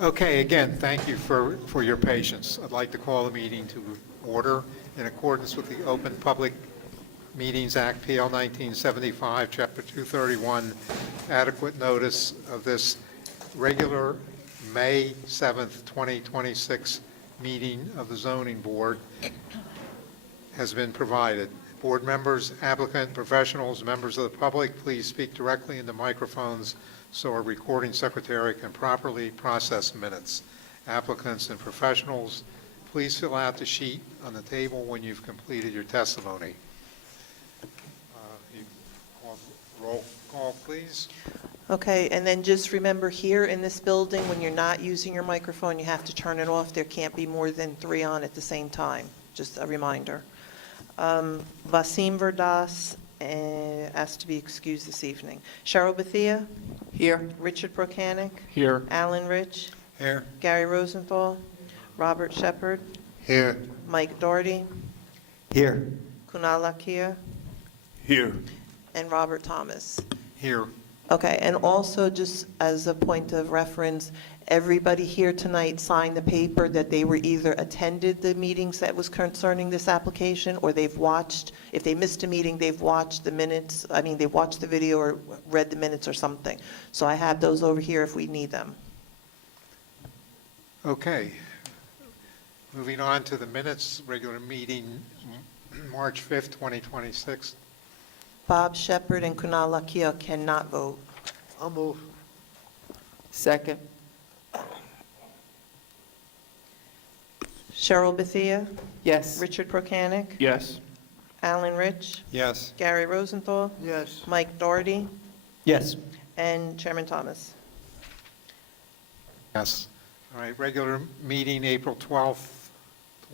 Okay, again, thank you for your patience. I'd like to call the meeting to order in accordance with the Open Public Meetings Act, PL 1975, Chapter 231. Adequate notice of this regular May 7th, 2026 meeting of the Zoning Board has been provided. Board members, applicant, professionals, members of the public, please speak directly into microphones so our recording secretary can properly process minutes. Applicants and professionals, please fill out the sheet on the table when you've completed your testimony. Roll call, please. Okay, and then just remember here in this building, when you're not using your microphone, you have to turn it off. There can't be more than 3 on at the same time. Just a reminder. Vasim Verdas asked to be excused this evening. Cheryl Bethia? Here. Richard Prokanic? Here. Alan Rich? Here. Gary Rosenthal? Robert Shepard? Here. Mike Doherty? Here. Kunal Lakia? Here. And Robert Thomas. Here. Okay, and also just as a point of reference, everybody here tonight signed the paper that they were either attended the meetings that was concerning this application, or they've watched, if they missed a meeting, they've watched the minutes, they watched the video or read the minutes or something. So I have those over here if we need them. Okay. Moving on to the minutes, regular meeting, March 5th, 2026. Bob Shepard and Kunal Lakia cannot vote. I'll move. Second. Cheryl Bethia? Yes. Richard Prokanic? Yes. Alan Rich? Yes. Gary Rosenthal? Yes. Mike Doherty? Yes. And Chairman Thomas. Yes. All right, regular meeting, April 12th.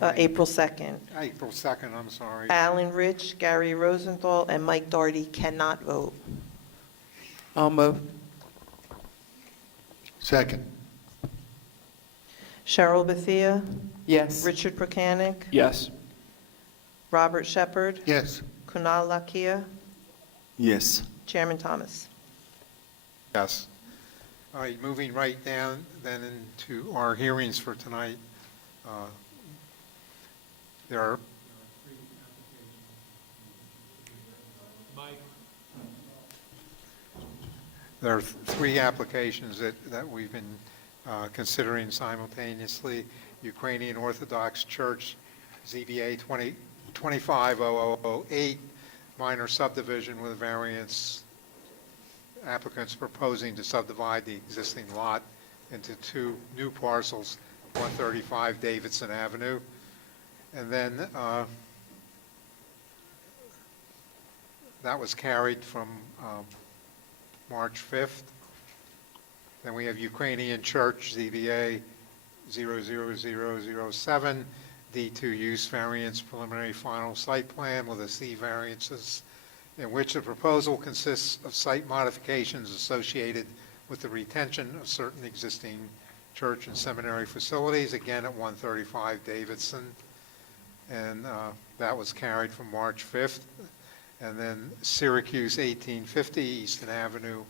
April 2nd. April 2nd, I'm sorry. Alan Rich, Gary Rosenthal, and Mike Doherty cannot vote. I'll move. Second. Cheryl Bethia? Yes. Richard Prokanic? Yes. Robert Shepard? Yes. Kunal Lakia? Yes. Chairman Thomas. Yes. All right, moving right down then into our hearings for tonight. There are 3 applications that we've been considering simultaneously. Ukrainian Orthodox Church, ZBA 25008, minor subdivision with variance. Applicants proposing to subdivide the existing lot into 2 new parcels, 135 Davidson Avenue. And then that was carried from March 5th. Then we have Ukrainian Church, ZBA 00007, D2 use variance preliminary final site plan with a C variances, in which the proposal consists of site modifications associated with the retention of certain existing church and seminary facilities, again at 135 Davidson. And that was carried from March 5th. And then Syracuse 1850 Easton Avenue,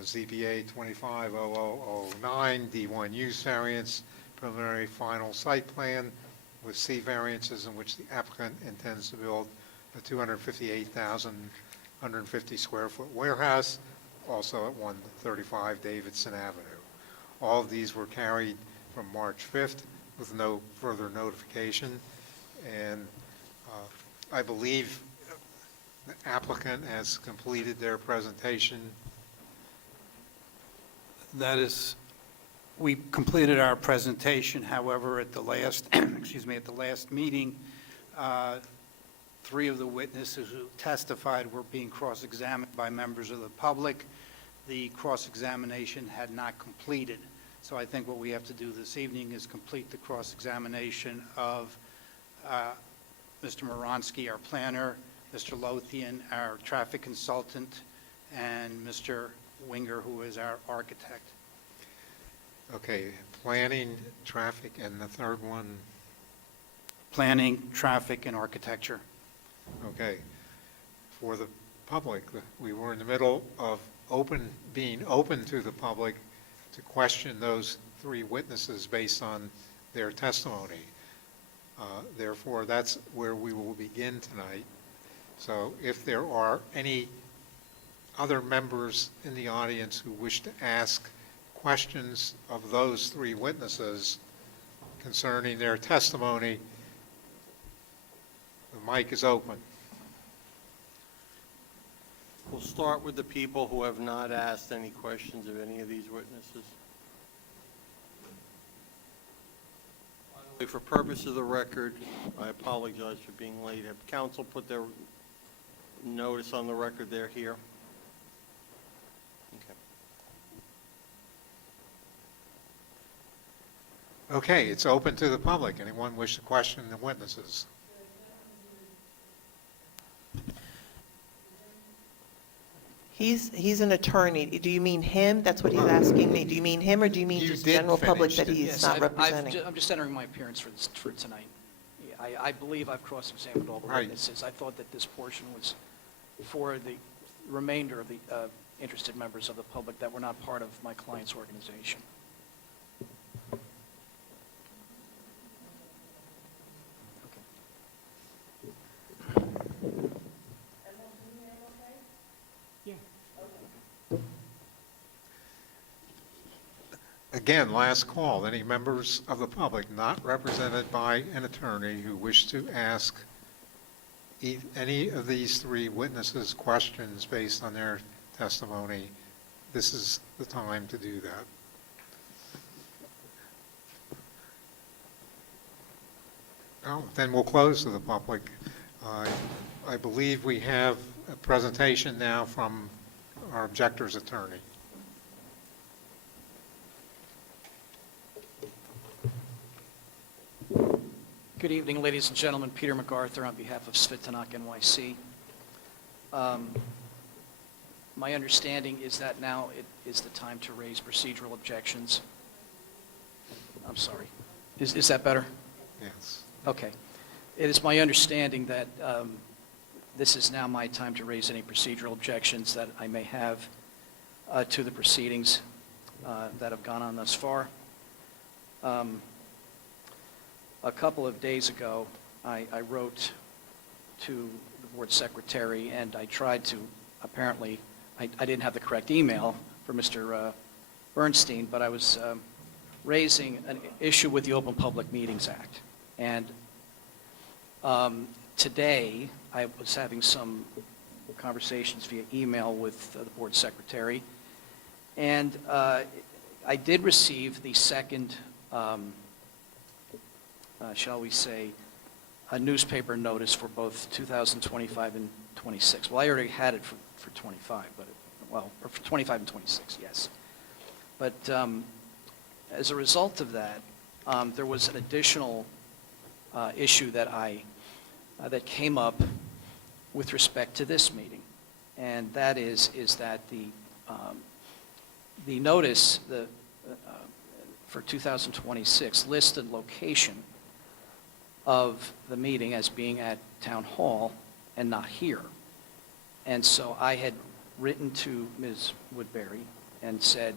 ZBA 250009, D1 use variance, preliminary final site plan with C variances, in which the applicant intends to build a 258,150 square foot warehouse, also at 135 Davidson Avenue. All of these were carried from March 5th with no further notification. And I believe the applicant has completed their presentation. That is, we completed our presentation. However, at the last, at the last meeting, 3 of the witnesses who testified were being cross-examined by members of the public. The cross-examination had not completed. So I think what we have to do this evening is complete the cross-examination of Mr. Moronsky, our planner, Mr. Lothian, our traffic consultant, and Mr. Winger, who is our architect. Okay, planning, traffic, and the third one? Planning, traffic, and architecture. Okay. For the public, we were in the middle of being open to the public to question those three witnesses based on their testimony. Therefore, that's where we will begin tonight. So if there are any other members in the audience who wish to ask questions of those three witnesses concerning their testimony, the mic is open. We'll start with the people who have not asked any questions of any of these witnesses. For purpose of the record, I apologize for being late. Have council put their notice on the record they're here? Okay. Okay, it's open to the public. Anyone wish to question the witnesses? He's an attorney. Do you mean him? That's what he's asking me. Do you mean him, or do you mean You just did general public finish, that didn't he's not representing? I'm just entering my appearance for tonight. Yeah, I believe I've cross-examined all the Right. witnesses. I thought that this portion was for the remainder of the interested members of the public that were not part of my client's organization. Again, last call. Any members of the public not represented by an attorney who wish to ask any of these three witnesses questions based on their testimony, this is the time to do that. Oh, then we'll close to the public. I believe we have a presentation now from our objector's attorney. Good evening, ladies and gentlemen. Peter MacArthur on behalf of Svitanak NYC. My understanding is that now it is the time to raise procedural objections. I'm sorry. Is that better? Yes. Okay. It is my understanding that this is now my time to raise any procedural objections that I may have to the proceedings that have gone on thus far. A couple of days ago, I wrote to the board secretary, and I tried to, apparently, I didn't have the correct email for Mr. Bernstein, but I was raising an issue with the Open Public Meetings Act. And today, I was having some conversations via email with the board secretary, and I did receive the second shall we say, a newspaper notice for both 2025 and 26. Well, I already had it for 25, but, or for 25 and 26, yes. But as a result of that, there was an additional issue that that came up with respect to this meeting, and that is that the notice for 2026 listed location of the meeting as being at Town Hall and not here. And so I had written to Ms. Woodbury and said,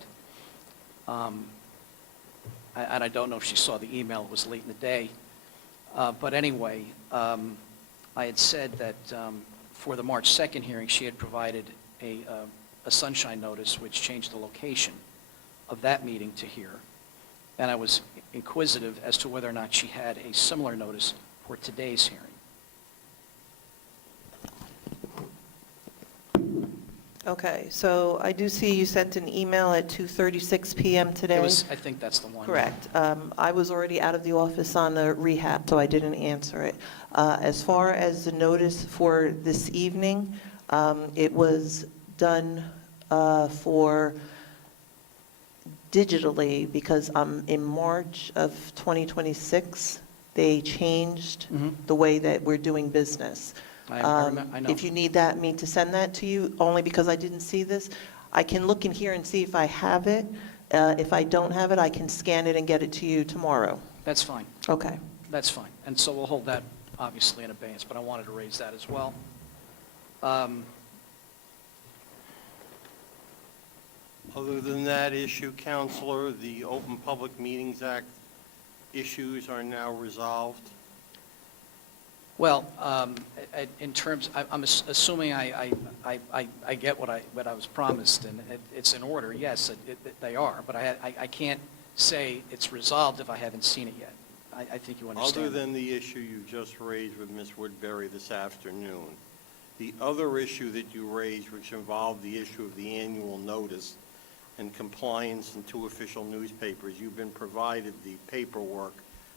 and I don't know if she saw the email, it was late in the day, but anyway, I had said that for the March 2nd hearing, she had provided a sunshine notice which changed the location of that meeting to here. And I was inquisitive as to whether or not she had a similar notice for today's hearing. Okay, so I do see you sent an email at 2:36 p.m. today. I think that's the one. Correct. I was already out of the office on the rehab, so I didn't answer it. As far as the notice for this evening, it was done for digitally because in March of 2026, they changed the way that we're doing business. I know. If you need me to send that to you, only because I didn't see this, I can look in here and see if I have it. If I don't have it, I can scan it and get it to you tomorrow. That's fine. Okay. That's fine. And so we'll hold that obviously in abeyance, but I wanted to raise that as well. Other than that issue, Counselor, the Open Public Meetings Act issues are now resolved? Well, in terms, I'm assuming I get what I was promised, and it's in order. Yes, they are, but I can't say it's resolved if I haven't seen it yet. I think you understand. Other than the issue you just raised with Ms. Woodbury this afternoon, the other issue that you raised, which involved the issue of the annual notice and compliance in 2 official newspapers, you've been provided the paperwork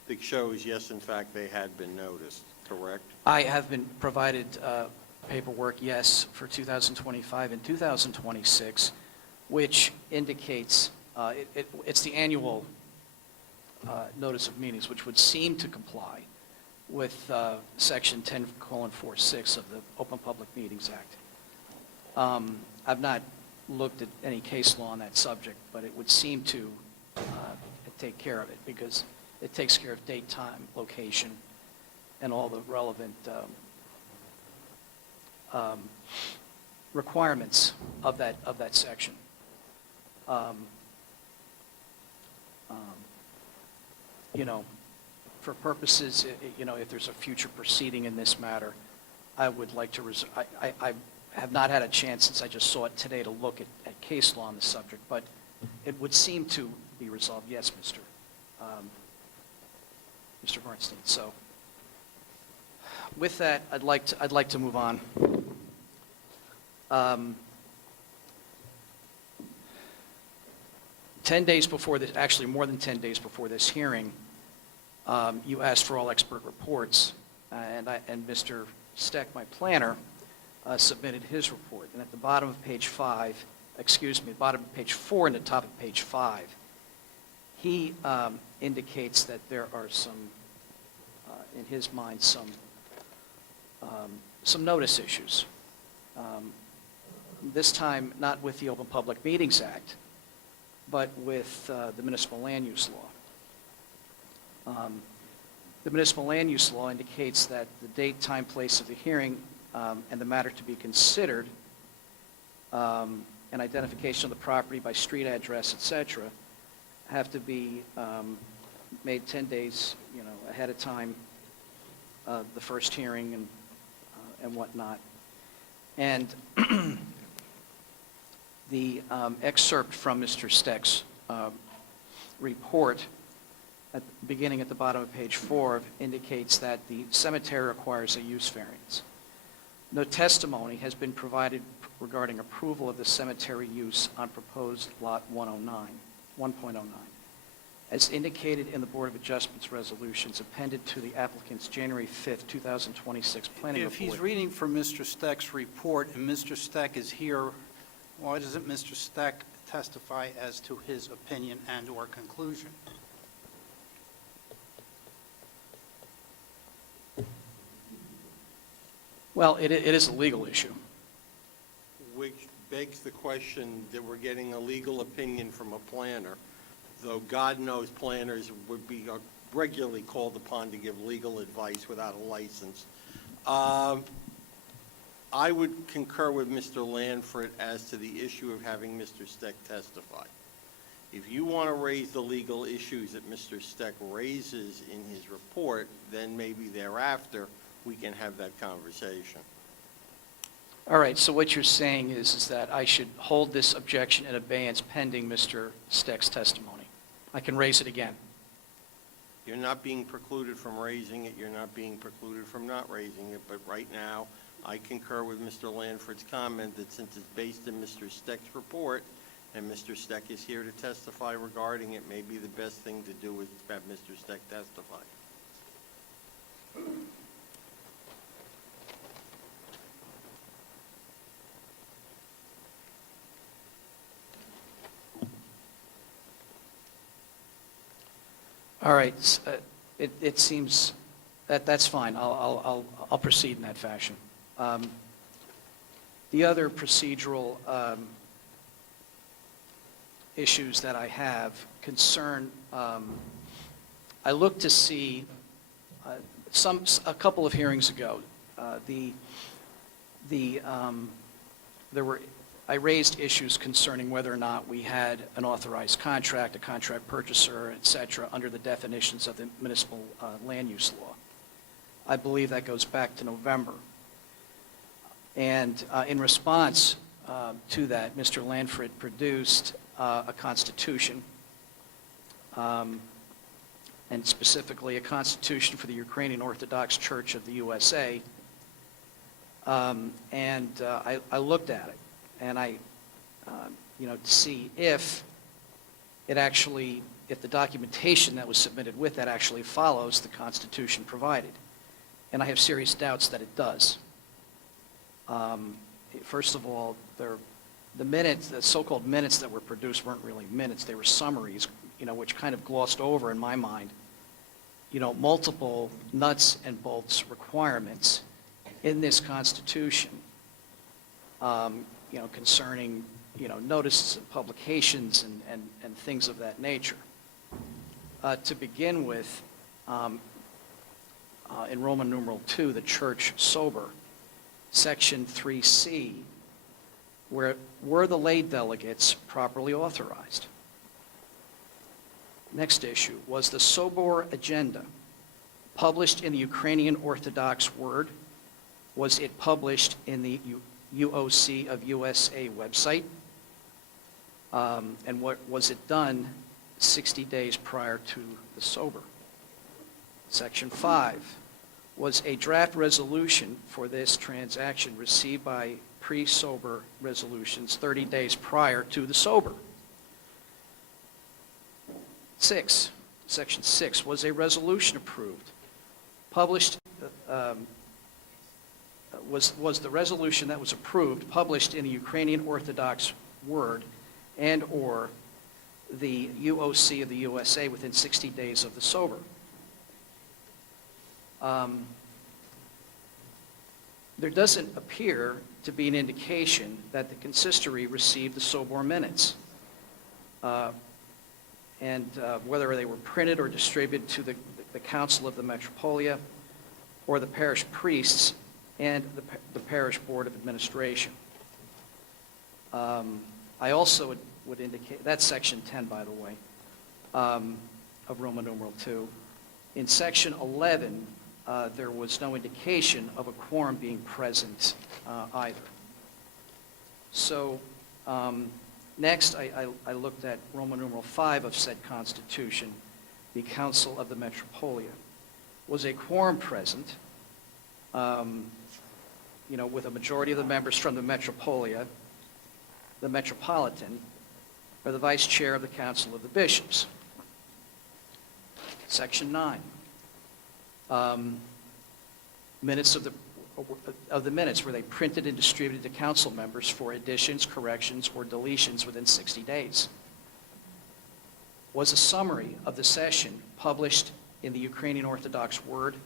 that shows, yes, in fact, they had been noticed, correct? I have been provided paperwork, yes, for 2025 and 2026, which indicates, it's the annual notice of meetings, which would seem to comply with Section 10:46 of the Open Public Meetings Act. I've not looked at any case law on that subject, but it would seem to take care of it, because it takes care of date, time, location, and all the relevant requirements of that section. You know, for purposes, you know, if there's a future proceeding in this matter, I would like to, I have not had a chance since I just saw it today to look at case law on the subject, but it would seem to be resolved, yes, Mr. Bernstein. So with that, I'd like to move on. 10 days before this, actually more than 10 days before this hearing, you asked for all expert reports, and Mr. Steck, my planner, submitted his report. And at the bottom of page 5, bottom of page 4 and the top of page 5, he indicates that there are some, in his mind, some notice issues. This time, not with the Open Public Meetings Act, but with the Municipal Land Use Law. The Municipal Land Use Law indicates that the date, time, place of the hearing, and the matter to be considered, and identification of the property by street address, etc., have to be made 10 days, you know, ahead of time, the first hearing and whatnot. And the excerpt from Mr. Steck's report, beginning at the bottom of page 4, indicates that the cemetery requires a use variance. No testimony has been provided regarding approval of the cemetery use on proposed lot 1.09. As indicated in the Board of Adjustments resolutions appended to the applicant's January 5th, 2026 planning report. If he's reading from Mr. Steck's report and Mr. Steck is here, why doesn't Mr. Steck testify as to his opinion and/or conclusion? Well, it is a legal issue. Which begs the question that we're getting a legal opinion from a planner, though God knows planners would be regularly called upon to give legal advice without a license. I would concur with Mr. Lanford as to the issue of having Mr. Steck testify. If you want to raise the legal issues that Mr. Steck raises in his report, then maybe thereafter we can have that conversation. All right, so what you're saying is that I should hold this objection in abeyance pending Mr. Steck's testimony. I can raise it again. You're not being precluded from raising it, you're not being precluded from not raising it, but right now, I concur with Mr. Lanford's comment that since it's based in Mr. Steck's report, and Mr. Steck is here to testify regarding it, maybe the best thing to do is have Mr. Steck testify. All right, it seems that's fine. I'll proceed in that fashion. The other procedural issues that I have concern, I looked to see a couple of hearings ago, there were I raised issues concerning whether or not we had an authorized contract, a contract purchaser, et cetera, under the definitions of the municipal land use law. I believe that goes back to November. And in response to that, Mr. Lanford produced a constitution, and specifically a constitution for the Ukrainian Orthodox Church of the USA. I looked at it, and to see if the documentation that was submitted with that actually follows the Constitution provided. And I have serious doubts that it does. First of all, the minutes, the so-called minutes that were produced weren't really minutes, they were summaries, which kind of glossed over, in my mind, multiple nuts and bolts requirements in this Constitution, concerning, notices and publications and things of that nature. To begin with, in Roman numeral 2, the church sober, section 3C, where were the lay delegates properly authorized? Next issue, was the Sobor agenda published in the Ukrainian Orthodox Word? Was it published in the UOC of USA website? And what was it done 60 days prior to the Sober? Section 5, was a draft resolution for this transaction received by pre-Sober resolutions 30 days prior to the Sober? 6, section 6, was a resolution approved, published, was the resolution that was approved published in the Ukrainian Orthodox Word and or the UOC of the USA within 60 days of the Sober? There doesn't appear to be an indication that the consistory received the Sobor minutes, whether they were printed or distributed to the Council of the Metropolia or the parish priests and the parish board of administration. I also would indicate, that's section 10, by the way, of Roman numeral 2. In section 11, there was no indication of a quorum being present either. So next, I looked at Roman numeral 5 of said constitution, the Council of the Metropolia. Was a quorum present, with a majority of the members from the Metropolia, the Metropolitan, or the Vice Chair of the Council of the Bishops? Section 9. Minutes of the minutes, were they printed and distributed to council members for additions, corrections, or deletions within 60 days? Was a summary of the session published in the Ukrainian Orthodox Word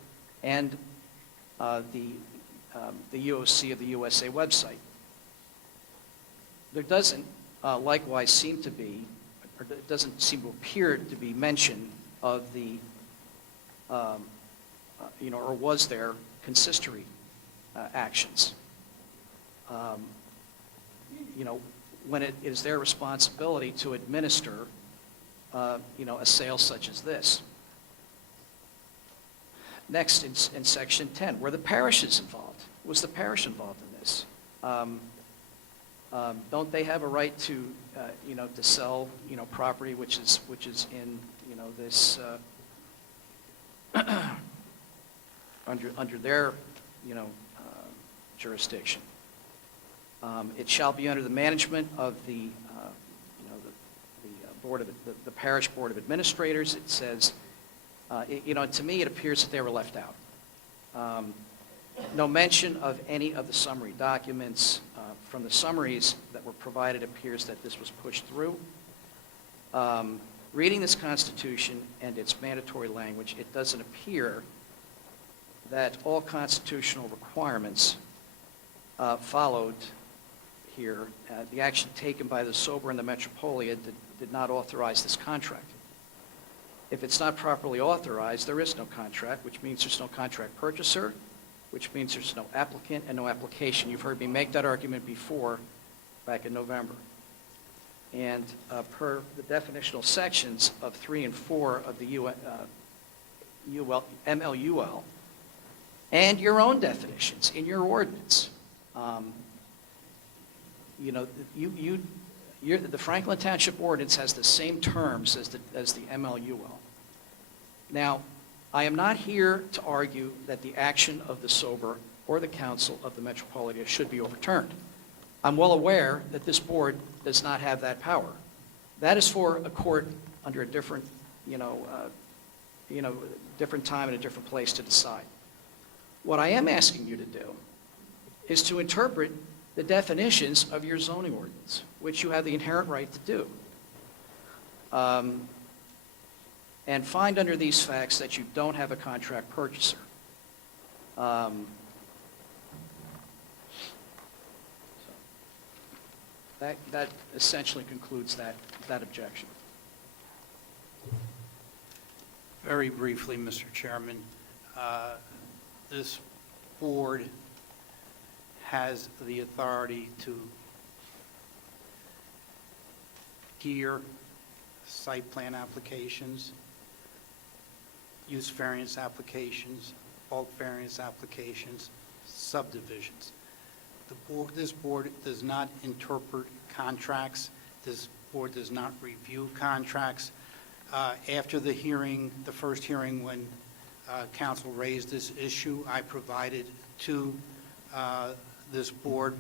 and the UOC of the USA website? There doesn't likewise seem to be, or it doesn't seem to appear to be mention of the, or was there consistory actions? When it is their responsibility to administer, a sale such as this. Next, in section 10, were the parishes involved? Was the parish involved in this? Don't they have a right to, to sell, property which is in, this under their, jurisdiction? It shall be under the management of the board of the parish board of administrators. It says, to me, it appears that they were left out. No mention of any of the summary documents. From the summaries that were provided, it appears that this was pushed through. Reading this Constitution and its mandatory language, it doesn't appear that all constitutional requirements followed here. The action taken by the Sober and the Metropolia did not authorize this contract. If it's not properly authorized, there is no contract, which means there's no contract purchaser, which means there's no applicant and no application. You've heard me make that argument before back in November. And per the definitional sections of 3 and 4 of the MLUL, and your own definitions in your ordinance, the Franklin Township ordinance has the same terms as the MLUL. Now, I am not here to argue that the action of the SOBR or the Council of the Metropolitan should be overturned. I'm well aware that this board does not have that power. That is for a court under a different, different time and a different place to decide. What I am asking you to do is to interpret the definitions of your zoning ordinance, which you have the inherent right to do. And find under these facts that you don't have a contract purchaser. That essentially concludes that objection. Very briefly, Mr. Chairman, this board has the authority to hear site plan applications, use variance applications, bulk variance applications, subdivisions. This board does not interpret contracts. This board does not review contracts. After the hearing, the first hearing when council raised this issue, I provided to this board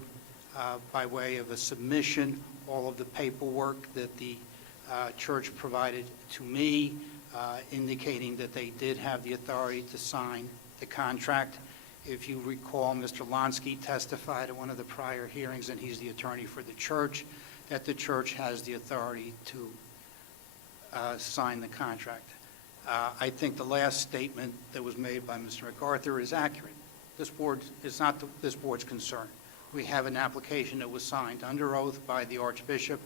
by way of a submission all of the paperwork that the church provided to me, indicating that they did have the authority to sign the contract. If you recall, Mr. Lonsky testified at one of the prior hearings, and he's the attorney for the church, that the church has the authority to sign the contract. I think the last statement that was made by Mr. MacArthur is accurate. This board is not this board's concern. We have an application that was signed under oath by the Archbishop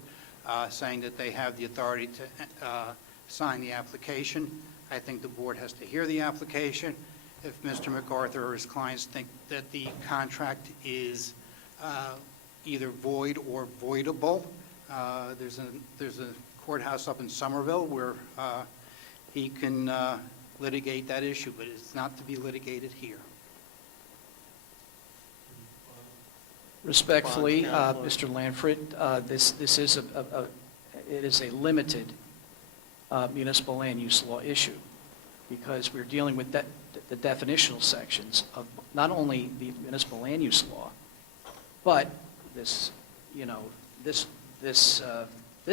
saying that they have the authority to sign the application. I think the board has to hear the application. If Mr. MacArthur or his clients think that the contract is either void or voidable, there's a courthouse up in Somerville where he can litigate that issue, but it's not to be litigated here. Respectfully, Mr. Lanford, this is it is a limited municipal land use law issue, because we're dealing with the definitional sections of not only the municipal land use law, but this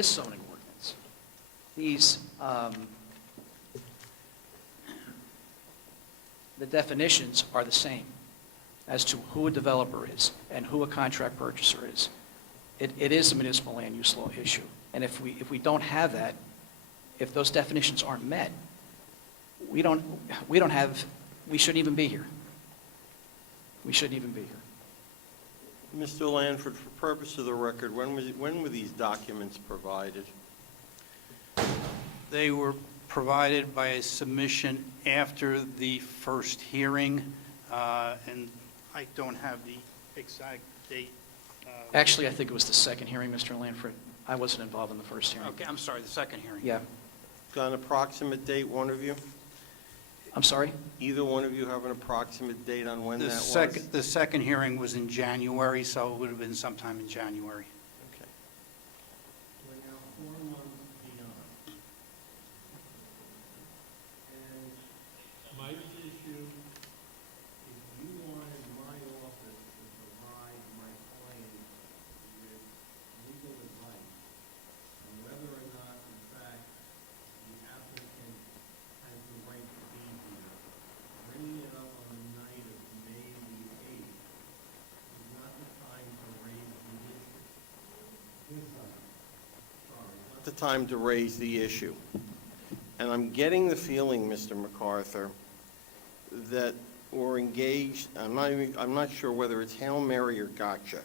zoning ordinance. These the definitions are the same as to who a developer is and who a contract purchaser is. It is a municipal land use law issue, and if we don't have that, if those definitions aren't met, we shouldn't even be here. We shouldn't even be here. Mr. Lanford, for purpose of the record, when were these documents provided? They were provided by a submission after the first hearing, and I don't have the exact date. Actually, I think it was the second hearing, Mr. Lanford. I wasn't involved in the first hearing. Okay, I'm sorry, the second hearing. Yeah. Got an approximate date, one of you? I'm sorry? Either one of you have an approximate date on when The that was? the second hearing was in January, so it would have been sometime in January. Okay. We're now 4 months beyond. And Mike's issue, if you wanted my office to provide my client with legal advice on whether or not, in fact, the applicant has the right to be here, bringing it up on the night of May the 8th is not the time to raise the issue. The time to raise the issue. And I'm getting the feeling, Mr. MacArthur, that we're engaged, I'm not sure whether it's Hail Mary or gotcha,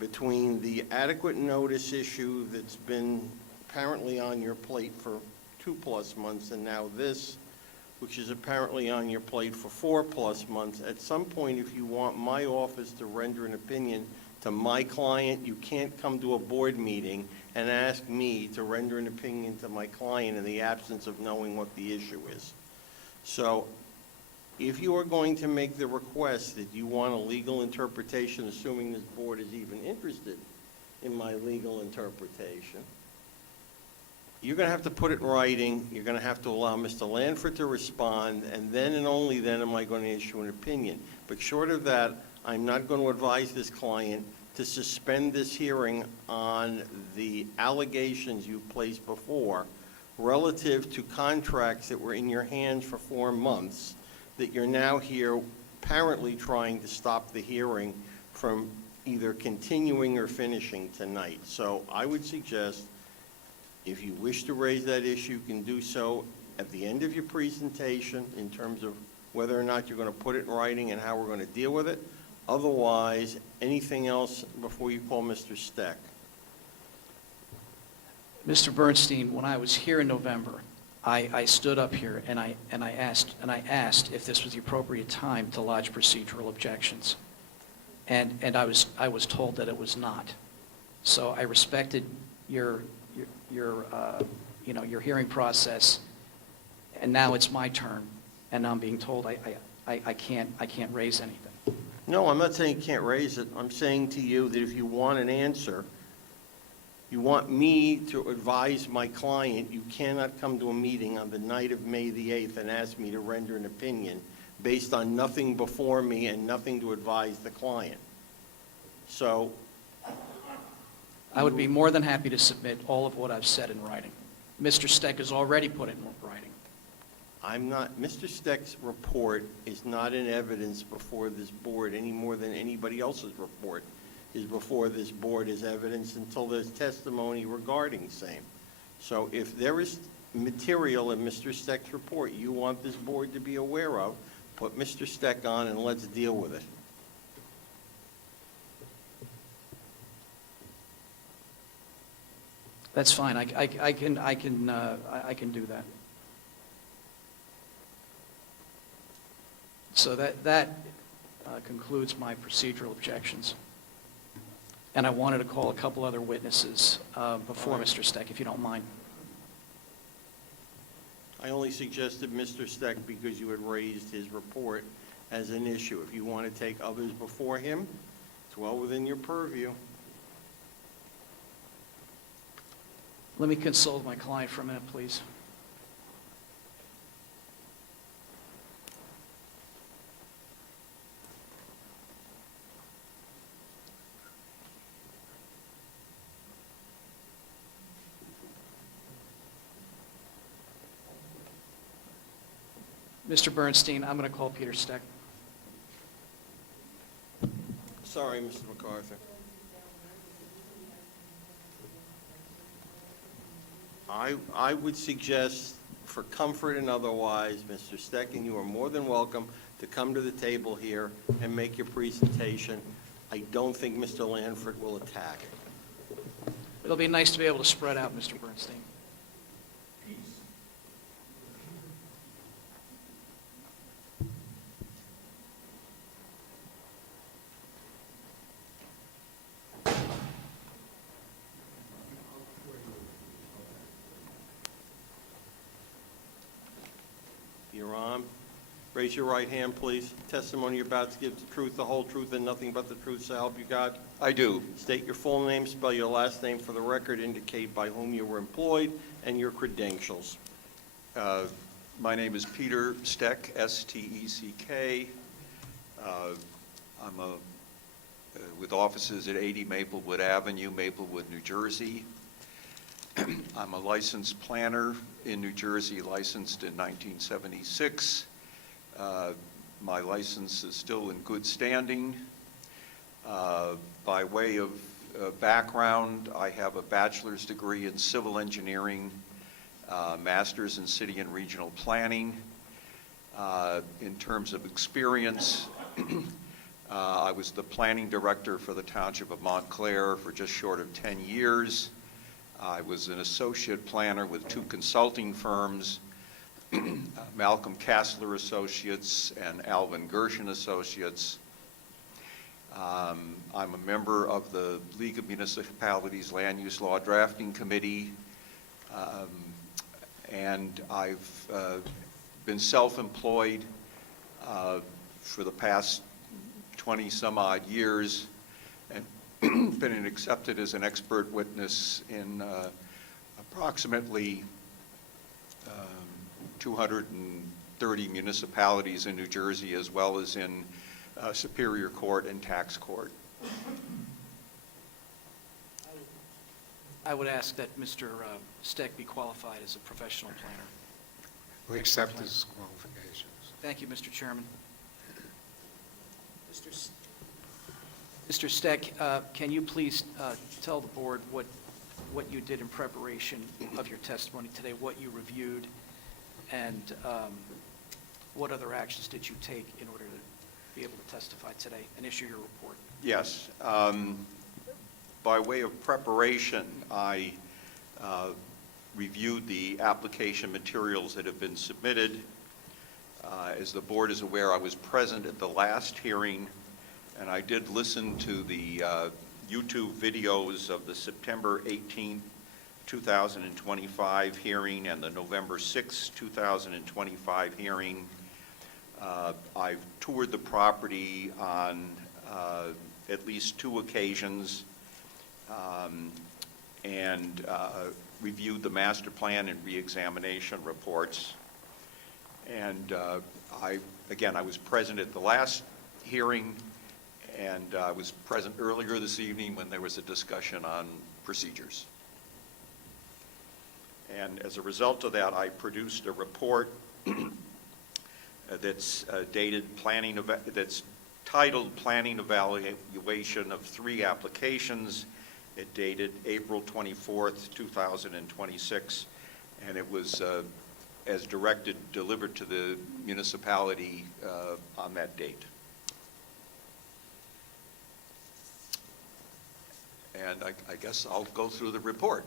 between the adequate notice issue that's been apparently on your plate for 2+ months, and now this, which is apparently on your plate for 4+ months. At some point, if you want my office to render an opinion to my client. You can't come to a board meeting and ask me to render an opinion to my client in the absence of knowing what the issue is. So if you are going to make the request that you want a legal interpretation, assuming this board is even interested in my legal interpretation, you're going to have to put it in writing. You're going to have to allow Mr. Lanford to respond, and then and only then am I going to issue an opinion. But short of that, I'm not going to advise this client to suspend this hearing on the allegations you placed before relative to contracts that were in your hands for 4 months that you're now here apparently trying to stop the hearing from either continuing or finishing tonight. So I would suggest, if you wish to raise that issue, you can do so at the end of your presentation in terms of whether or not you're going to put it in writing and how we're going to deal with it. Otherwise, anything else before you call Mr. Steck? Mr. Bernstein, when I was here in November, I stood up here and I asked if this was the appropriate time to lodge procedural objections. And I was told that it was not. So I respected your hearing process, and now it's my turn, and I'm being told I can't raise anything. No, I'm not saying you can't raise it. I'm saying to you that if you want an answer, you want me to advise my client, you cannot come to a meeting on the night of May the 8th and ask me to render an opinion based on nothing before me and nothing to advise the client. So I would be more than happy to submit all of what I've said in writing. Mr. Steck has already put it in writing. I'm not, Mr. Steck's report is not in evidence before this board any more than anybody else's report is before this board as evidence until there's testimony regarding same. So if there is material in Mr. Steck's report you want this board to be aware of, put Mr. Steck on and let's deal with it. That's fine. I can do that. So that concludes my procedural objections. And I wanted to call a couple other witnesses before Mr. Steck, if you don't mind. I only suggested Mr. Steck because you had raised his report as an issue. If you want to take others before him, it's well within your purview. Let me consult my client for a minute, please. Mr. Bernstein, I'm going to call Peter Steck. Sorry, Mr. MacArthur. I would suggest, for comfort and otherwise, Mr. Steck, and you are more than welcome to come to the table here and make your presentation. I don't think Mr. Lanford will attack it. It'll be nice to be able to spread out, Mr. Bernstein. You're on. Raise your right hand, please. Testimony you're about to give the truth, the whole truth, and nothing but the truth, so help you God? I do. State your full name, spell your last name for the record, indicate by whom you were employed, and your credentials. My name is Peter Steck, S-T-E-C-K. I'm with offices at 80 Maplewood Avenue, Maplewood, New Jersey. I'm a licensed planner in New Jersey, licensed in 1976. My license is still in good standing. By way of background, I have a bachelor's degree in civil engineering, master's in city and regional planning. In terms of experience, I was the planning director for the Township of Montclair for just short of 10 years. I was an associate planner with 2 consulting firms, Malcolm Kassler Associates and Alvin Gershon Associates. I'm a member of the League of Municipalities Land Use Law Drafting Committee, and I've been self-employed for the past 20-some-odd years, and been accepted as an expert witness in approximately 230 municipalities in New Jersey, as well as in Superior Court and Tax Court. I would ask that Mr. Steck be qualified as a professional planner. We accept his qualifications. Thank you, Mr. Chairman. Mr. Steck, can you please tell the board what you did in preparation of your testimony today, what you reviewed, and what other actions did you take in order to be able to testify today and issue your report? Yes. By way of preparation, I reviewed the application materials that have been submitted. As the board is aware, I was present at the last hearing, and I did listen to the YouTube videos of the September 18, 2025 hearing and the November 6, 2025 hearing. I've toured the property on at least 2 occasions, and reviewed the master plan and reexamination reports. And I was present at the last hearing, and I was present earlier this evening when there was a discussion on procedures. And as a result of that, I produced a report that's that's titled Planning Evaluation of 3 Applications. It dated April 24th, 2026, and it was, as directed, delivered to the municipality on that date. And I guess I'll go through the report.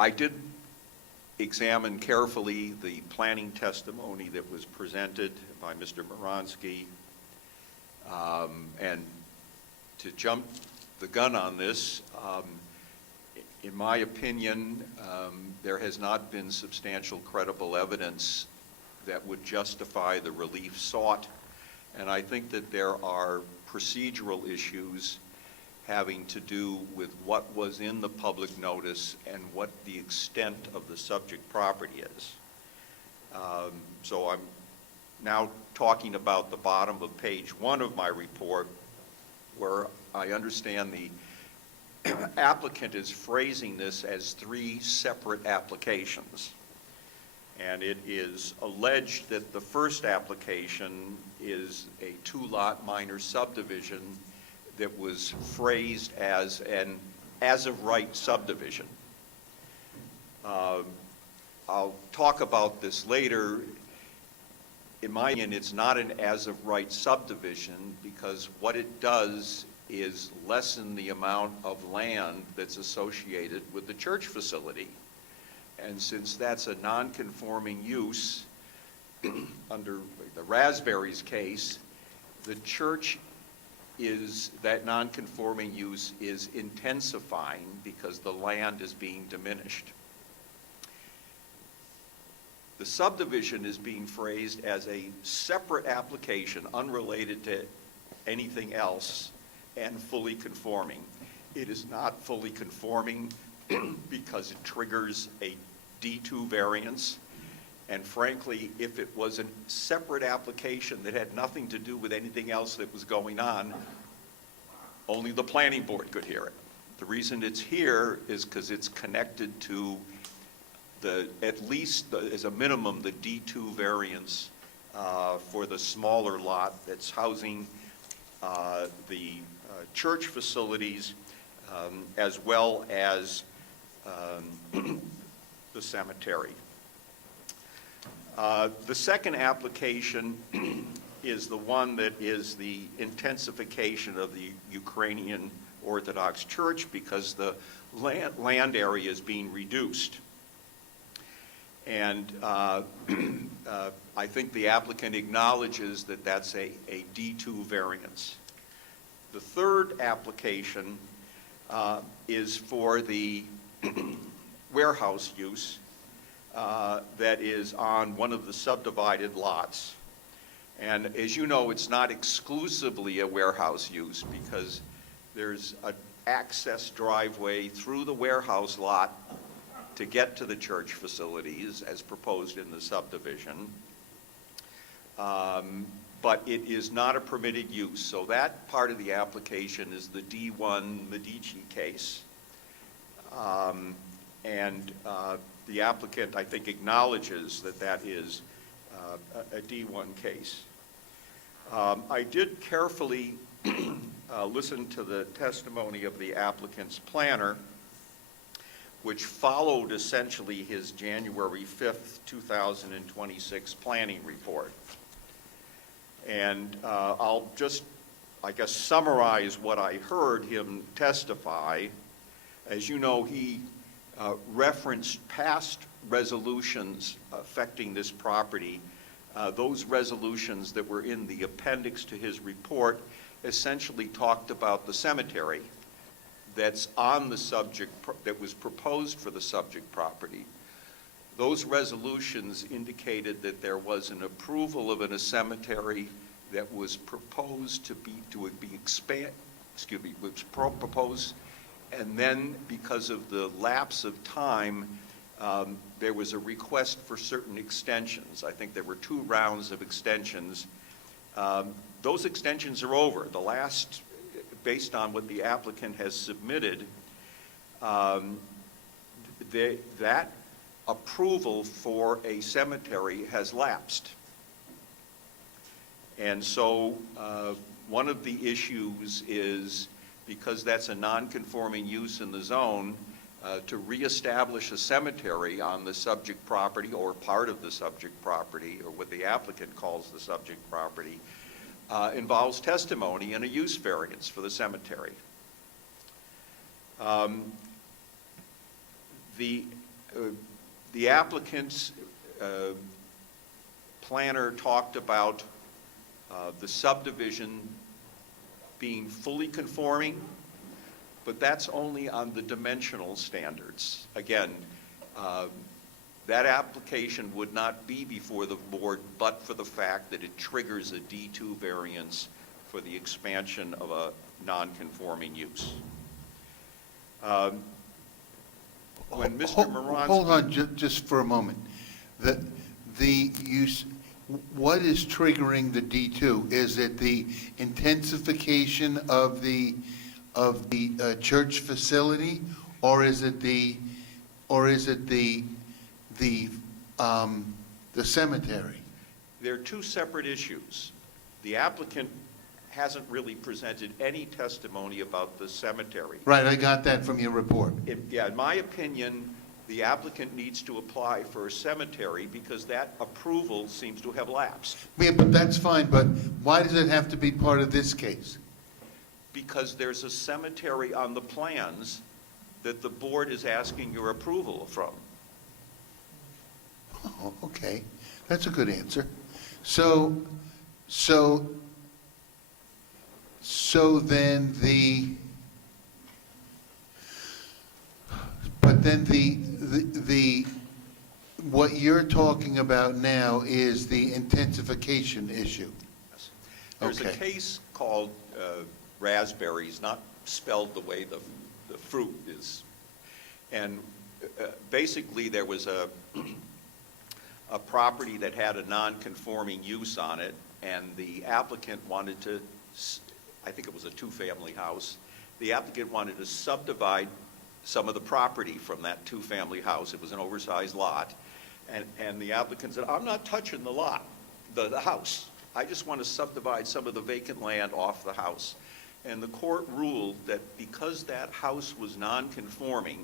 I did examine carefully the planning testimony that was presented by Mr. Moronsky, and to jump the gun on this, in my opinion, there has not been substantial credible evidence that would justify the relief sought, and I think that there are procedural issues having to do with what was in the public notice and what the extent of the subject property is. So I'm now talking about the bottom of page 1 of my report, where I understand the applicant is phrasing this as 3 separate applications. And it is alleged that the first application is a 2-lot minor subdivision that was phrased as an as-of-right subdivision. I'll talk about this later. In my opinion, it's not an as-of-right subdivision because what it does is lessen the amount of land that's associated with the church facility. And since that's a non-conforming use, under the Raspberries case, the church that non-conforming use is intensifying because the land is being diminished. The subdivision is being phrased as a separate application, unrelated to anything else, and fully conforming. It is not fully conforming because it triggers a D2 variance. And frankly, if it was a separate application that had nothing to do with anything else that was going on, only the planning board could hear it. The reason it's here is because it's connected to at least as a minimum, the D2 variance for the smaller lot that's housing the church facilities as well as the cemetery. The second application is the one that is the intensification of the Ukrainian Orthodox Church because the land area is being reduced. And I think the applicant acknowledges that that's a D2 variance. The third application is for the warehouse use that is on one of the subdivided lots. And as you know, it's not exclusively a warehouse use because there's an access driveway through the warehouse lot to get to the church facilities as proposed in the subdivision. But it is not a permitted use. So that part of the application is the D1 Medici case. The applicant, I think, acknowledges that that is a D1 case. I did carefully listen to the testimony of the applicant's planner, which followed essentially his January 5th, 2026 planning report. And I'll just, I guess, summarize what I heard him testify. As you know, he referenced past resolutions affecting this property. Those resolutions that were in the appendix to his report essentially talked about the cemetery that's on the subject, that was proposed for the subject property. Those resolutions indicated that there was an approval of a cemetery that was proposed to be proposed, and then because of the lapse of time, there was a request for certain extensions. I think there were 2 rounds of extensions. Those extensions are over. The last, based on what the applicant has submitted, that approval for a cemetery has lapsed. And so one of the issues is, because that's a non-conforming use in the zone, to reestablish a cemetery on the subject property or part of the subject property, or what the applicant calls the subject property, involves testimony and a use variance for the cemetery. The applicant's planner talked about the subdivision being fully conforming, but that's only on the dimensional standards. Again, that application would not be before the board but for the fact that it triggers a D2 variance for the expansion of a non-conforming use. When Mr. Moranski... Hold on just for a moment. The use, what is triggering the D2? Is it the intensification of the church facility, or is it the cemetery? There are 2 separate issues. The applicant hasn't really presented any testimony about the cemetery. Right, I got that from your report. In my opinion, the applicant needs to apply for a cemetery because that approval seems to have lapsed. Yeah, but that's fine, but why does it have to be part of this case? Because there's a cemetery on the plans that the board is asking your approval from. Oh, okay, that's a good answer. So then what you're talking about now is the intensification issue. Yes. There's a Okay. case called raspberries, not spelled the way the fruit is. And basically there was a property that had a non-conforming use on it, and the applicant wanted to, I think it was a 2-family house, the applicant wanted to subdivide some of the property from that 2-family house. It was an oversized lot. And the applicant said, I'm not touching the lot, the house. I just want to subdivide some of the vacant land off the house. And the court ruled that because that house was non-conforming,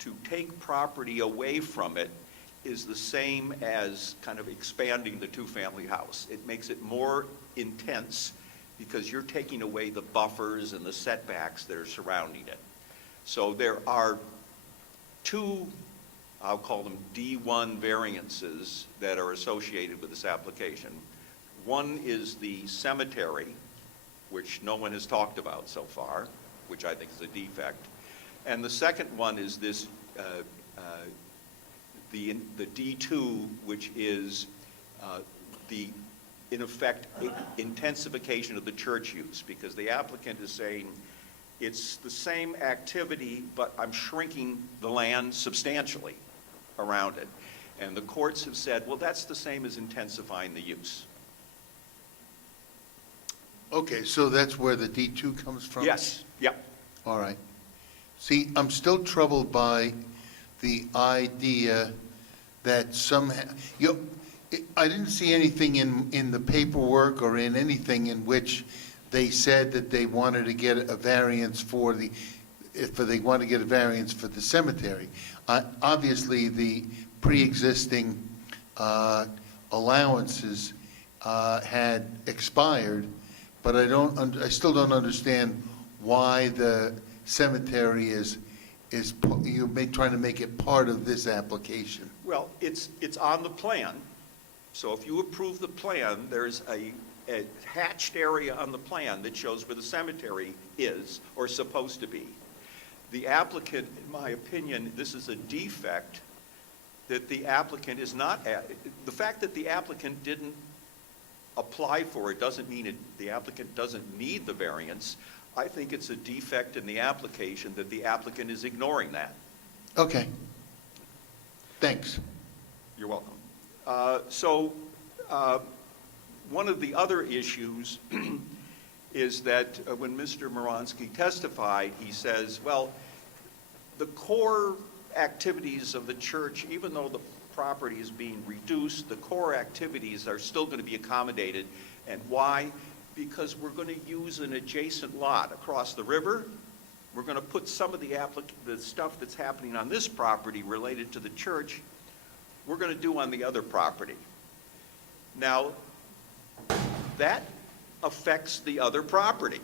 to take property away from it is the same as kind of expanding the 2-family house. It makes it more intense because you're taking away the buffers and the setbacks that are surrounding it. So there are two, I'll call them D1 variances that are associated with this application. One is the cemetery, which no one has talked about so far, which I think is a defect. And the second one is this, the D2, which is the, in effect, intensification of the church use, because the applicant is saying it's the same activity, but I'm shrinking the land substantially around it. And the courts have said, well, that's the same as intensifying the use. Okay, so that's where the D2 comes from? Yes, yeah. All right. See, I'm still troubled by the idea that somehow, I didn't see anything in the paperwork or in anything in which they said that they wanted to get a variance for the cemetery. Obviously, the pre-existing allowances had expired, but I still don't understand why the cemetery is trying to make it part of this application. Well, it's on the plan. So if you approve the plan, there's a hatched area on the plan that shows where the cemetery is or supposed to be. The applicant, in my opinion, this is a defect that the applicant is not, the fact that the applicant didn't apply for it doesn't mean the applicant doesn't need the variance. I think it's a defect in the application that the applicant is ignoring that. Okay. Thanks. You're welcome. One of the other issues is that when Mr. Moronsky testified, he says, well, the core activities of the church, even though the property is being reduced, the core activities are still going to be accommodated. And why? Because we're going to use an adjacent lot across the river. We're going to put some of the stuff that's happening on this property related to the church, we're going to do on the other property. Now, that affects the other property.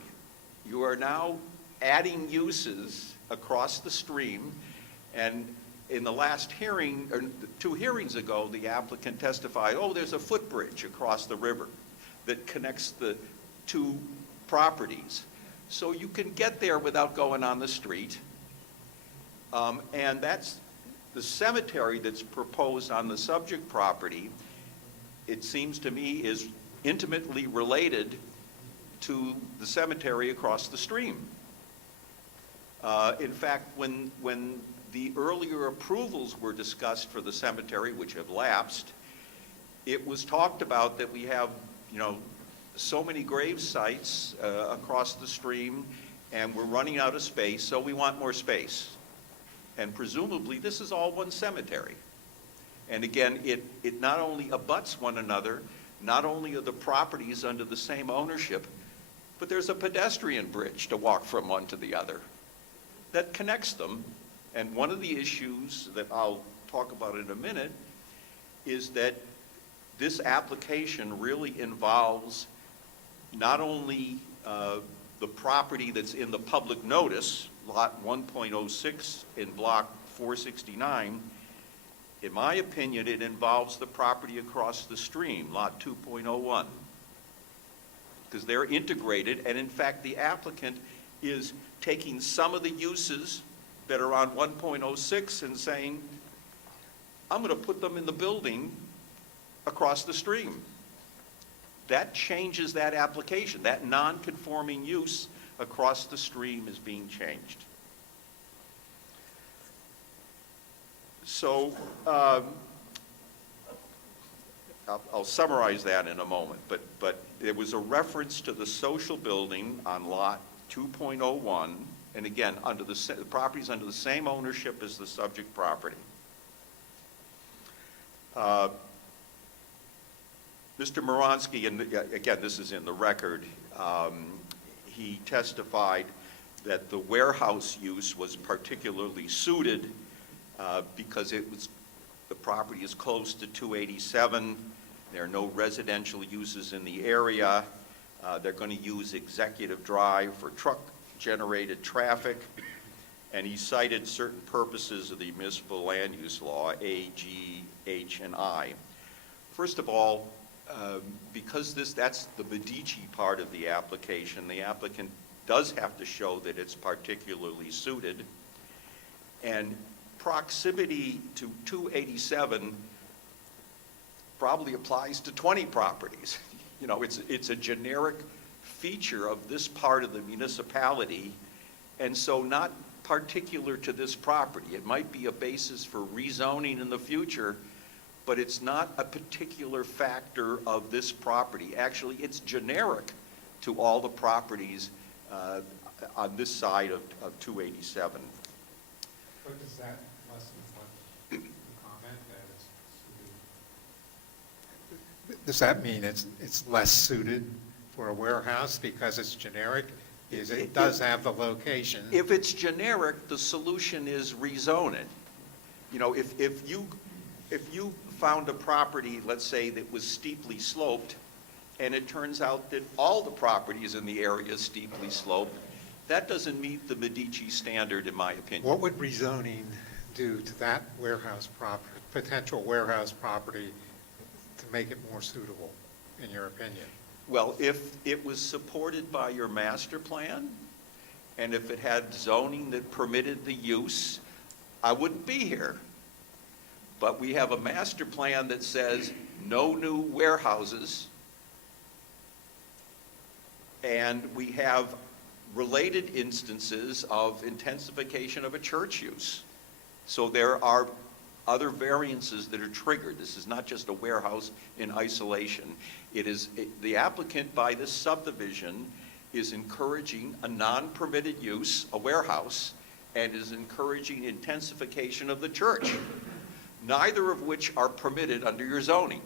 You are now adding uses across the stream, and in the last hearing, or 2 hearings ago, the applicant testified, oh, there's a footbridge across the river that connects the 2 properties. So you can get there without going on the street. And that's the cemetery that's proposed on the subject property, it seems to me, is intimately related to the cemetery across the stream. In fact, when the earlier approvals were discussed for the cemetery, which have lapsed, it was talked about that we have, so many grave sites across the stream, and we're running out of space, so we want more space. And presumably, this is all one cemetery. And again, it not only abuts one another, not only are the properties under the same ownership, but there's a pedestrian bridge to walk from one to the other that connects them. And one of the issues that I'll talk about in a minute is that this application really involves not only the property that's in the public notice, lot 1.06 in block 469, in my opinion, it involves the property across the stream, lot 2.01, because they're integrated, and in fact, the applicant is taking some of the uses that are on 1.06 and saying, I'm going to put them in the building across the stream. That changes that application. That non-conforming use across the stream is being changed. So I'll summarize that in a moment, but there was a reference to the social building on lot 2.01, and again, the property's under the same ownership as the subject property. Mr. Moronsky, and again, this is in the record, he testified that the warehouse use was particularly suited because the property is close to 287. There are no residential uses in the area. They're going to use Executive Drive for truck-generated traffic, and he cited certain purposes of the municipal land use law, A, G, H, and I. First of all, because that's the Medici part of the applicant does have to show that it's particularly suited, and proximity to 287 probably applies to 20 properties. You know, it's a generic feature of this part of the municipality, and so not particular to this property. It might be a basis for rezoning in the future, but it's not a particular factor of this property. Actually, it's generic to all the properties on this side of 287. But does that lessen what the comment that it's suited? Does that mean it's less suited for a warehouse because it's generic? It does have the location. If it's generic, the solution is rezone it. You know, if you found a property, let's say, that was steeply sloped, and it turns out that all the properties in the area is steeply sloped, that doesn't meet the Medici standard, in my opinion. What would rezoning do to that warehouse property, potential warehouse property, to make it more suitable, in your opinion? Well, if it was supported by your master plan, and if it had zoning that permitted the use, I wouldn't be here. But we have a master plan that says no new warehouses, and we have related instances of intensification of a church use. So there are other variances that are triggered. This is not just a warehouse in isolation. The applicant by this subdivision is encouraging a non-permitted use, a warehouse, and is encouraging intensification of the church, neither of which are permitted under your zoning.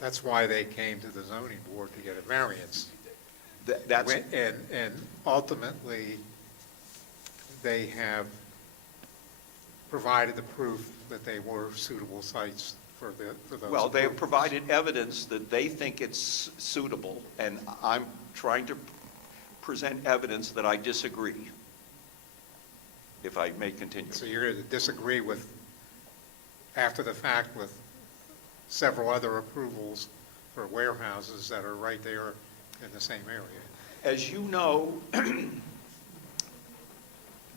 That's why they came to the zoning board to get a variance. That's And ultimately, they have provided the proof that they were suitable sites for those. well, they have approvals. provided evidence that they think it's suitable, and I'm trying to present evidence that I disagree, if I may continue. So you're going to disagree with, after the fact, with several other approvals for warehouses that are right there in the same area? As you know,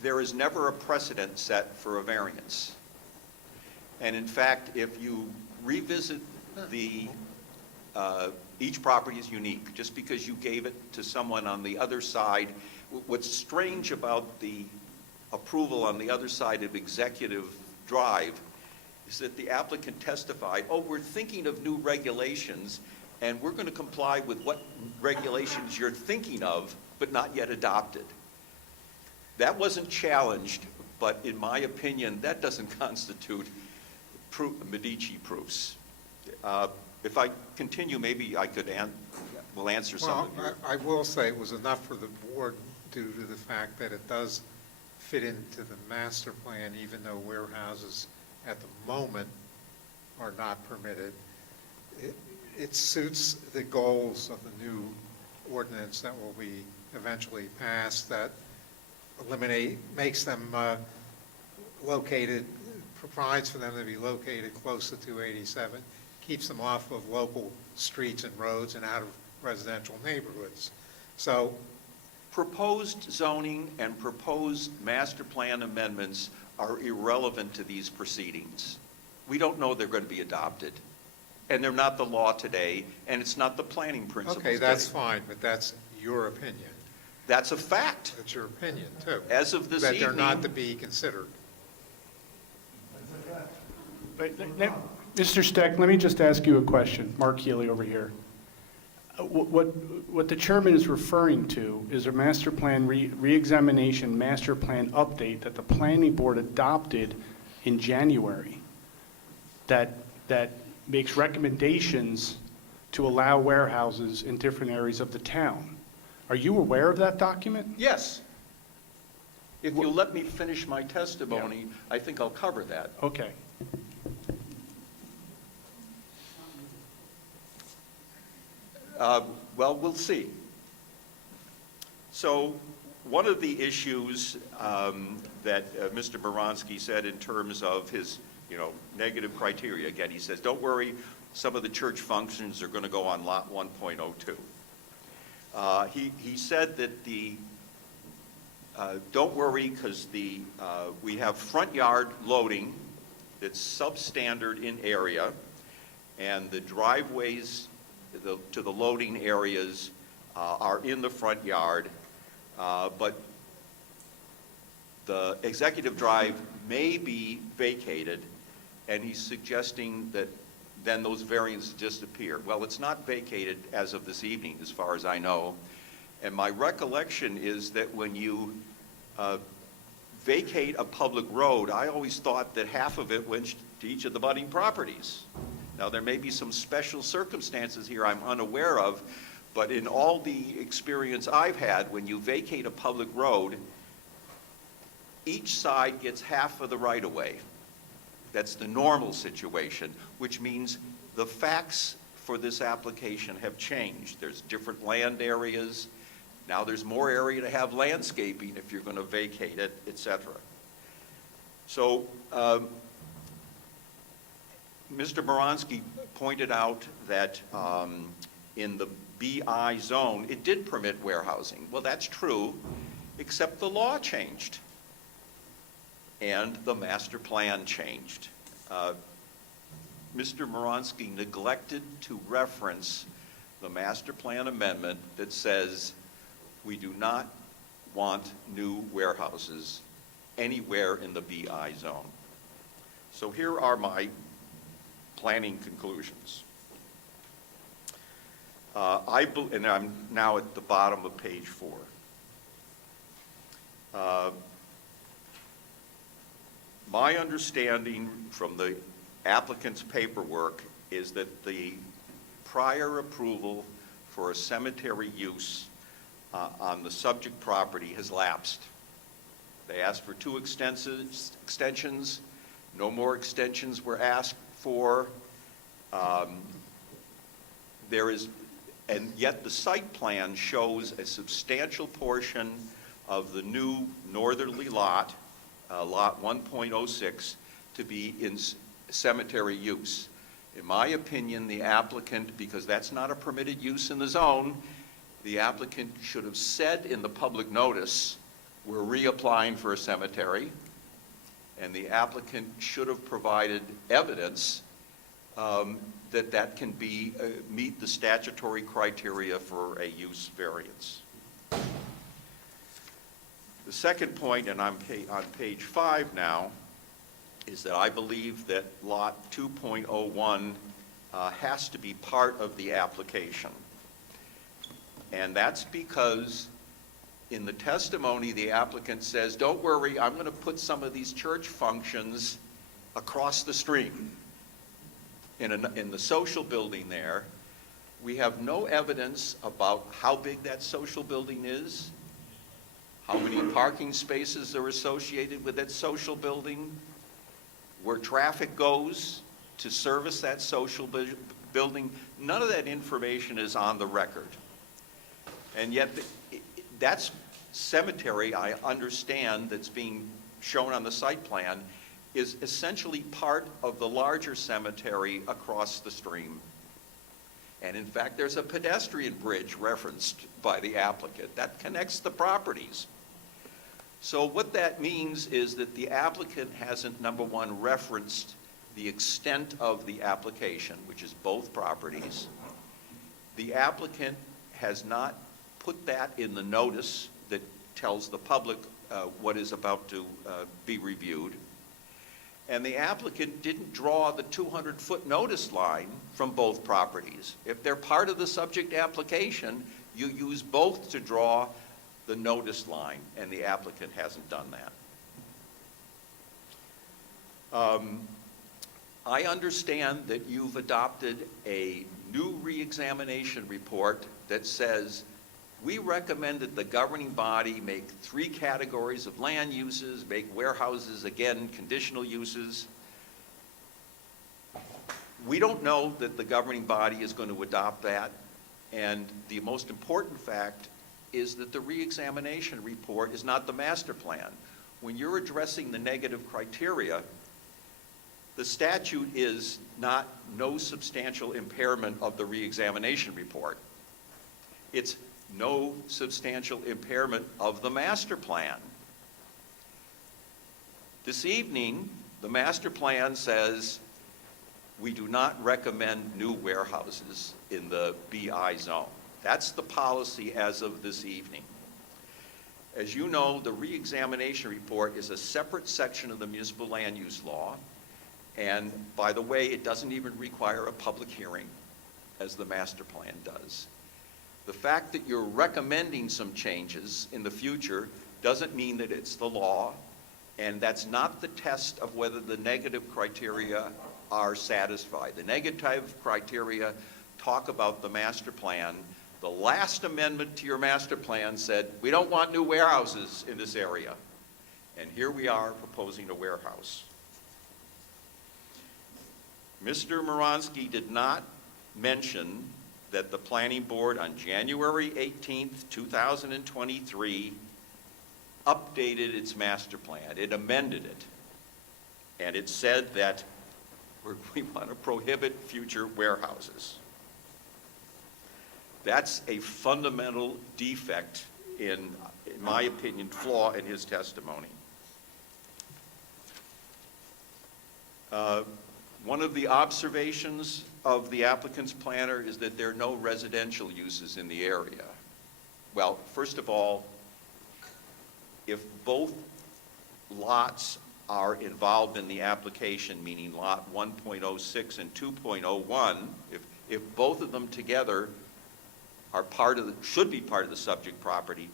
there is never a precedent set for a variance. And in fact, if you revisit each property is unique. Just because you gave it to someone on the other side, what's strange about the approval on the other side of Executive Drive is that the applicant testified, oh, we're thinking of new regulations, and we're going to comply with what regulations you're thinking of, but not yet adopted. That wasn't challenged, but in my opinion, that doesn't constitute Medici proofs. If I continue, maybe I could will answer some of your... I will say it was enough for the board due to the fact that it does fit into the master plan, even though warehouses at the moment are not permitted. It suits the goals of the new ordinance that will be eventually passed, that makes them located, provides for them to be located close to 287, keeps them off of local streets and roads and out of residential neighborhoods. So proposed zoning and proposed master plan amendments are irrelevant to these proceedings. We don't know they're going to be adopted, and they're not the law today, and it's not the planning principles okay, that's today. fine, but that's your opinion. That's a fact. That's your opinion, too. As of this that evening... they're not to be considered. Mr. Steck, let me just ask you a question. Mark Healy over here. What the chairman is referring to is a master plan re-examination master plan update that the planning board adopted in January that makes recommendations to allow warehouses in different areas of the town. Are you aware of that document? Yes. If you'll let me finish my testimony, I think I'll cover that. Okay. Well, we'll see. So one of the issues that Mr. Moronsky said in terms of his, negative criteria, again, he says, don't worry, some of the church functions are going to go on lot 1.02. He said that don't worry because we have front yard loading that's substandard in area, and the driveways to the loading areas are in the front yard, but the executive drive may be vacated, and he's suggesting that then those variances disappear. Well, it's not vacated as of this evening, as far as I know, and my recollection is that when you vacate a public road, I always thought that half of it went to each of the budding properties. Now, there may be some special circumstances here I'm unaware of, but in all the experience I've had, when you vacate a public road, each side gets half of the right-of-way. That's the normal situation, which means the facts for this application have changed. There's different land areas. Now there's more area to have landscaping if you're going to vacate it, et cetera. So Mr. Moronsky pointed out that in the BI zone, it did permit warehousing. Well, that's true, except the law changed and the master plan changed. Mr. Moronsky neglected to reference the master plan amendment that says we do not want new warehouses anywhere in the BI zone. So here are my planning conclusions. And I'm now at the bottom of page 4. My understanding from the applicant's paperwork is that the prior approval for a cemetery use on the subject property has lapsed. They asked for 2 extensions. No more extensions were asked for. And yet the site plan shows a substantial portion of the new northerly lot, lot 1.06, to be in cemetery use. In my opinion, the applicant, because that's not a permitted use in the zone, the applicant should have said in the public notice, we're reapplying for a cemetery, and the applicant should have provided evidence that can be meet the statutory criteria for a use variance. The second point, and I'm on page 5 now, is that I believe that lot 2.01 has to be part of the application. And that's because in the testimony, the applicant says, don't worry, I'm going to put some of these church functions across the street in the social building there. We have no evidence about how big that social building is, how many parking spaces are associated with that social building, where traffic goes to service that social building. None of that information is on the record. And yet, that's cemetery, I understand, that's being shown on the site plan, is essentially part of the larger cemetery across the stream. And in fact, there's a pedestrian bridge referenced by the applicant that connects the properties. So what that means is that the applicant hasn't, number one, referenced the extent of the application, which is both properties. The applicant has not put that in the notice that tells the public what is about to be reviewed. And the applicant didn't draw the 200-foot notice line from both properties. If they're part of the subject application, you use both to draw the notice line, and the applicant hasn't done that. I understand that you've adopted a new reexamination report that says we recommend that the governing body make 3 categories of land uses, make warehouses, again, conditional uses. We don't know that the governing body is going to adopt that. And the most important fact is that the reexamination report is not the master plan. When you're addressing the negative criteria, the statute is not no substantial impairment of the reexamination report. It's no substantial impairment of the master plan. This evening, the master plan says we do not recommend new warehouses in the BI zone. That's the policy as of this evening. As you know, the reexamination report is a separate section of the municipal land use law. And by the way, it doesn't even require a public hearing, as the master plan does. The fact that you're recommending some changes in the future doesn't mean that it's the law, and that's not the test of whether the negative criteria are satisfied. The negative criteria talk about the master plan. The last amendment to your master plan said, we don't want new warehouses in this area. And here we are proposing a warehouse. Mr. Moronsky did not mention that the planning board on January 18th, 2023 updated its master plan. It amended it. And it said that we want to prohibit future warehouses. That's a fundamental defect, in my opinion, flaw in his testimony. One of the observations of the applicant's planner is that there are no residential uses in the area. Well, first of all, if both lots are involved in the application, meaning lot 1.06 and 2.01, if both of them together are should be part of the subject property,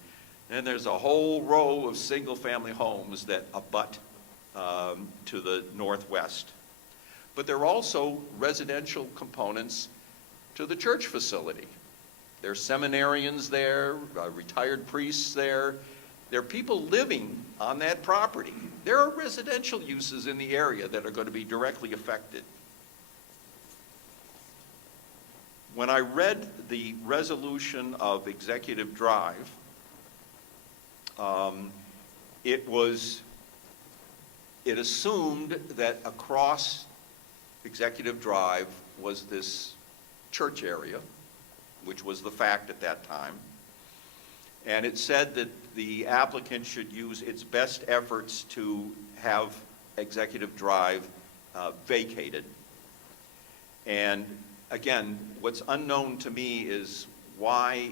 then there's a whole row of single-family homes that abut to the northwest. But there are also residential components to the church facility. There are seminarians there, retired priests there. There are people living on that property. There are residential uses in the area that are going to be directly affected. When I read the resolution of Executive Drive, it assumed that across Executive Drive was this church area, which was the fact at that time. And it said that the applicant should use its best efforts to have Executive Drive vacated. And again, what's unknown to me is why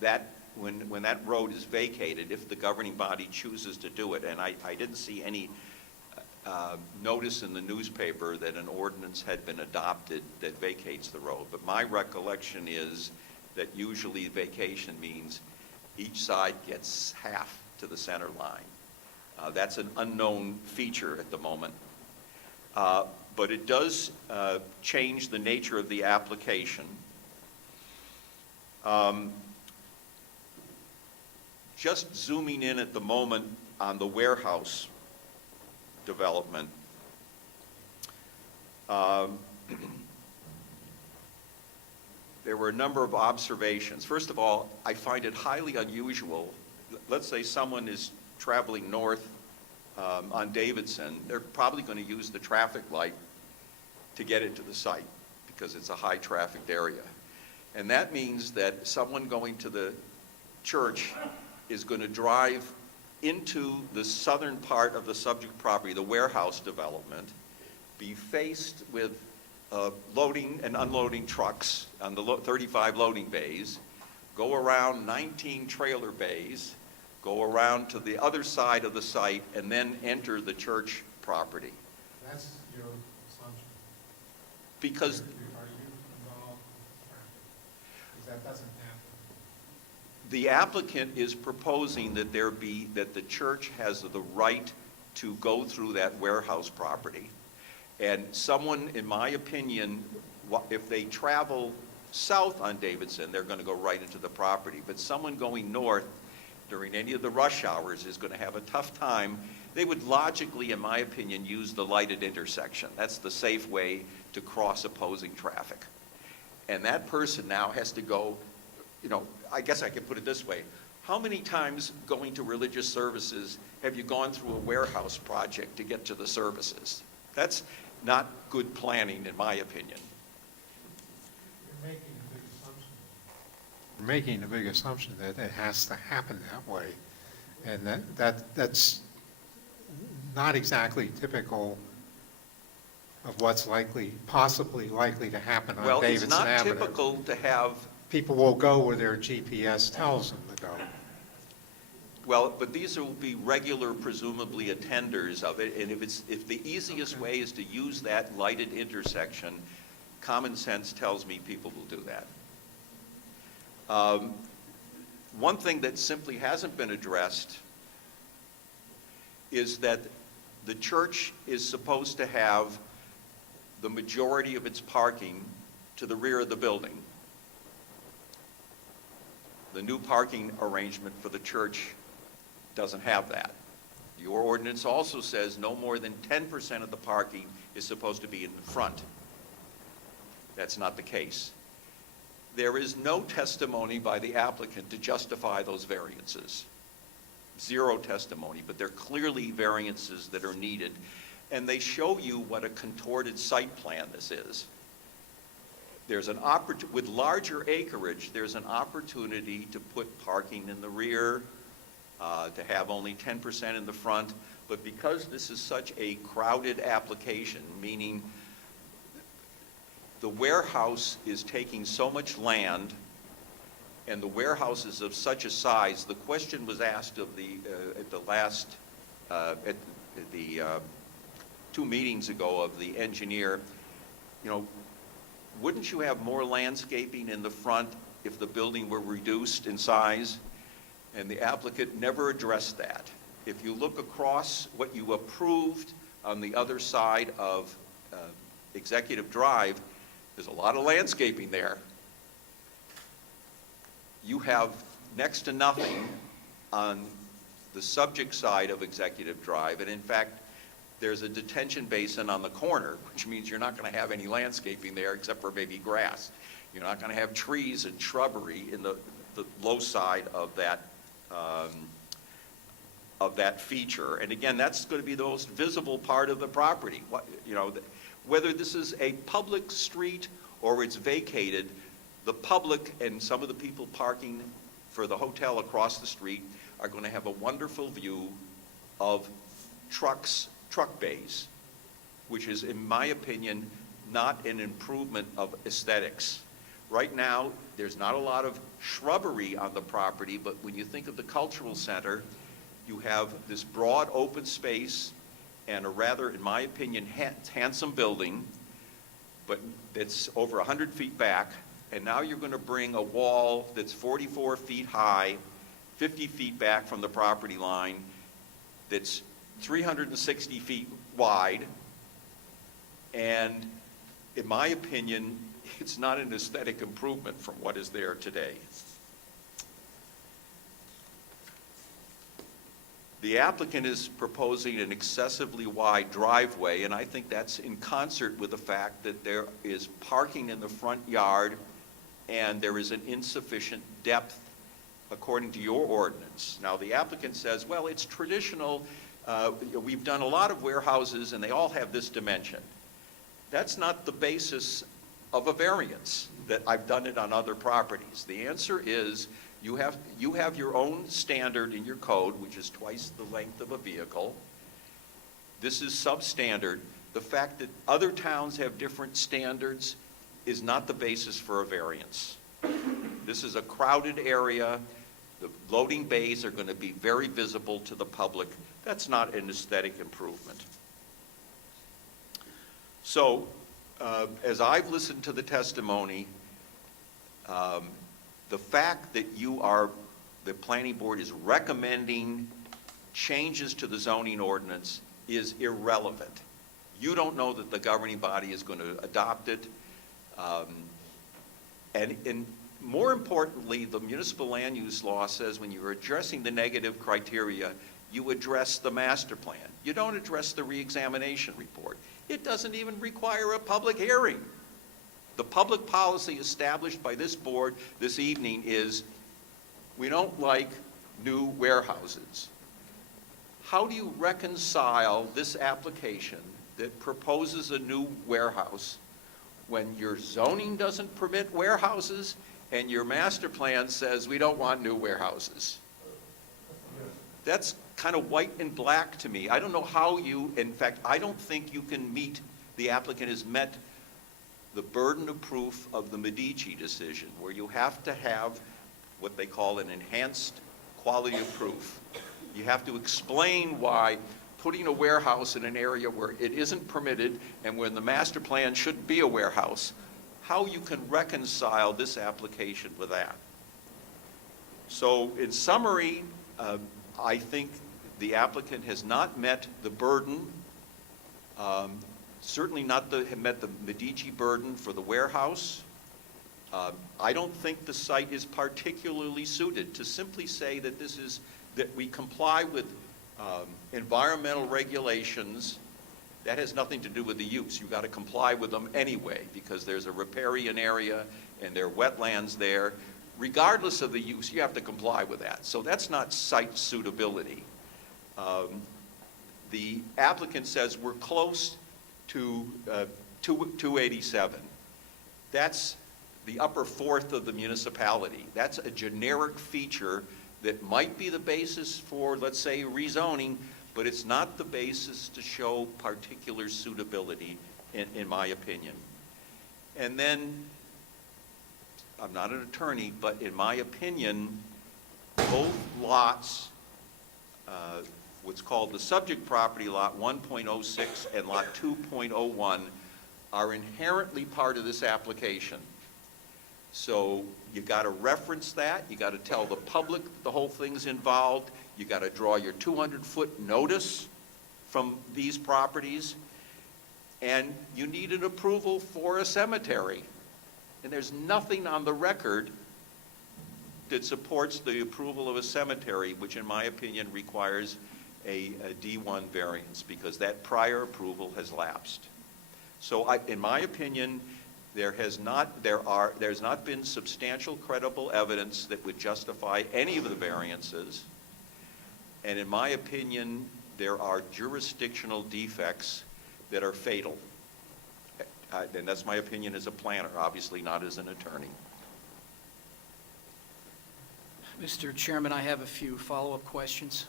that, when that road is vacated, if the governing body chooses to do it. And I didn't see any notice in the newspaper that an ordinance had been adopted that vacates the road. But my recollection is that usually vacation means each side gets half to the center line. That's an unknown feature at the moment. But it does change the nature of the application. Just zooming in at the moment on the warehouse development. There were a number of observations. First of all, I find it highly unusual. Let's say someone is traveling north on Davidson. They're probably going to use the traffic light to get into the site because it's a high trafficked area. And that means that someone going to the church is going to drive into the southern part of the subject property, the warehouse development, be faced with loading and unloading trucks on the 35 loading bays, go around 19 trailer bays, go around to the other side of the site, and then enter the church property. That's your assumption. Because Are you involved with traffic? Because that doesn't happen. the applicant is proposing that that the church has the right to go through that warehouse property. And someone, in my opinion, if they travel south on Davidson, they're going to go right into the property. But someone going north during any of the rush hours is going to have a tough time. They would logically, in my opinion, use the lighted intersection. That's the safe way to cross opposing traffic. and that person now has to go, I guess I can put it this way. How many times going to religious services have you gone through a warehouse project to get to the services? That's not good planning, in my opinion. We're making a big assumption that it has to happen that way. And that's not exactly typical of what's possibly likely to happen on Well, Davidson it's not Avenue. typical to have, People will go where their GPS tells them to go. well, but these will be regular, presumably attenders of it, and if the easiest way is to use that lighted intersection, common sense tells me people will do that. One thing that simply hasn't been addressed is that the church is supposed to have the majority of its parking to the rear of the building. The new parking arrangement for the church doesn't have that. Your ordinance also says no more than 10% of the parking is supposed to be in the front. That's not the case. There is no testimony by the applicant to justify those variances. Zero testimony, but they're clearly variances that are needed, and they show you what a contorted site plan this is. There's an with larger acreage, there's an opportunity to put parking in the rear, to have only 10% in the front, but because this is such a crowded application, meaning the warehouse is taking so much land, and the warehouse is of such a size, the question was asked of at the 2 meetings ago of the engineer, wouldn't you have more landscaping in the front if the building were reduced in size? And the applicant never addressed that. If you look across what you approved on the other side of Executive Drive, there's a lot of landscaping there. You have next to nothing on the subject side of Executive Drive, and in fact, there's a detention basin on the corner, which means you're not going to have any landscaping there except for maybe grass. You're not going to have trees and shrubbery in the low side of that feature. And again, that's going to be the most visible part of the property. Whether this is a public street or it's vacated, the public and some of the people parking for the hotel across the street are going to have a wonderful view of truck bays, which is, in my opinion, not an improvement of aesthetics. Right now, there's not a lot of shrubbery on the property, but when you think of the cultural center, you have this broad open space and a rather, in my opinion, handsome building, but it's over 100 feet back, and now you're going to bring a wall that's 44 feet high, 50 feet back from the property line, that's 360 feet wide, and in my opinion, it's not an aesthetic improvement from what is there today. The applicant is proposing an excessively wide driveway, and I think that's in concert with the fact that there is parking in the front yard and there is an insufficient depth according to your ordinance. Now, the applicant says, well, it's traditional. We've done a lot of warehouses and they all have this dimension. That's not the basis of a variance, that I've done it on other properties. The answer is you have your own standard in your code, which is twice the length of a vehicle. This is substandard. The fact that other towns have different standards is not the basis for a variance. This is a crowded area. The loading bays are going to be very visible to the public. That's not an aesthetic improvement. So, as I've listened to the testimony, the fact that the planning board is recommending changes to the zoning ordinance is irrelevant. You don't know that the governing body is going to adopt it. And more importantly, the municipal land use law says when you're addressing the negative criteria, you address the master plan. You don't address the reexamination report. It doesn't even require a public hearing. The public policy established by this board this evening is we don't like new warehouses. How do you reconcile this application that proposes a new warehouse when your zoning doesn't permit warehouses and your master plan says we don't want new warehouses? That's kind of white and black to me. I don't know how you, in fact, I don't think you can meet, the applicant has met the burden of proof of the Medici decision, where you have to have what they call an enhanced quality of proof. You have to explain why putting a warehouse in an area where it isn't permitted and where the master plan shouldn't be a warehouse, how you can reconcile this application with that. So in summary, I think the applicant has not met the burden, certainly not met the Medici burden for the warehouse. I don't think the site is particularly suited to simply say that that we comply with environmental regulations. That has nothing to do with the use. You've got to comply with them anyway because there's a riparian area and there are wetlands there. Regardless of the use, you have to comply with that. So that's not site suitability. The applicant says we're close to 287. That's the upper fourth of the municipality. That's a generic feature that might be the basis for, let's say, rezoning, but it's not the basis to show particular suitability, in my opinion. And then, I'm not an attorney, but in my opinion, both lots, what's called the subject property, lot 1.06 and lot 2.01, are inherently part of this application. So you got to reference that, you got to tell the public the whole thing's involved, you got to draw your 200-foot notice from these properties, and you need an approval for a cemetery. And there's nothing on the record that supports the approval of a cemetery, which in my opinion requires a D1 variance, because that prior approval has lapsed. So in my opinion, there's not been substantial credible evidence that would justify any of the variances. And in my opinion, there are jurisdictional defects that are fatal. And that's my opinion as a planner, obviously not as an attorney. Mr. Chairman, I have a few follow-up questions.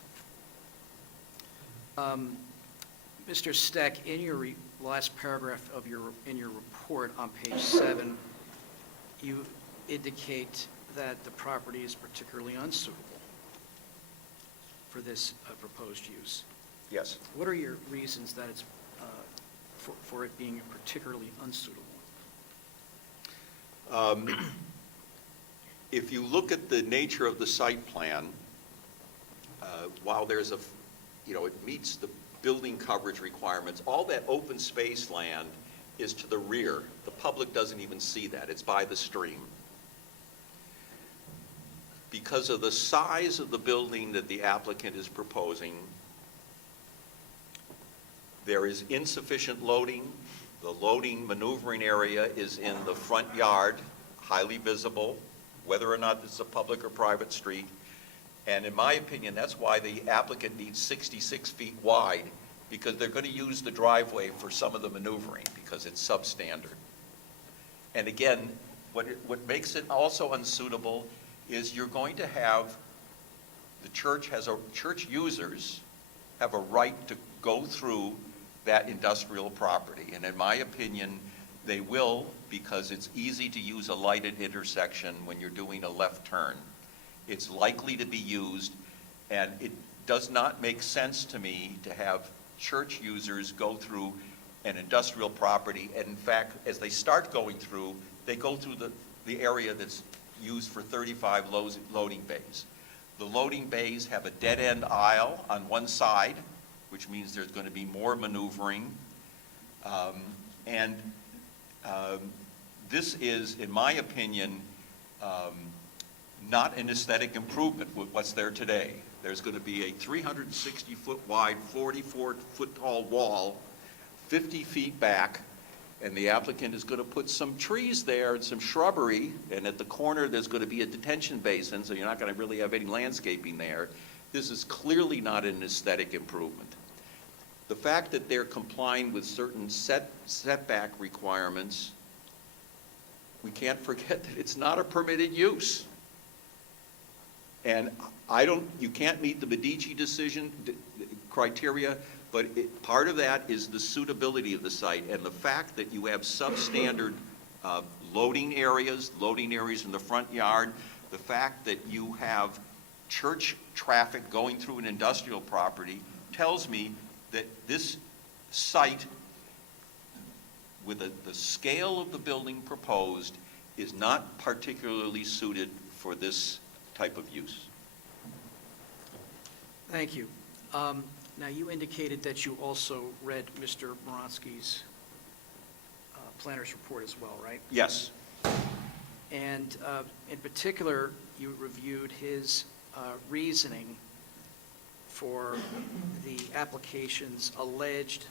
Mr. Steck, in your last paragraph of your report on page 7, you indicate that the property is particularly unsuitable for this proposed use. Yes. What are your reasons that it's for it being particularly unsuitable? If you look at the nature of the site plan, while there's it meets the building coverage requirements, all that open space land is to the rear. The public doesn't even see that. It's by the stream. Because of the size of the building that the applicant is proposing, there is insufficient loading. The loading maneuvering area is in the front yard, highly visible, whether or not it's a public or private street. And in my opinion, that's why the applicant needs 66 feet wide, because they're going to use the driveway for some of the maneuvering because it's substandard. And again, what makes it also unsuitable is you're going to have, church users have a right to go through that industrial property. And in my opinion, they will, because it's easy to use a lighted intersection when you're doing a left turn. It's likely to be used, and it does not make sense to me to have church users go through an industrial property. And in fact, as they start going through, they go through the area that's used for 35 loading bays. The loading bays have a dead-end aisle on one side, which means there's going to be more maneuvering. This is, in my opinion, not an aesthetic improvement with what's there today. There's going to be a 360-foot wide, 44-foot tall wall, 50 feet back, and the applicant is going to put some trees there and some shrubbery, and at the corner, there's going to be a detention basin, so you're not going to really have any landscaping there. This is clearly not an aesthetic improvement. The fact that they're complying with certain setback requirements, we can't forget that it's not a permitted use. And you can't meet the Medici decision criteria, but part of that is the suitability of the site, and the fact that you have substandard loading areas in the front yard, the fact that you have church traffic going through an industrial property tells me that this site, with the scale of the building proposed, is not particularly suited for this type of use. Thank you. Now, you indicated that you also read Mr. Moronsky's planner's report as well, right? Yes. And in particular, you reviewed his reasoning for the application's alleged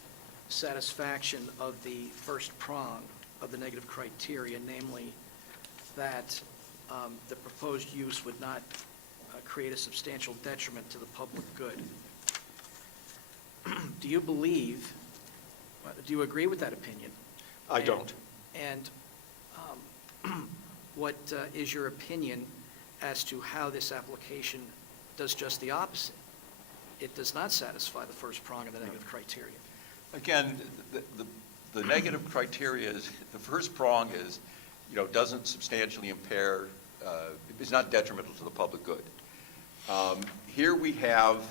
satisfaction of the first prong of the negative criteria, namely that the proposed use would not create a substantial detriment to the public good. Do you agree with that opinion? I don't. And what is your opinion as to how this application does just the opposite? It does not satisfy the first prong of the negative criteria. Again, the negative criteria is, the first prong is, doesn't substantially impair, is not detrimental to the public good. Here we have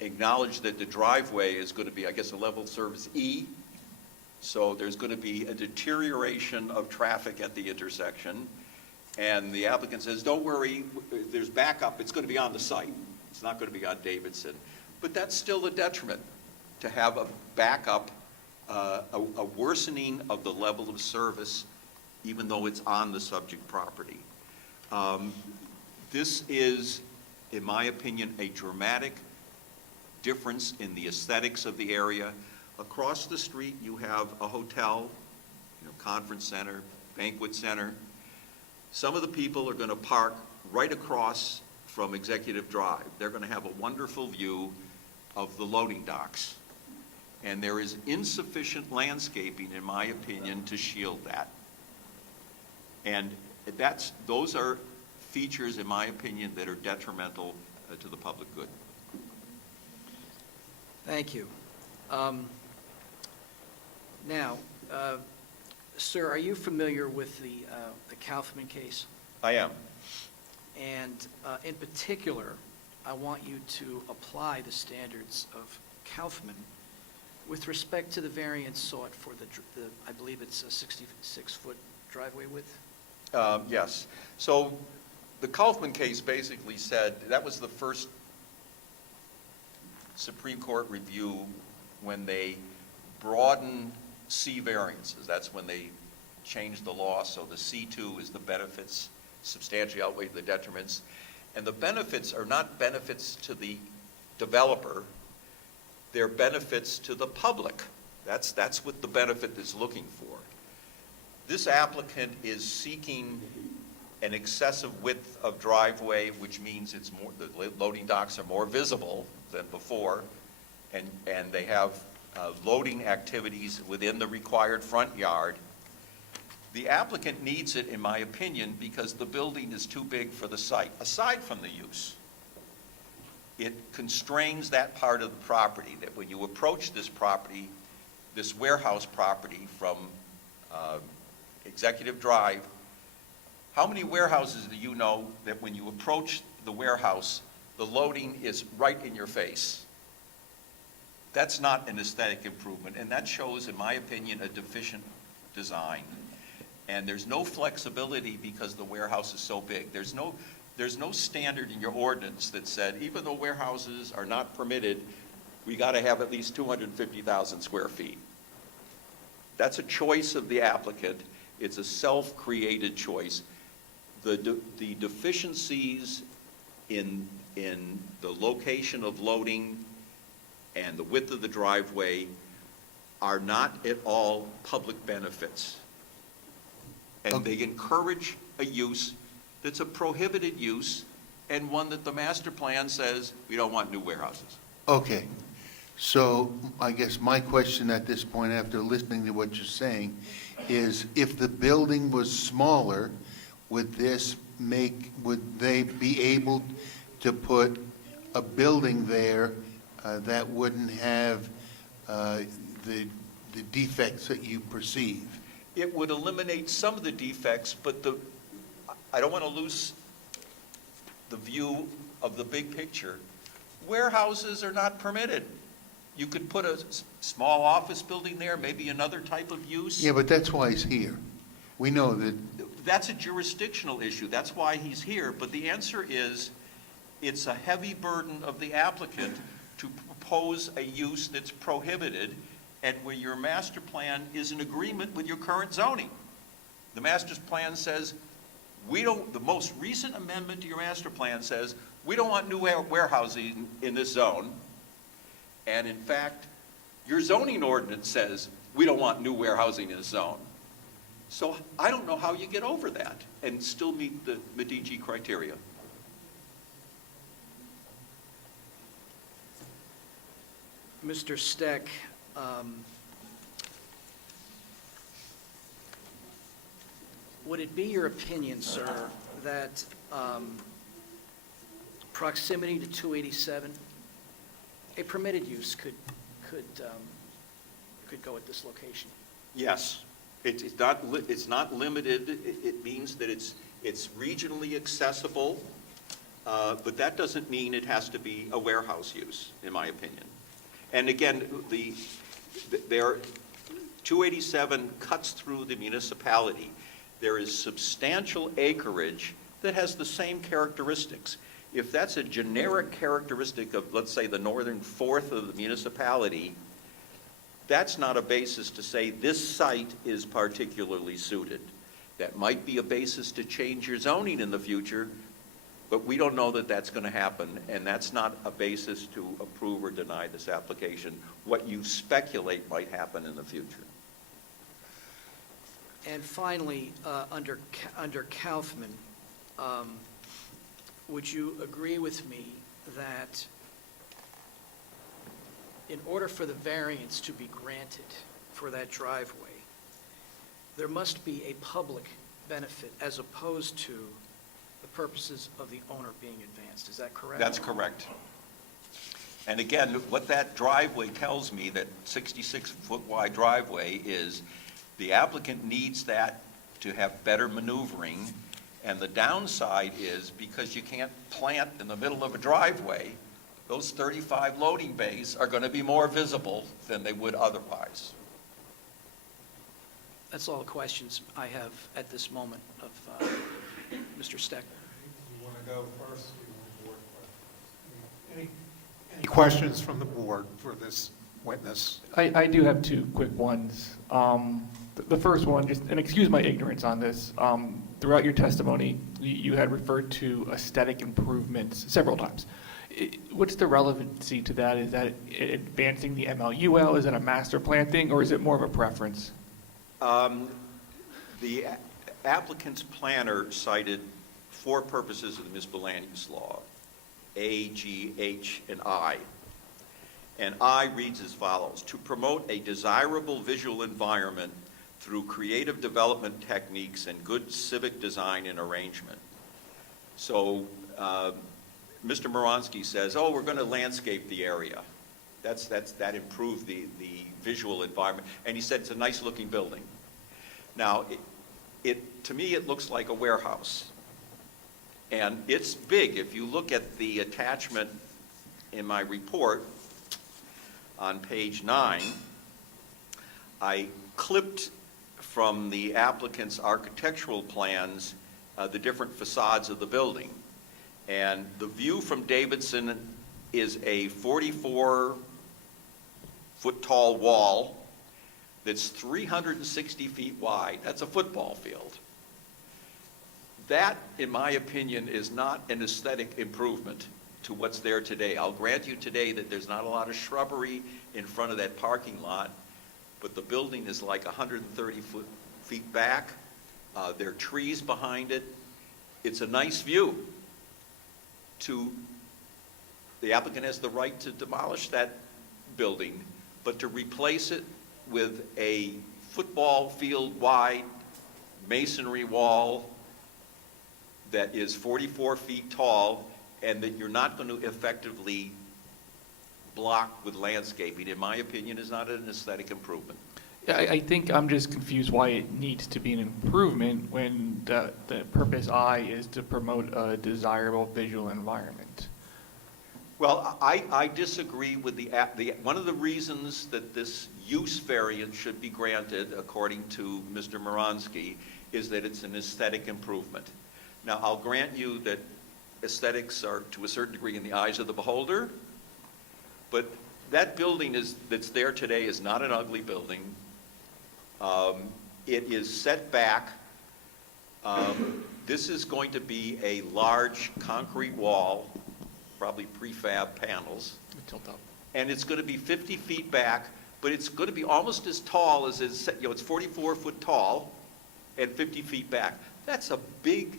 acknowledged that the driveway is going to be, I guess, a level of service E, so there's going to be a deterioration of traffic at the intersection, and the applicant says, don't worry, there's backup, it's going to be on the site. It's not going to be on Davidson. But that's still a detriment, to have a backup, a worsening of the level of service, even though it's on the subject property. This is, in my opinion, a dramatic difference in the aesthetics of the area. Across the street, you have a hotel, conference center, banquet center. Some of the people are going to park right across from Executive Drive. They're going to have a wonderful view of the loading docks. And there is insufficient landscaping, in my opinion, to shield that. And those are features, in my opinion, that are detrimental to the public good. Thank you. Now, sir, are you familiar with the Kaufman case? I am. And in particular, I want you to apply the standards of Kaufman with respect to the variance sought for the I believe it's a 66-foot driveway width? Yes. So the Kaufman case basically said, that was the first Supreme Court review when they broadened C variances. That's when they changed the law, so the C2 is the benefits substantially outweigh the detriments. And the benefits are not benefits to the developer, they're benefits to the public. That's what the benefit is looking for. This applicant is seeking an excessive width of driveway, which means it's more, the loading docks are more visible than before, and they have loading activities within the required front yard. The applicant needs it, in my opinion, because the building is too big for the site, aside from the use. It constrains that part of the property, that when you approach this property, this warehouse property from Executive Drive, how many warehouses do you know that when you approach the warehouse, the loading is right in your face? That's not an aesthetic improvement, and that shows, in my opinion, a deficient design. And there's no flexibility because the warehouse is so big. There's no standard in your ordinance that said, even though warehouses are not permitted, we got to have at least 250,000 square feet. That's a choice of the applicant. It's a self-created choice. The deficiencies in the location of loading and the width of the driveway are not at all public benefits. And they encourage a use that's a prohibited use and one that the master plan says we don't want new warehouses. Okay, so I guess my question at this point, after listening to what you're saying, is if the building was smaller, would they be able to put a building there that wouldn't have the defects that you perceive? It would eliminate some of the defects, but I don't want to lose the view of the big picture. Warehouses are not permitted. You could put a small office building there, maybe another type of use. Yeah, but that's why he's here. We know that. That's a jurisdictional issue. That's why he's here. But the answer is, it's a heavy burden of the applicant to propose a use that's prohibited and where your master plan is in agreement with your current zoning. The master plan says, the most recent amendment to your master plan says, we don't want new warehousing in this zone. And in fact, your zoning ordinance says, we don't want new warehousing in this zone. So I don't know how you get over that and still meet the Medici criteria. Mr. Steck, would it be your opinion, sir, that proximity to 287, a permitted use could go at this location? Yes, it's not limited. It means that it's regionally accessible, but that doesn't mean it has to be a warehouse use, in my opinion. And again, 287 cuts through the municipality. There is substantial acreage that has the same characteristics. If that's a generic characteristic of, let's say, the northern fourth of the municipality, that's not a basis to say this site is particularly suited. That might be a basis to change your zoning in the future, but we don't know that that's going to happen, and that's not a basis to approve or deny this application. What you speculate might happen in the future. And finally, under Kaufman, would you agree with me that in order for the variance to be granted for that driveway, there must be a public benefit as opposed to the purposes of the owner being advanced? Is that correct? That's correct. And again, what that driveway tells me, that 66-foot wide driveway, is the applicant needs that to have better maneuvering. And the downside is, because you can't plant in the middle of a driveway, those 35 loading bays are going to be more visible than they would otherwise. That's all the questions I have at this moment of Mr. Steck. You want to go first? You want board questions? Any questions from the board for this witness? I do have two quick ones. The first one, just, and excuse my ignorance on this, throughout your testimony, you had referred to aesthetic improvements several times. What's the relevancy to that? Is that advancing the MLUL? Is it a master plan thing, or is it more of a preference? The applicant's planner cited four purposes of the municipal land use law: A, G, H, and I. And I reads as follows: to promote a desirable visual environment through creative development techniques and good civic design and arrangement. So Mr. Moronsky says, oh, we're going to landscape the area. That improved the visual environment. And he said it's a nice looking building. Now, to me, it looks like a warehouse. And it's big. If you look at the attachment in my report on page 9, I clipped from the applicant's architectural plans the different facades of the building. And the view from Davidson is a 44-foot tall wall that's 360 feet wide. That's a football field. That, in my opinion, is not an aesthetic improvement to what's there today. I'll grant you today that there's not a lot of shrubbery in front of that parking lot, but the building is like 130 feet back. There are trees behind it. It's a nice view. The applicant has the right to demolish that building, but to replace it with a football field wide masonry wall that is 44 feet tall and that you're not going to effectively block with landscaping, in my opinion, is not an aesthetic improvement. I think I'm just confused why it needs to be an improvement when the purpose I is to promote a desirable visual environment. Well, I disagree with one of the reasons that this use variance should be granted, according to Mr. Moronsky, is that it's an aesthetic improvement. Now, I'll grant you that aesthetics are, to a certain degree, in the eyes of the beholder, but that building that's there today is not an ugly building. It is set back. This is going to be a large concrete wall, probably prefab panels, Tilt up. and it's going to be 50 feet back, but it's going to be almost as tall as it's 44 foot tall and 50 feet back. That's a big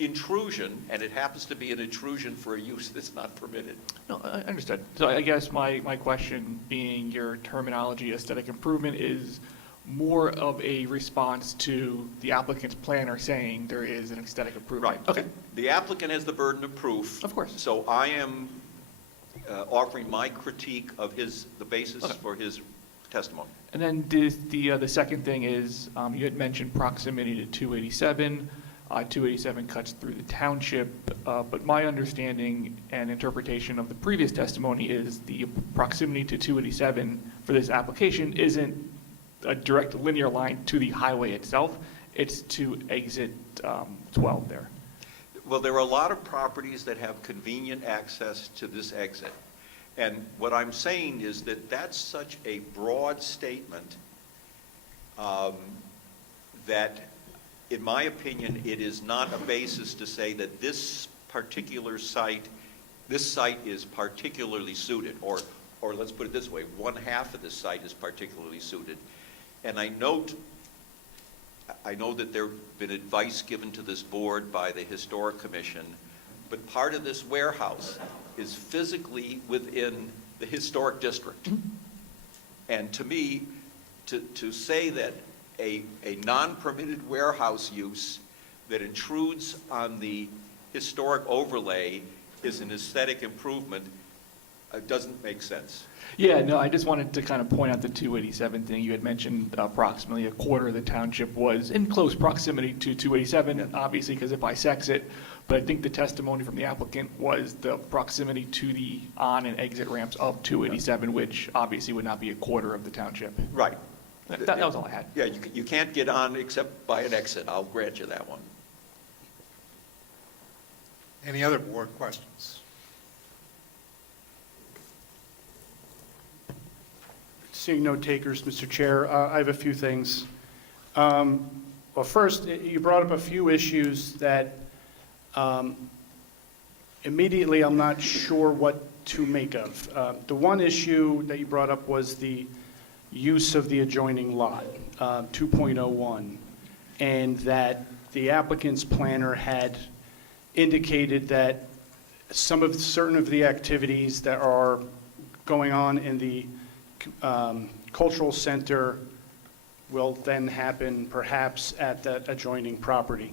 intrusion, and it happens to be an intrusion for a use that's not permitted. No, I understood. So I guess my question being your terminology, aesthetic improvement, is more of a response to the applicant's planner saying there is an aesthetic improvement. Right. Okay. The applicant has the burden of proof. Of course. So I am offering my critique of the basis Okay. for his testimony. And then the second thing is, you had mentioned proximity to 287. 287 cuts through the township, but my understanding and interpretation of the previous testimony is the proximity to 287 for this application isn't a direct linear line to the highway itself. It's to exit 12 there. Well, there are a lot of properties that have convenient access to this exit. And what I'm saying is that that's such a broad statement that, in my opinion, it is not a basis to say that this particular site, is particularly suited, or let's put it this way, one half of this site is particularly suited. And I know that there have been advice given to this board by the Historic Commission, but part of this warehouse is physically within the historic district. And to me, to say that a non-permitted warehouse use that intrudes on the historic overlay is an aesthetic improvement doesn't make sense. Yeah, no, I just wanted to kind of point out the 287 thing. You had mentioned approximately a quarter of the township was in close proximity to 287, obviously because it bisects it. But I think the testimony from the applicant was the proximity to the on and exit ramps of 287, which obviously would not be a quarter of the township. Right. That was all I had. Yeah, you can't get on except by an exit. I'll grant you that one. Any other board questions? Seeing no takers, Mr. Chair, I have a few things. Well, first, you brought up a few issues that immediately I'm not sure what to make of. The one issue that you brought up was the use of the adjoining lot, 2.01, and that the applicant's planner had indicated that certain of the activities that are going on in the cultural center will then happen perhaps at that adjoining property.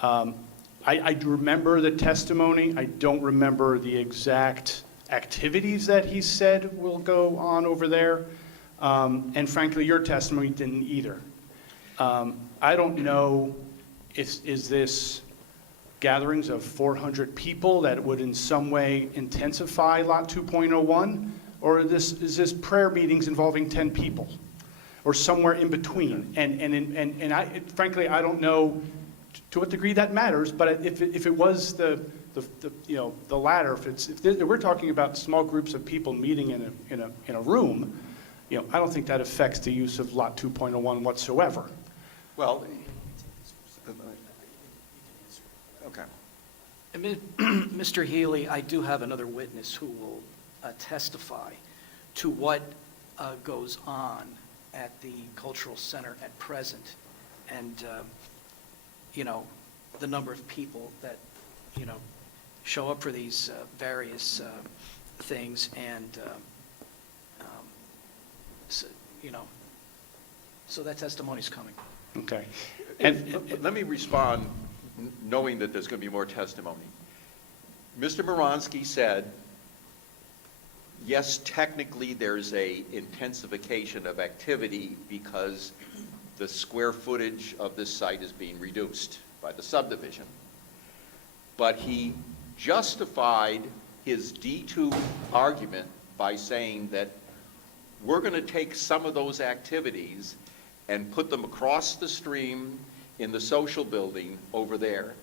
I do remember the testimony. I don't remember the exact activities that he said will go on over there. And frankly, your testimony didn't either. I don't know, is this gatherings of 400 people that would in some way intensify Lot 2.01? Or is this prayer meetings involving 10 people? Or somewhere in between? And frankly, I don't know to what degree that matters, but if it was the latter, if we're talking about small groups of people meeting in a room, I don't think that affects the use of Lot 2.01 whatsoever. Well, okay. Mr. Healy, I do have another witness who will testify to what goes on at the cultural center at present, and, you know, the number of people that, you know, show up for these various things, and, so, you know, so that testimony's coming. Okay. Let me respond, knowing that there's going to be more testimony. Mr. Moronsky said, yes, technically there's a intensification of activity because the square footage of this site is being reduced by the subdivision. But he justified his D2 argument by saying that we're going to take some of those activities and put them across the stream in the social building over there.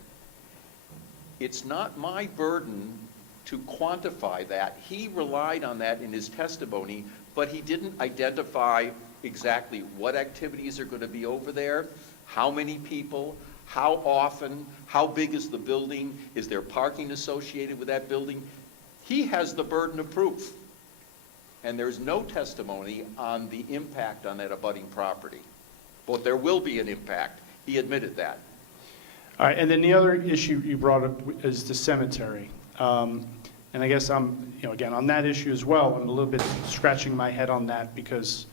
It's not my burden to quantify that. He relied on that in his testimony, but he didn't identify exactly what activities are going to be over there, how many people, how often, how big is the building, is there parking associated with that building? He has the burden of proof. And there's no testimony on the impact on that abutting property. But there will be an impact. He admitted that. All right, and then the other issue you brought up is the cemetery. And I guess I'm, you know, again, on that issue as well, I'm a little bit scratching my head on that because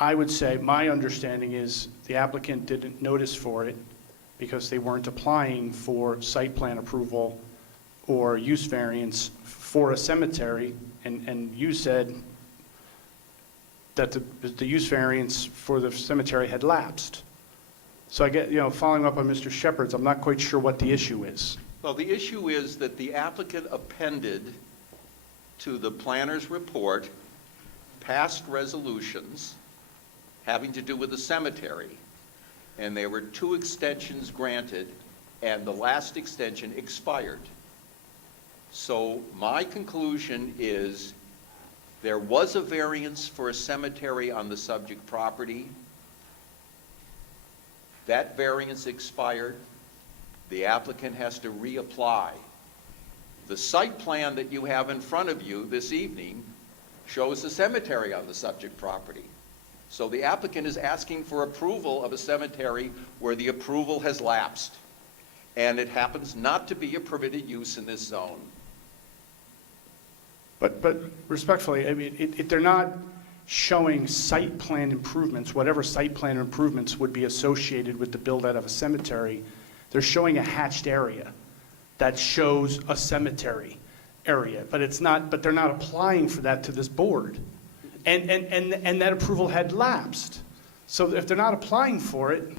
I would say my understanding is the applicant didn't notice for it because they weren't applying for site plan approval or use variance for a cemetery, and you said that the use variance for the cemetery had lapsed. So I get, you know, following up on Mr. Shepherd's, I'm not quite sure what the issue is. Well, the issue is that the applicant appended to the planner's report past resolutions having to do with the cemetery. And there were 2 extensions granted, and the last extension expired. So my conclusion is there was a variance for a cemetery on the subject property. That variance expired. The applicant has to reapply. The site plan that you have in front of you this evening shows a cemetery on the subject property. So the applicant is asking for approval of a cemetery where the approval has lapsed. And it happens not to be a permitted use in this zone. But respectfully, I mean, they're not showing site plan improvements, whatever site plan improvements would be associated with the build-out of a cemetery. They're showing a hatched area that shows a cemetery area, but it's not. But they're not applying for that to this board, and that approval had lapsed. So if they're not applying for it,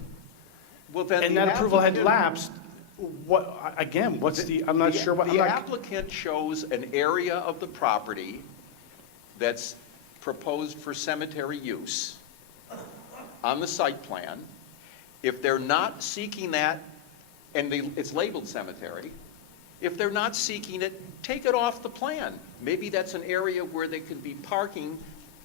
well, then and that approval had lapsed, what again? What's the? I'm not sure what the applicant shows an area of the property that's proposed for cemetery use on the site plan. If they're not seeking that, and it's labeled cemetery, if they're not seeking it, take it off the plan. Maybe that's an area where they could be parking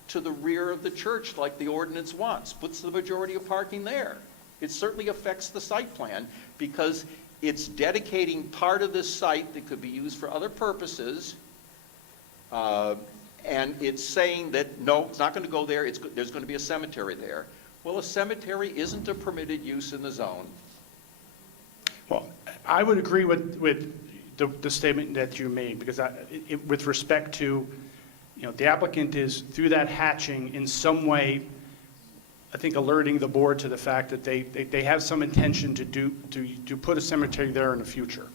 to the rear of the church like the ordinance wants. Puts the majority of parking there. It certainly affects the site plan because it's dedicating part of this site that could be used for other purposes, and it's saying that, no, it's not going to go there, there's going to be a cemetery there. Well, a cemetery isn't a permitted use in the zone. Well, I would agree with the statement that you made, because with respect to, you know, the applicant is, through that hatching, in some way, I think, alerting the board to the fact that they have some intention to put a cemetery there in the future.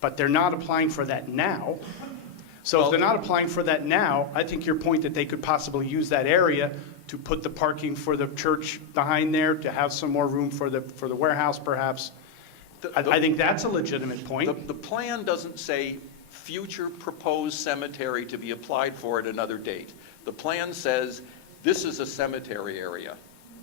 But they're not applying for that now. So if they're not applying for that now, I think your point that they could possibly use that area to put the parking for the church behind there, to have some more room for the warehouse perhaps, I think that's a legitimate point. The plan doesn't say future proposed cemetery to be applied for at another date. The plan says this is a cemetery area.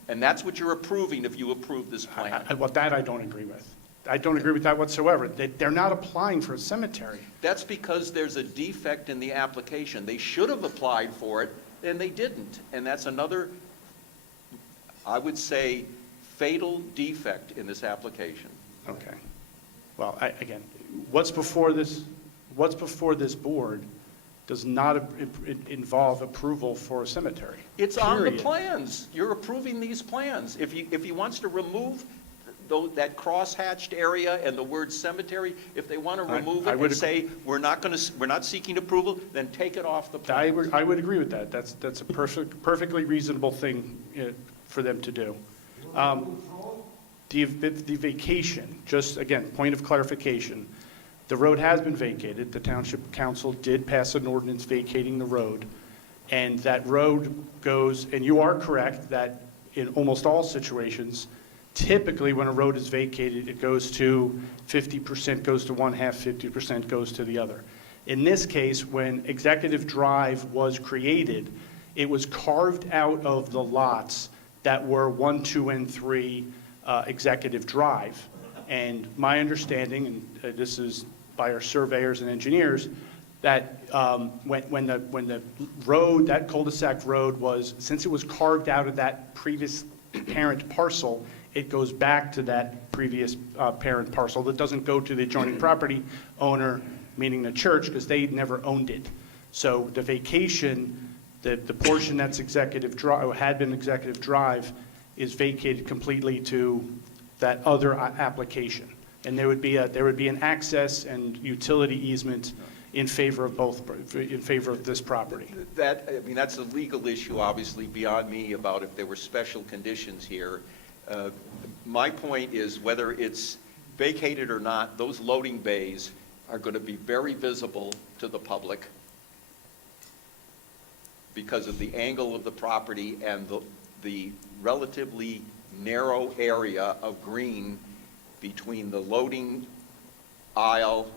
And that's what you're approving if you approve this plan. Well, that I don't agree with. I don't agree with that whatsoever. They're not applying for a cemetery. That's because there's a defect in the application. They should have applied for it, and they didn't. And that's another, I would say, fatal defect in this application. Okay. Well, again, what's before this board does not involve approval for a cemetery. It's on the Period. plans. You're approving these plans. If he wants to remove that cross-hatched area and the word cemetery, if they want to remove I it would and say, we're not seeking approval, then take it off the plans. I would agree with that. That's a perfectly reasonable thing for them to do. The vacation, just again, point of clarification, the road has been vacated. The Township Council did pass an ordinance vacating the road, and that road goes, and you are correct that in almost all situations, typically when a road is vacated, it goes to 50% goes to one half, 50% goes to the other. In this case, when Executive Drive was created, it was carved out of the lots that were 1, 2, and 3 Executive Drive. And my understanding, and this is by our surveyors and engineers, that when the road, that cul-de-sac road was, since it was carved out of that previous parent parcel, it goes back to that previous parent parcel. That doesn't go to the adjoining property owner, meaning the church, because they never owned it. So the vacation, the portion that's Executive Drive, or had been Executive Drive, is vacated completely to that other application. And there would be an access and utility easement in favor of in favor of this property. That's a legal issue, obviously, beyond me about if there were special conditions here. My point is, whether it's vacated or not, those loading bays are going to be very visible to the public because of the angle of the property and the relatively narrow area of green between the loading aisle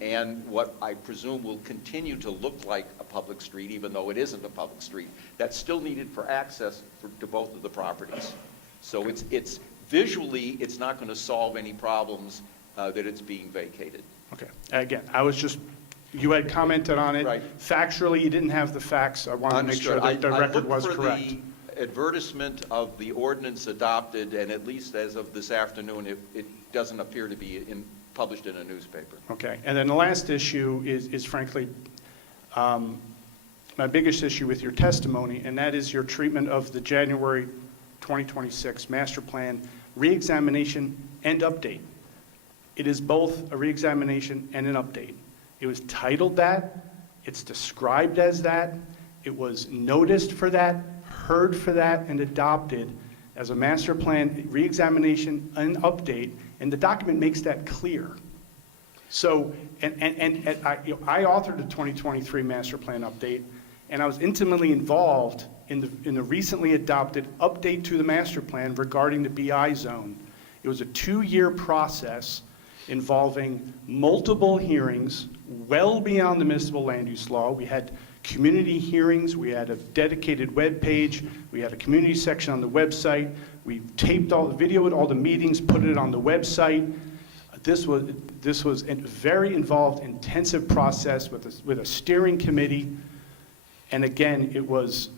and what I presume will continue to look like a public street, even though it isn't a public street. That's still needed for access to both of the properties. So it's visually, it's not going to solve any problems that it's being vacated. Okay. Again, you had commented on it. Right. Factually, you didn't have the facts. I wanted to make sure that the record was correct. I looked for the advertisement of the ordinance adopted, and at least as of this afternoon, it doesn't appear to be published in a newspaper. Okay. And then the last issue is frankly my biggest issue with your testimony, and that is your treatment of the January 2026 master plan reexamination and update. It is both a reexamination and an update. It was titled that, it's described as that, it was noticed for that, heard for that, and adopted as a master plan reexamination and update, and the document makes that clear. So, I authored the 2023 master plan update, and I was intimately involved in the recently adopted update to the master plan regarding the BI zone. It was a 2-year process involving multiple hearings, well beyond the municipal land use law. We had community hearings, we had a dedicated web page, we had a community section on the website, we taped videoed all the meetings, put it on the website. This was a very involved, intensive process with a steering committee. And again, it was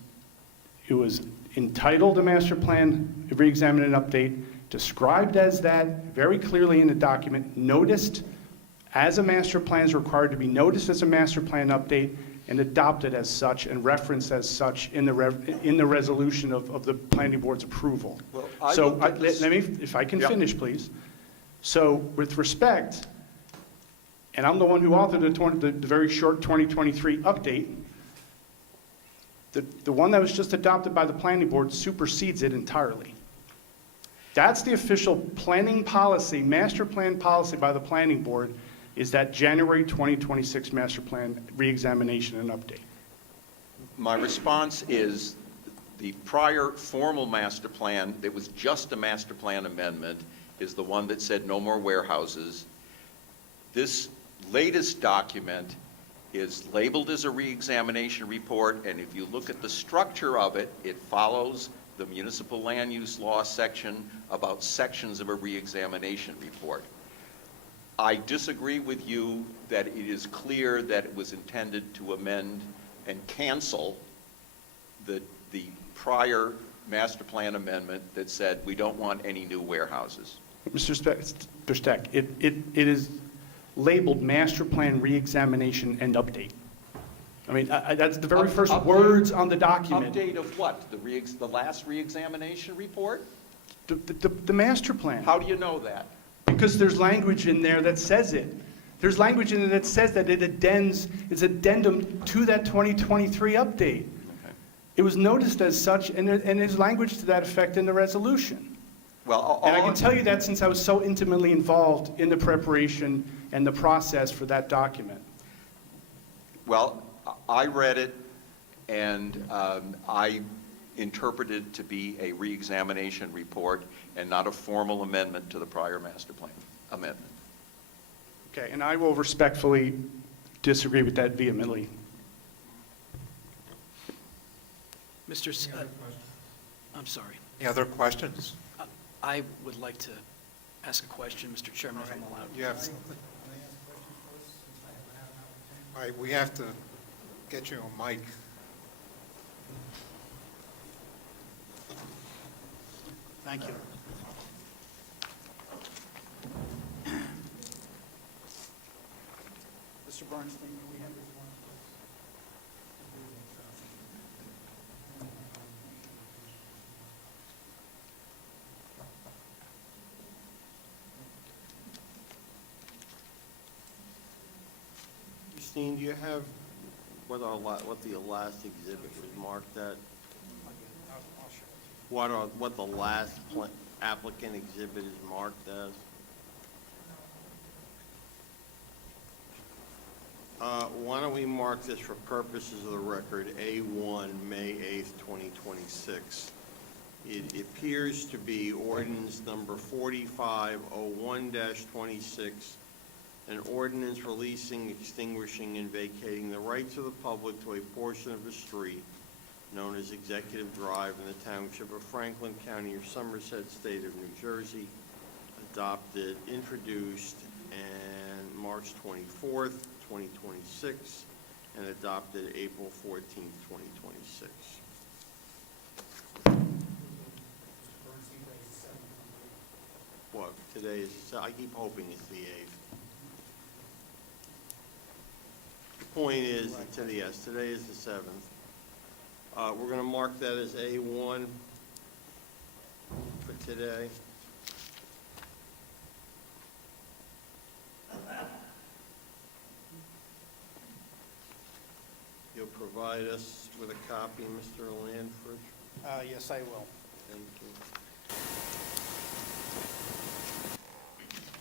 entitled a master plan, reexamine and update, described as that very clearly in the document, noticed as a master plan is required to be noticed as a master plan update, and adopted as such and referenced as such in the resolution of the planning board's approval. Well, let me, if I can finish, please. So with respect, and I'm the one who authored the very short 2023 update, the one that was just adopted by the planning board supersedes it entirely. That's the official planning policy, master plan policy by the planning board, is that January 2026 master plan reexamination and update. My response is the prior formal master plan that was just a master plan amendment is the one that said no more warehouses. This latest document is labeled as a reexamination report, and if you look at the structure of it, it follows the municipal land use law section about sections of a reexamination report. I disagree with you that it is clear that it was intended to amend and cancel the prior master plan amendment that said we don't want any new warehouses. Mr. Steck, it is labeled master plan reexamination and update. I mean, that's the very Up- first update- words on the document. Update of what? The last reexamination report? The master plan. How do you know that? Because there's language in there that says it. There's language in it that says that it's addendum to that 2023 update. It was noticed as such, and there's language to that effect in the resolution. Well, And I can tell you that since I was so intimately involved in the preparation and the process for that document. Well, I read it, and I interpreted it to be a reexamination report and not a formal amendment to the prior master plan amendment. Okay, and I will respectfully disagree with that vehemently. Mr. I'm sorry. Any other questions? I would like to ask a question, Mr. Chairman, if I'm allowed. You have something? All right, we have to get you a mic. Thank you. Mr. Bernstein, can we have this one? Christine, do you have what the last exhibit was marked at? What the last applicant exhibit is marked as? Why don't we mark this for purposes of the record, A1, May 8th, 2026. It appears to be ordinance number 4501-26, an ordinance releasing, extinguishing, and vacating the rights of the public to a portion of the street known as Executive Drive in the Township of Franklin, County of Somerset, State of New Jersey, adopted, introduced, and March 24th, 2026, and adopted April 14th, 2026. What, today is, I keep hoping it's the 8th. The point is, yes, today is the 7th. We're going to mark that as A1 for today. You'll provide us with a copy, Mr. Landford? Yes, I will. Thank you.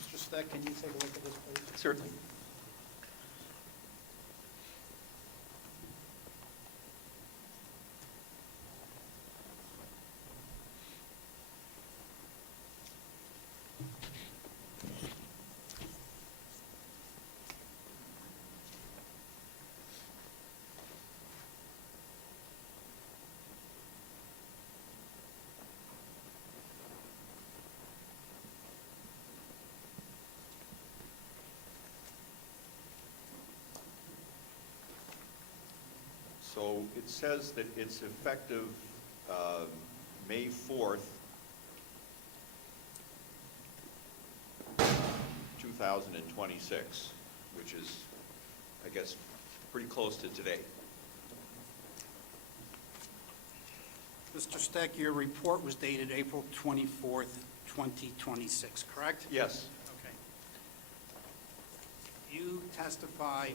Mr. Steck, can you take a look at this, please? Certainly. So it says that it's effective May 4th, 2026, which is, I guess, pretty close to today. Mr. Steck, your report was dated April 24th, 2026, correct? Yes. Okay. You testified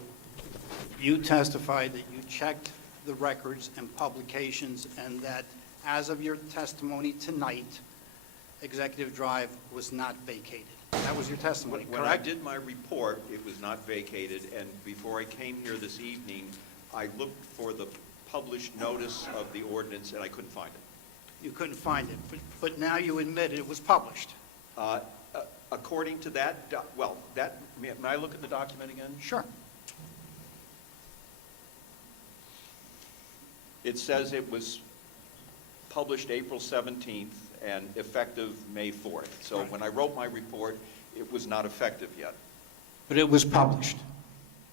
that you checked the records and publications, and that as of your testimony tonight, Executive Drive was not vacated. That was your testimony, When I correct? did my report, it was not vacated, and before I came here this evening, I looked for the published notice of the ordinance, and I couldn't find it. You couldn't find it, but now you admit it was published. According to that, may I look at the document again? Sure. It says it was published April 17th and effective May 4th. So when I wrote my report, it was not effective yet. But it was published.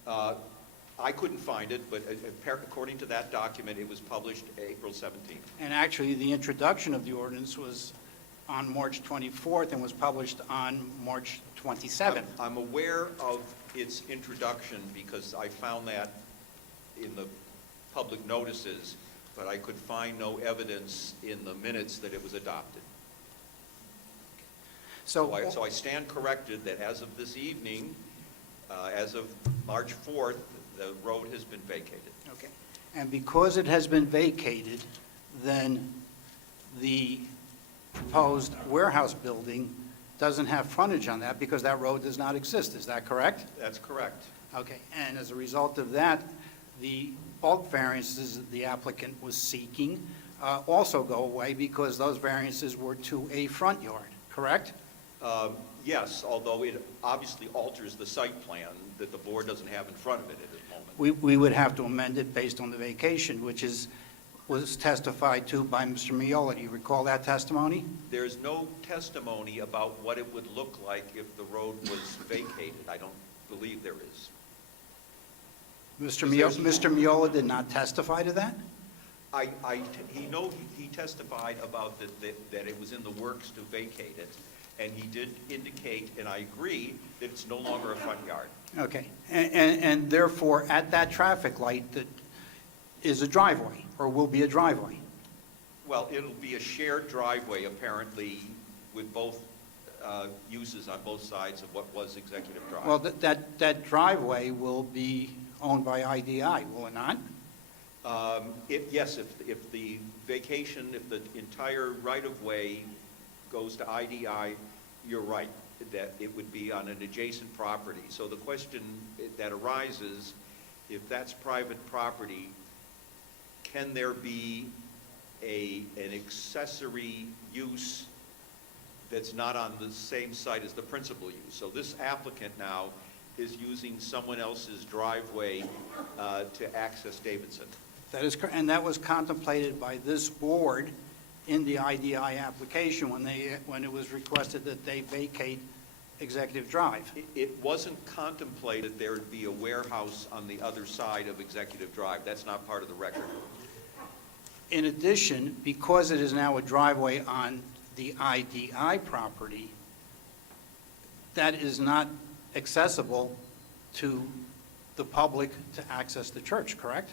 I couldn't find it, but according to that document, it was published April 17th. And actually, the introduction of the ordinance was on March 24th and was published on March 27th. I'm aware of its introduction because I found that in the public notices, but I could find no evidence in the minutes that it was adopted. So I stand corrected that as of this evening, as of March 4th, the road has been vacated. Okay. And because it has been vacated, then the proposed warehouse building doesn't have frontage on that because that road does not exist. Is that correct? That's correct. Okay. And as a result of that, the bulk variances that the applicant was seeking also go away because those variances were to a front yard, correct? Yes, although it obviously alters the site plan that the board doesn't have in front of it at this moment. We would have to amend it based on the vacation, which was testified to by Mr. Miola. Do you recall that testimony? There's no testimony about what it would look like if the road was vacated. I don't believe there is. Mr. Miola did not testify to that? He testified about that it was in the works to vacate it, and he did indicate, and I agree, that it's no longer a front yard. Okay. And therefore, at that traffic light, that is a driveway, or will be a driveway? Well, it'll be a shared driveway, apparently, with both uses on both sides of what was Executive Drive. Well, that driveway will be owned by IDI, will it not? Yes, if the vacation, if the entire right-of-way goes to IDI, you're right, that it would be on an adjacent property. So the question that arises, if that's private property, can there be an accessory use that's not on the same site as the principal use? So this applicant now is using someone else's driveway to access Davidson. That is correct, and that was contemplated by this board in the IDI application when it was requested that they vacate Executive Drive. It wasn't contemplated there would be a warehouse on the other side of Executive Drive. That's not part of the record. In addition, because it is now a driveway on the IDI property, that is not accessible to the public to access the church, correct?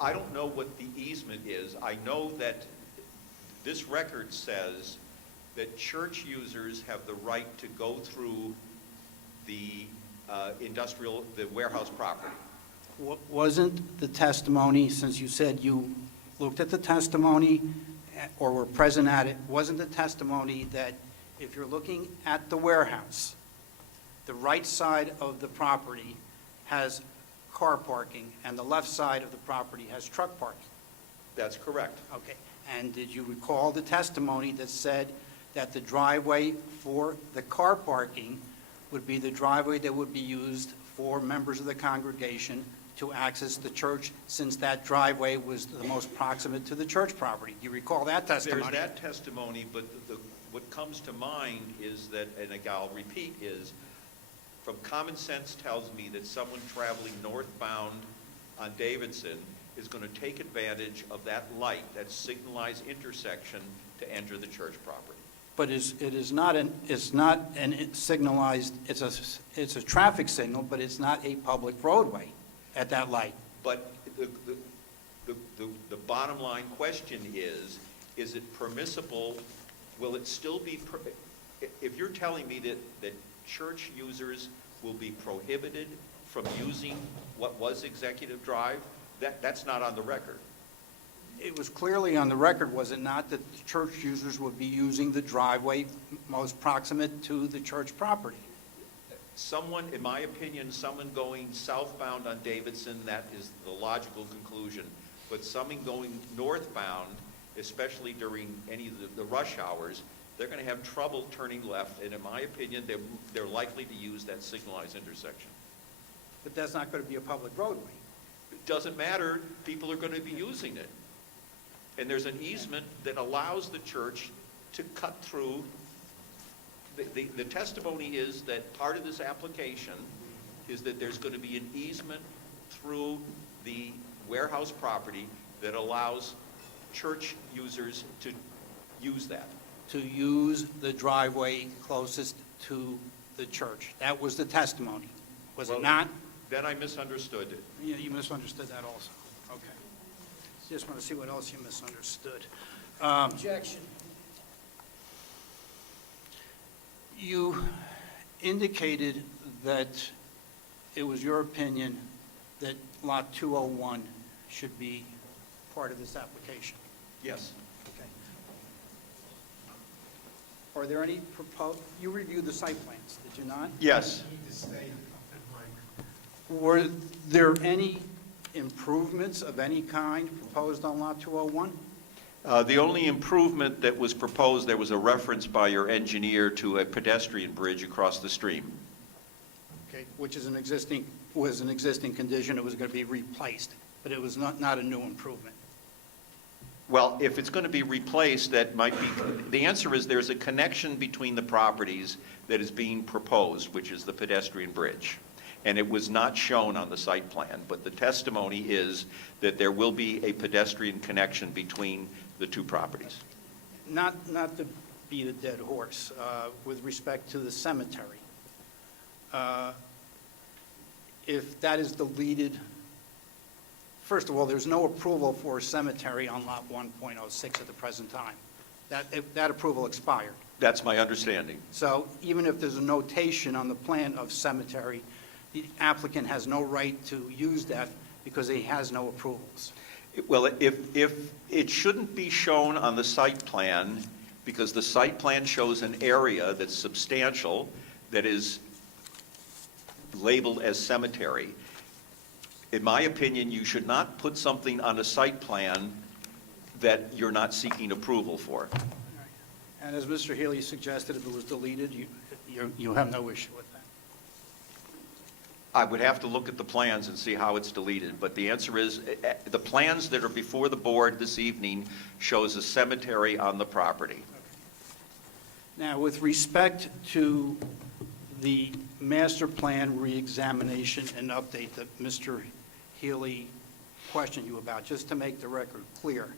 I don't know what the easement is. I know that this record says that church users have the right to go through the the warehouse property. Wasn't the testimony, since you said you looked at the testimony or were present at it, wasn't the testimony that if you're looking at the warehouse, the right side of the property has car parking and the left side of the property has truck parking? That's correct. Okay. And did you recall the testimony that said that the driveway for the car parking would be the driveway that would be used for members of the congregation to access the church, since that driveway was the most proximate to the church property? Do you recall that testimony? There's that testimony, but what comes to mind is that, and I'll repeat, is from common sense tells me that someone traveling northbound on Davidson is going to take advantage of that light, that signalized intersection, to enter the church property. But it's not signalized, it's a traffic signal, but it's not a public roadway at that light. But the bottom line question is it permissible, will it still be, if you're telling me that church users will be prohibited from using what was Executive Drive, that's not on the record. It was clearly on the record, was it not, that the church users would be using the driveway most proximate to the church property? Someone, in my opinion, someone going southbound on Davidson, that is the logical conclusion. But someone going northbound, especially during any of the rush hours, they're going to have trouble turning left. And in my opinion, they're likely to use that signalized intersection. But that's not going to be a public roadway. It doesn't matter. People are going to be using it. And there's an easement that allows the church to cut through. The testimony is that part of this application is that there's going to be an easement through the warehouse property that allows church users to use that. To use the driveway closest to the church. That was the testimony, was it not? Then I misunderstood it. Yeah, you misunderstood that also. Okay. Just want to see what else you misunderstood. Objection. You indicated that it was your opinion that Lot 201 should be part of this application. Yes. Okay. Are there any you reviewed the site plans, did you not? Yes. Were there any improvements of any kind proposed on Lot 201? The only improvement that was proposed, there was a reference by your engineer to a pedestrian bridge across the stream. Okay, which is was an existing condition, it was going to be replaced, but it was not a new improvement. Well, if it's going to be replaced, that might be, the answer is there's a connection between the properties that is being proposed, which is the pedestrian bridge. And it was not shown on the site plan, but the testimony is that there will be a pedestrian connection between the two properties. Not to beat a dead horse, with respect to the cemetery. If that is deleted, first of all, there's no approval for a cemetery on Lot 1.06 at the present time. That approval expired. That's my understanding. So even if there's a notation on the plan of cemetery, the applicant has no right to use that because he has no approvals. Well, if it shouldn't be shown on the site plan, because the site plan shows an area that's substantial, that is labeled as cemetery. In my opinion, you should not put something on a site plan that you're not seeking approval for. And as Mr. Healy suggested, if it was deleted, you have no issue with that. I would have to look at the plans and see how it's deleted, but the answer is, the plans that are before the board this evening shows a cemetery on the property. Now, with respect to the master plan reexamination and update that Mr. Healy questioned you about, just to make the record clear,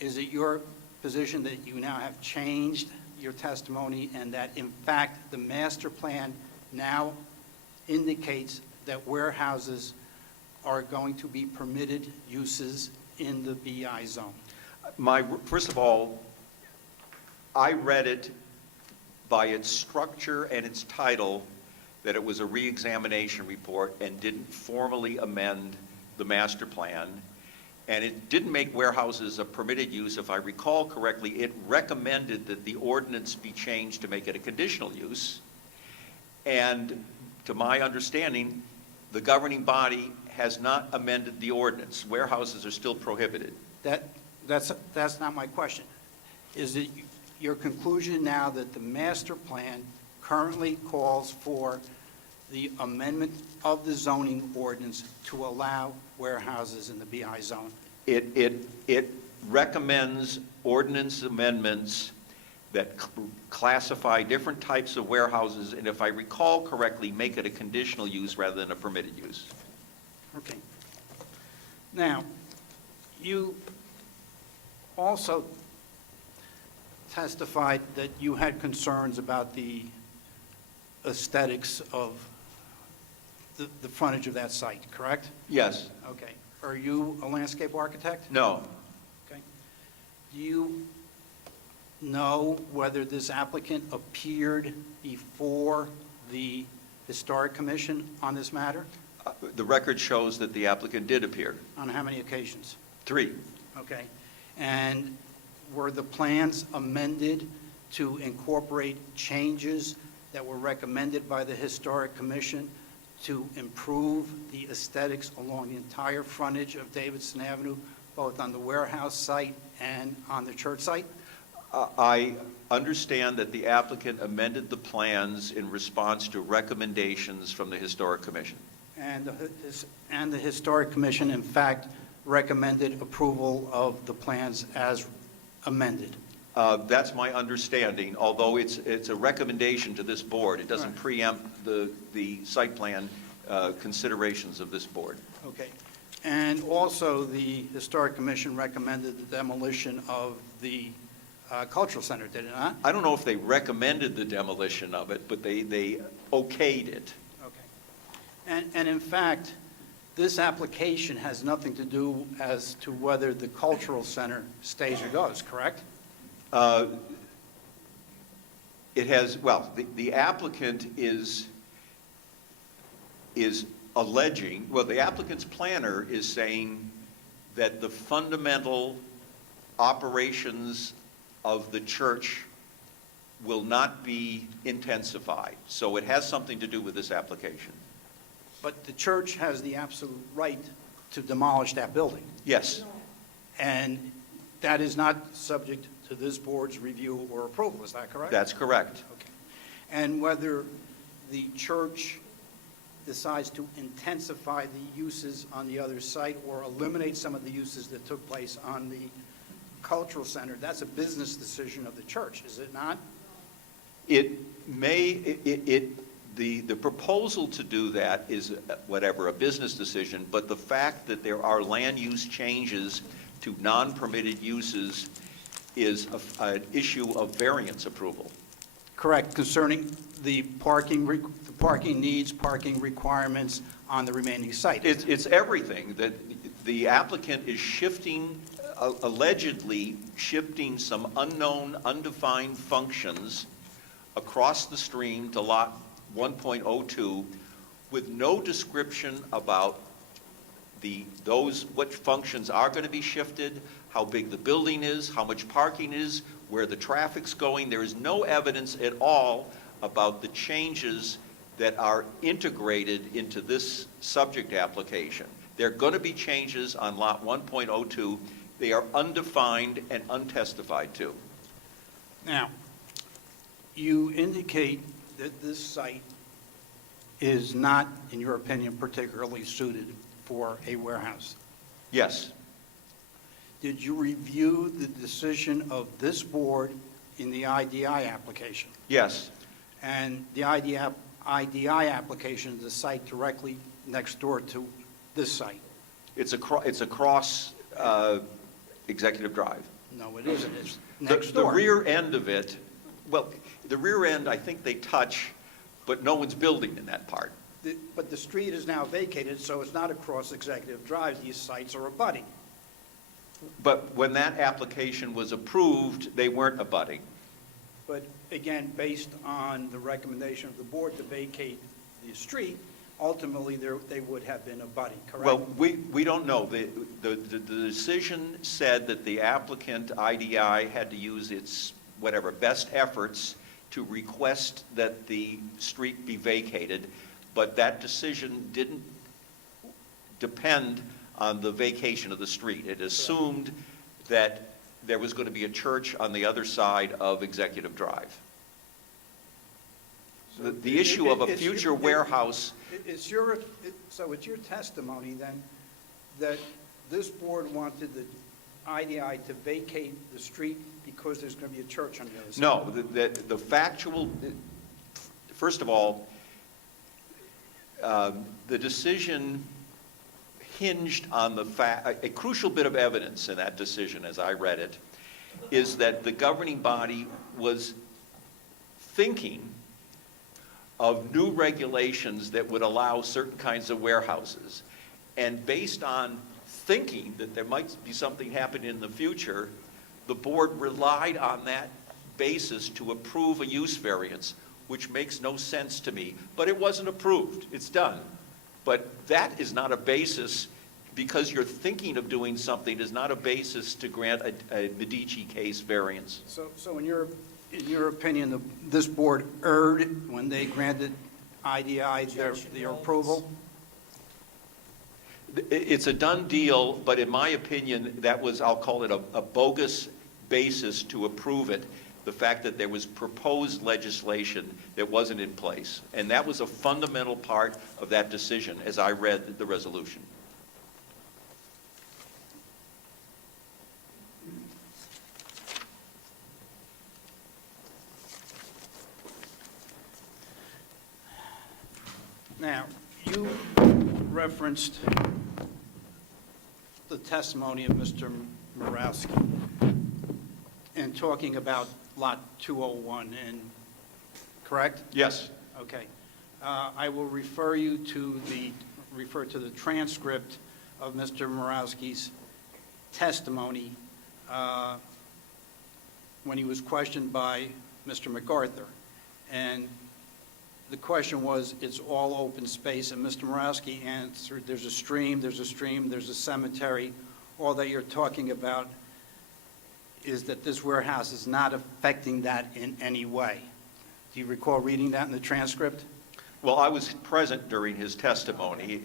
is it your position that you now have changed your testimony and that, in fact, the master plan now indicates that warehouses are going to be permitted uses in the BI zone? First of all, I read it by its structure and its title that it was a reexamination report and didn't formally amend the master plan. And it didn't make warehouses a permitted use. If I recall correctly, it recommended that the ordinance be changed to make it a conditional use. And to my understanding, the governing body has not amended the ordinance. Warehouses are still prohibited. That's not my question. Is it your conclusion now that the master plan currently calls for the amendment of the zoning ordinance to allow warehouses in the BI zone? It recommends ordinance amendments that classify different types of warehouses, and if I recall correctly, make it a conditional use rather than a permitted use. Okay. Now, you also testified that you had concerns about the aesthetics of the frontage of that site, correct? Yes. Okay. Are you a landscape architect? No. Okay. Do you know whether this applicant appeared before the Historic Commission on this matter? The record shows that the applicant did appear. On how many occasions? 3. Okay. And were the plans amended to incorporate changes that were recommended by the Historic Commission to improve the aesthetics along the entire frontage of Davidson Avenue, both on the warehouse site and on the church site? I understand that the applicant amended the plans in response to recommendations from the Historic Commission. And the Historic Commission, in fact, recommended approval of the plans as amended. That's my understanding, although it's a recommendation to this board. It doesn't preempt the site plan considerations of this board. Okay. And also, the Historic Commission recommended the demolition of the Cultural Center, did it not? I don't know if they recommended the demolition of it, but they okayed it. Okay. And in fact, this application has nothing to do as to whether the cultural center stays or goes, correct? It has, well, the applicant is alleging, well, the applicant's planner is saying that the fundamental operations of the church will not be intensified. So it has something to do with this application. But the church has the absolute right to demolish that building. Yes, And that is not subject to this board's review or approval, is that correct? that's correct. Okay. And whether the church decides to intensify the uses on the other site or eliminate some of the uses that took place on the cultural center, that's a business decision of the church, is it not? It may, the proposal to do that is whatever, a business decision, but the fact that there are land use changes to non-permitted uses is an issue of variance approval. Correct, concerning the parking needs, parking requirements on the remaining site. It's everything, that the applicant is shifting, allegedly shifting some unknown, undefined functions across the stream to lot 1.02 with no description about what functions are going to be shifted, how big the building is, how much parking is, where the traffic's going. There is no evidence at all about the changes that are integrated into this subject application. There are going to be changes on lot 1.02. They are undefined and untestified to. Now, you indicate that this site is not, in your opinion, particularly suited for a warehouse. Yes, Did you review the decision of this board in the IDI application? yes, And the IDI application is the site directly next door to this site? it's across Executive Drive. No, it isn't, it's The next door. rear end of it, well, the rear end, I think they touch, but no one's building in that part. But the street is now vacated, so it's not across Executive Drive, these sites are abutting. But when that application was approved, they weren't abutting. But again, based on the recommendation of the board to vacate the street, ultimately, they would have been abutting, correct? Well, we don't know. The decision said that the applicant, IDI, had to use its, whatever, best efforts to request that the street be vacated, but that decision didn't depend on the vacation of the street. It assumed that there was going to be a church on the other side of Executive Drive. The issue of a future warehouse, So it's your testimony then that this board wanted the IDI to vacate the street because there's going to be a church on the other side? no, the factual, first of all, the decision hinged on the fact, a crucial bit of evidence in that decision, as I read it, is that the governing body was thinking of new regulations that would allow certain kinds of warehouses. And based on thinking that there might be something happening in the future, the board relied on that basis to approve a use variance, which makes no sense to me. But it wasn't approved. It's done. But that is not a basis, because you're thinking of doing something, is not a basis to grant a Medici case variance. So in your opinion, this board erred when they granted IDI their approval? It's a done deal, but in my opinion, that was, I'll call it a bogus basis to approve it. The fact that there was proposed legislation that wasn't in place. And that was a fundamental part of that decision, as I read the resolution. Now, you referenced the testimony of Mr. Morawski in talking about Lot 201, and correct? Yes. Okay. I will refer to the transcript of Mr. Morawski's testimony when he was questioned by Mr. MacArthur. And the question was, it's all open space, and Mr. Morawski answered, there's a stream, there's a cemetery. All that you're talking about is that this warehouse is not affecting that in any way. Do you recall reading that in the transcript? Well, I was present during his testimony,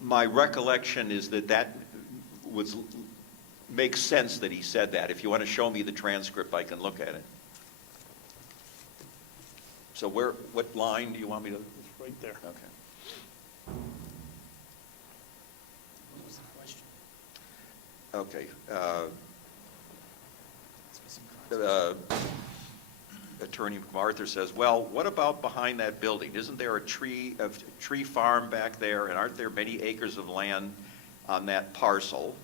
my recollection is that makes sense that he said that. If you want to show me the transcript, I can look at it. So what line do you want me to? It's right there. Okay. What was the question? Okay. Attorney MacArthur says, well, what about behind that building? Isn't there a tree farm back there, and aren't there many acres of land on that parcel?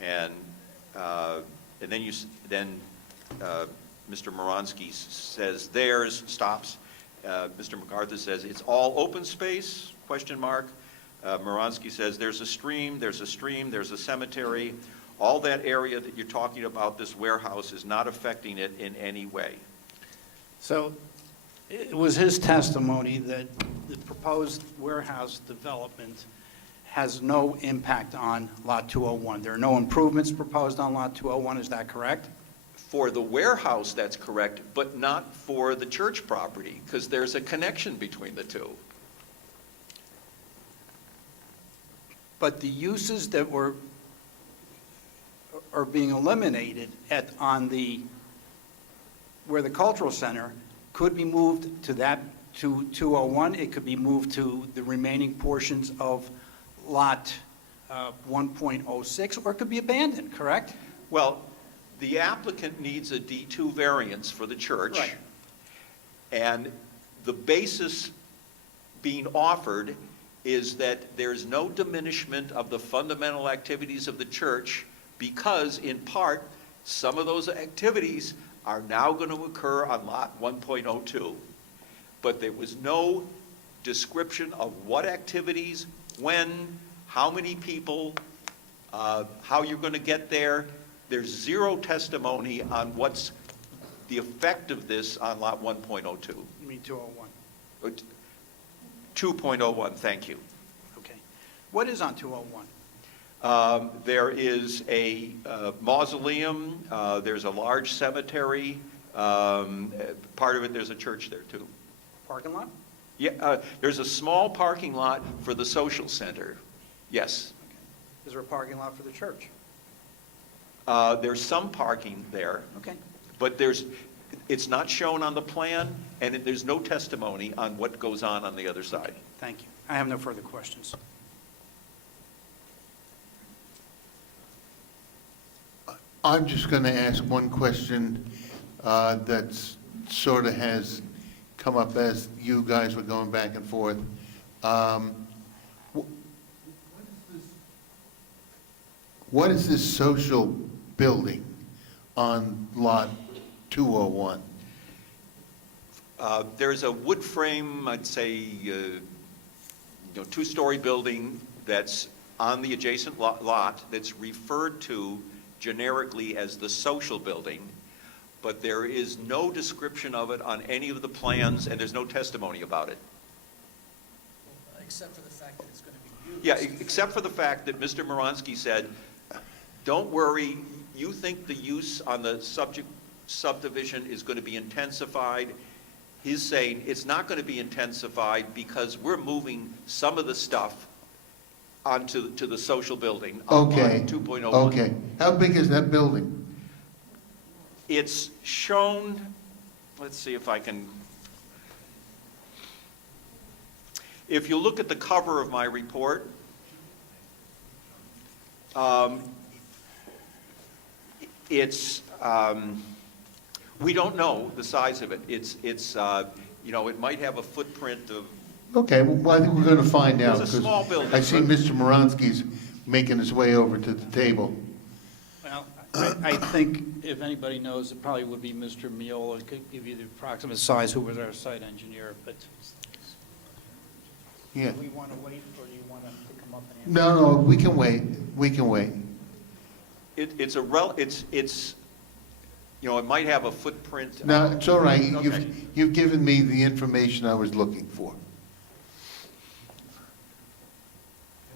And then Mr. Morawski says stops. Mr. MacArthur says, it's all open space, question mark. Morawski says, there's a stream, there's a cemetery. All that area that you're talking about, this warehouse, is not affecting it in any way. So it was his testimony that the proposed warehouse development has no impact on Lot 201. There are no improvements proposed on Lot 201, is that correct? For the warehouse, that's correct, but not for the church property, because there's a connection between the two. But the uses that are being eliminated where the cultural center could be moved to 201. It could be moved to the remaining portions of Lot 1.06, or it could be abandoned, correct? Well, the applicant needs a D2 variance for the church. Right. And the basis being offered is that there's no diminishment of the fundamental activities of the church, because in part, some of those activities are now going to occur on Lot 1.02. But there was no description of what activities, when, how many people, how you're going to get there. There's zero testimony on what's the effect of this on Lot 1.02. You mean 201? 2.01, thank you. Okay. What is on 201? There is a mausoleum, there's a large cemetery, part of it, there's a church there too. Parking lot? Yeah, there's a small parking lot for the social center, yes. Is there a parking lot for the church? There's some parking there, Okay. but it's not shown on the plan, and there's no testimony on what goes on the other side. Thank you. I have no further questions. I'm just going to ask one question that's sort of has come up as you guys were going back and forth. What is this social building on Lot 201? There's a wood frame, I'd say, two-story building that's on the adjacent lot that's referred to generically as the social building, but there is no description of it on any of the plans, and there's no testimony about it. Except for the fact that it's going to be used. Yeah, except for the fact that Mr. Morawski said, don't worry, you think the use on the subdivision is going to be intensified. He's saying it's not going to be intensified because we're moving some of the stuff onto the social building. Okay. On 2.01. Okay. How big is that building? It's shown, let's see if I can, if you look at the cover of my report, we don't know the size of it. It might have a footprint of. Okay, well, I think we're going to find out. It's a small building. I see Mr. Morawski's making his way over to the table. Well, I think if anybody knows, it probably would be Mr. Miola, could give you the approximate size, who was our site engineer, but Yeah. do we want to wait, or do you want to come up and answer? No, we can wait, we can wait. It's, you know, it might have a footprint. No, it's all right, Okay. you've given me the information I was looking for.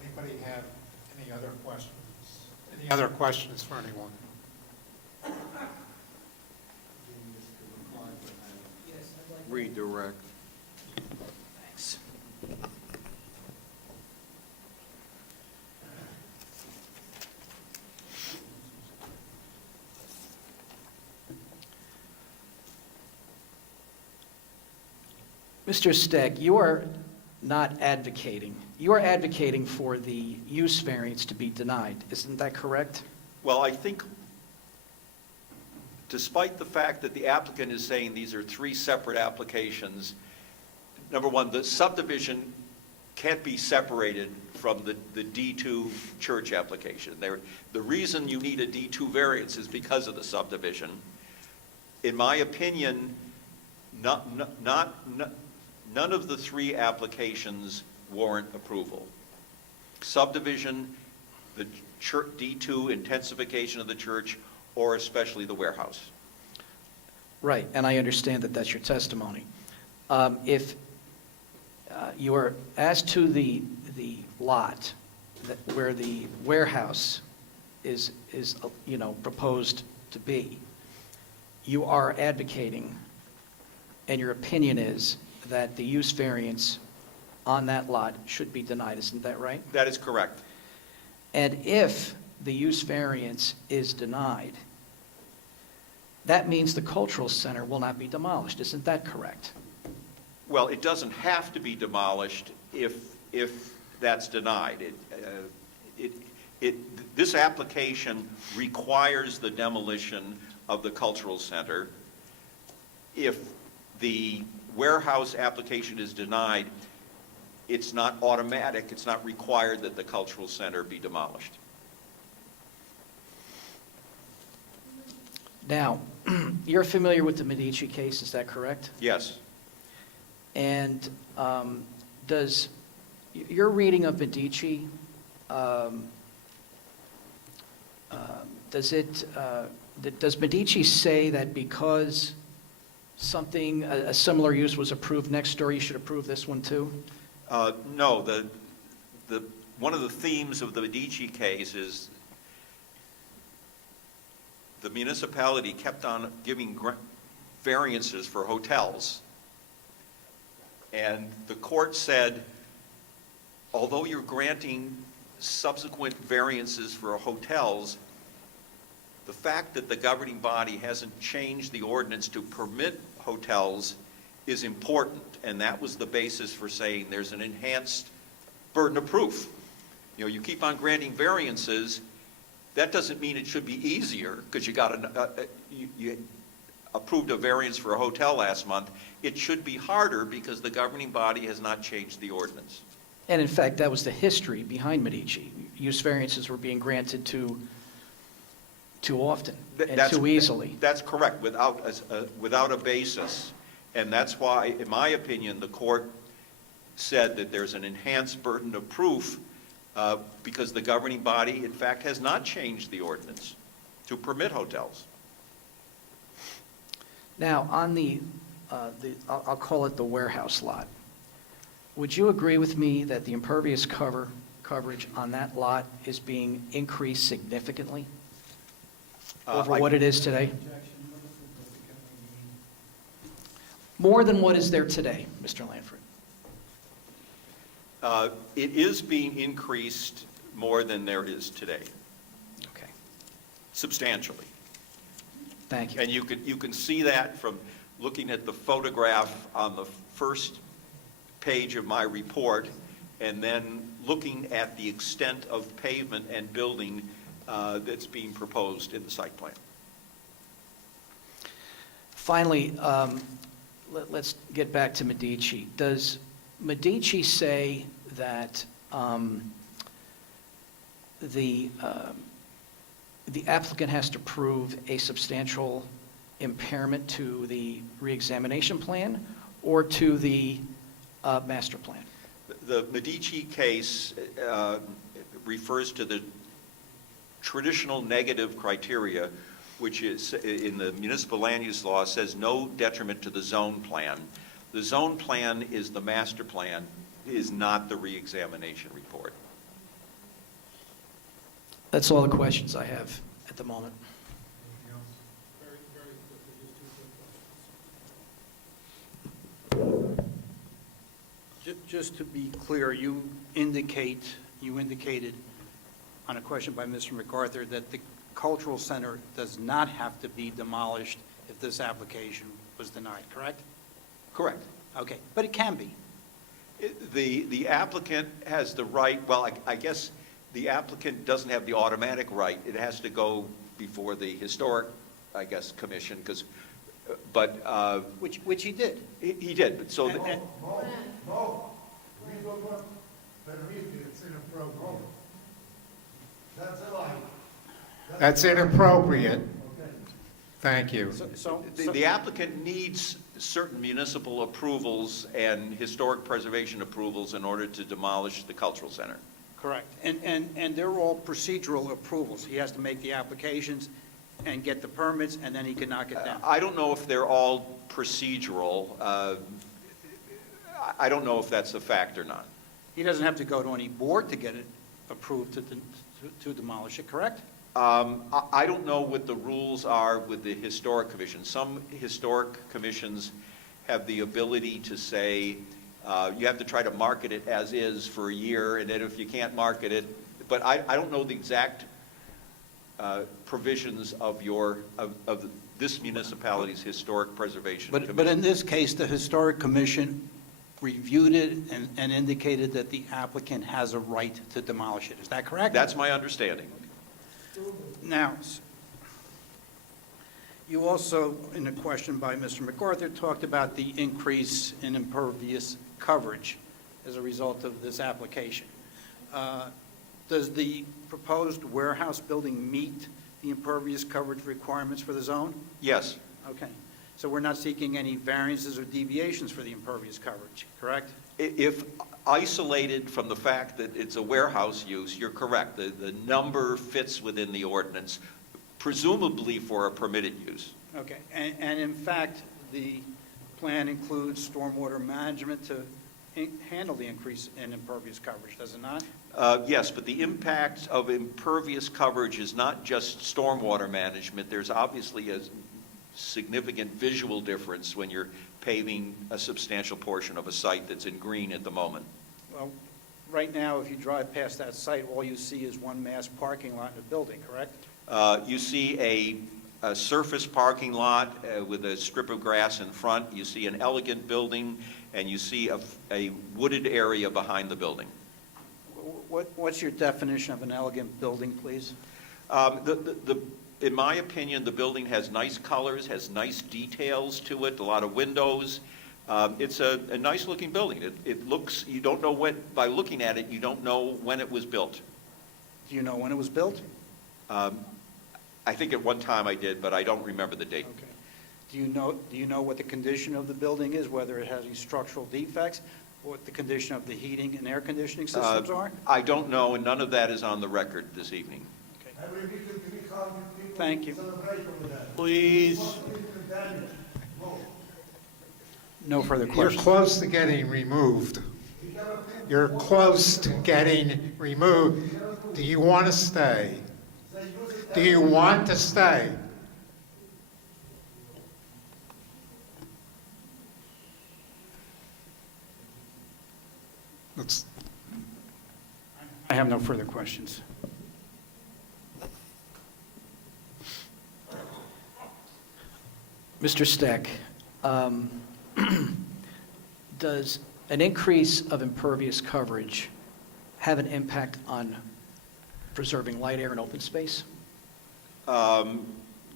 Anybody have any other questions? Any other questions for anyone? Redirect. Thanks. Mr. Stegg, you are not advocating. You are advocating for the use variance to be denied. Isn't that correct? Well, I think despite the fact that the applicant is saying these are three separate applications, number one, the subdivision can't be separated from the D2 church application. The reason you need a D2 variance is because of the subdivision. In my opinion, none of the three applications warrant approval. Subdivision, the church, D2 intensification of the church, or especially the warehouse. Right, and I understand that that's your testimony. If you are, as to the lot where the warehouse is proposed to be, you are advocating, and your opinion is that the use variance on that lot should be denied, isn't that right? That is correct. And if the use variance is denied, that means the cultural center will not be demolished, isn't that correct? Well, it doesn't have to be demolished if that's denied. This application requires the demolition of the cultural center. If the warehouse application is denied, it's not automatic, it's not required that the cultural center be demolished. Now, you're familiar with the Medici case, is that correct? Yes. And does your reading of Medici, does Medici say that because something, a similar use was approved next door, you should approve this one too? No, one of the themes of the Medici case is the municipality kept on giving variances for hotels. And the court said, although you're granting subsequent variances for hotels, the fact that the governing body hasn't changed the ordinance to permit hotels is important, and that was the basis for saying there's an enhanced burden of proof. You know, you keep on granting variances, that doesn't mean it should be easier, because you approved a variance for a hotel last month. It should be harder because the governing body has not changed the ordinance. And in fact, that was the history behind Medici. Use variances were being granted too often and too easily. That's correct, without a basis. And that's why, in my opinion, the court said that there's an enhanced burden of proof because the governing body, in fact, has not changed the ordinance to permit hotels. Now, on I'll call it the warehouse lot, would you agree with me that the impervious coverage on that lot is being increased significantly over what it is today? More than what is there today, Mr. Lanford? It is being increased more than there is today, Okay, substantially. thank you. And you can see that from looking at the photograph on the first page of my report, and then looking at the extent of pavement and building that's being proposed in the site plan. Finally, let's get back to Medici. Does Medici say that the applicant has to prove a substantial impairment to the reexamination plan or to the master plan? The Medici case refers to the traditional negative criteria, which is, in the municipal land use law, says no detriment to the zone plan. The zone plan is the master plan, is not the reexamination report. That's all the questions I have at the moment. Very, very quickly, just 2 quick questions. Just to be clear, you indicated on a question by Mr. MacArthur that the cultural center does not have to be demolished if this application was denied, correct? Correct. Okay, but it can be. The applicant has the right, well, I guess the applicant doesn't have the automatic right. It has to go before the historic, I guess, commission, because, but. Which he did. He did, but so. And- and- No, we don't want the it's inappropriate. That's a lie. That's inappropriate. Okay. Thank you. The applicant needs certain municipal approvals and historic preservation approvals in order to demolish the cultural center. Correct. And they're all procedural approvals. He has to make the applications and get the permits, and then he can knock it down. I don't know if they're all procedural. I don't know if that's a fact or not. He doesn't have to go to any board to get it approved to demolish it, correct? I don't know what the rules are with the historic commission. Some historic commissions have the ability to say, you have to try to market it as is for a year, and then if you can't market it, but I don't know the exact provisions of this municipality's historic preservation commission. But in this case, the historic commission reviewed it and indicated that the applicant has a right to demolish it. Is that correct? That's my understanding. Now, you also, in a question by Mr. MacArthur, talked about the increase in impervious coverage as a result of this application. Does the proposed warehouse building meet the impervious coverage requirements for the zone? Yes. Okay. So we're not seeking any variances or deviations for the impervious coverage, correct? If isolated from the fact that it's a warehouse use, you're correct. The number fits within the ordinance, presumably for a permitted use. Okay. And in fact, the plan includes stormwater management to handle the increase in impervious coverage, does it not? Yes, but the impact of impervious coverage is not just stormwater management. There's obviously a significant visual difference when you're paving a substantial portion of a site that's in green at the moment. Well, right now, if you drive past that site, all you see is one mass parking lot in a building, correct? You see a surface parking lot with a strip of grass in front. You see an elegant building, and you see a wooded area behind the building. What's your definition of an elegant building, please? In my opinion, the building has nice colors, has nice details to it, a lot of windows. It's a nice-looking building. It looks, you don't know when, by looking at it, you don't know when it was built. Do you know when it was built? I think at one time I did, but I don't remember the date. Okay. Do you know what the condition of the building is, whether it has any structural defects, what the condition of the heating and air conditioning systems are? I don't know, and none of that is on the record this evening. Every weekend, we call the people. Thank you. Celebrate over that. Please. No further You're questions. close to getting removed. You're close to getting removed. Do you want to stay? Do you want to stay? Let's, I have no further questions. Mr. Steck, does an increase of impervious coverage have an impact on preserving light, air, and open space?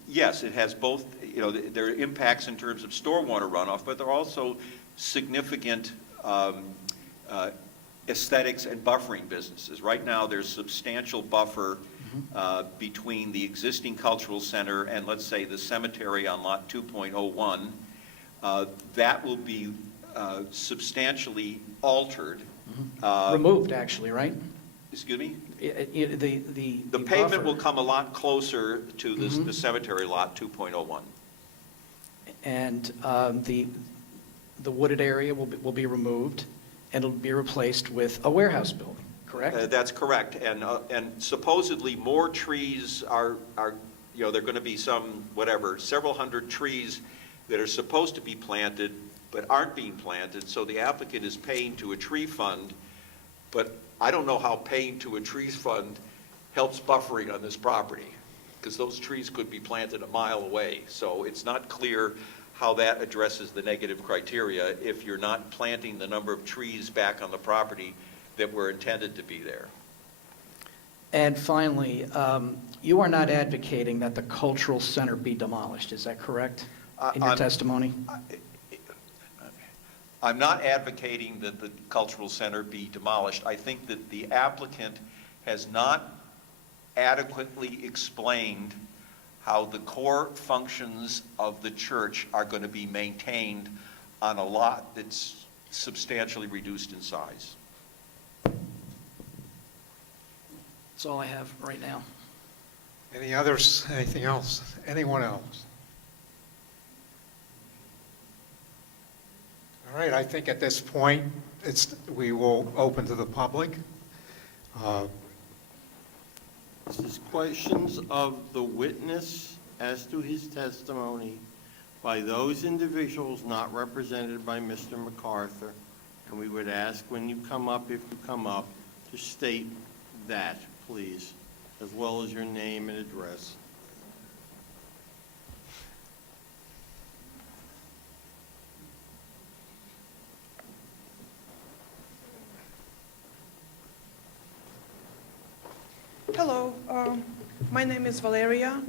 Yes, it has both, there are impacts in terms of stormwater runoff, but there are also significant aesthetics and buffering businesses. Right now, there's substantial buffer between the existing cultural center and, let's say, the cemetery on lot 2.01, that will be substantially altered. Removed, actually, right? Excuse me? The pavement buffer. will come a lot closer to the cemetery lot 2.01. And the wooded area will be removed, and it'll be replaced with a warehouse building, correct? That's correct, and supposedly more trees are, you know, there are going to be several hundred trees that are supposed to be planted, but aren't being planted, so the applicant is paying to a tree fund, but I don't know how paying to a trees fund helps buffering on this property, because those trees could be planted a mile away, so it's not clear how that addresses the negative criteria if you're not planting the number of trees back on the property that were intended to be there. And finally, you are not advocating that the cultural center be demolished, is that correct, in your testimony? I'm not advocating that the cultural center be demolished. I think that the applicant has not adequately explained how the core functions of the church are going to be maintained on a lot that's substantially reduced in size. That's all I have right now. Any others, anything else? Anyone else? All right, I think at this point, we will open to the public. This is questions of the witness as to his testimony by those individuals not represented by Mr. MacArthur. And we would ask when you come up, if you come up, to state that, please, as well as your name and address. Hello, my name is Valeria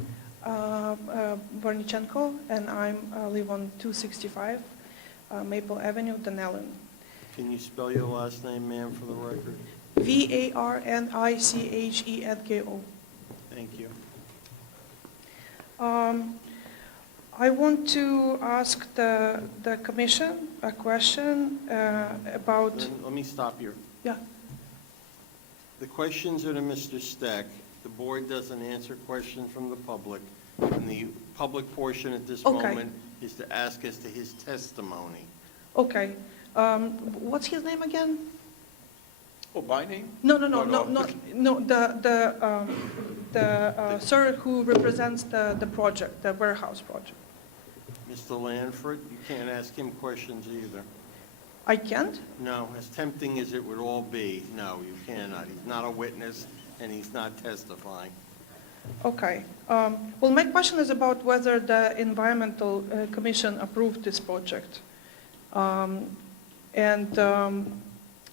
Vornichenko, and I live on 265 Maple Avenue, Denellen. Can you spell your last name, ma'am, for the record? Varnichенko. Thank you. I want to ask the commission a question about... Let me stop here. Yeah. The questions are to Mr. Steck. The board doesn't answer questions from the public. And the public portion at this Okay. moment is to ask as to his testimony. Okay. What's his name again? Oh, my name? No, the sir who represents the project, the warehouse project. Mr. Lanford, you can't ask him questions either. I can't? No, as tempting as it would all be, no, you cannot. He's not a witness, and he's not testifying. Okay. Well, my question is about whether the Environmental Commission approved this project.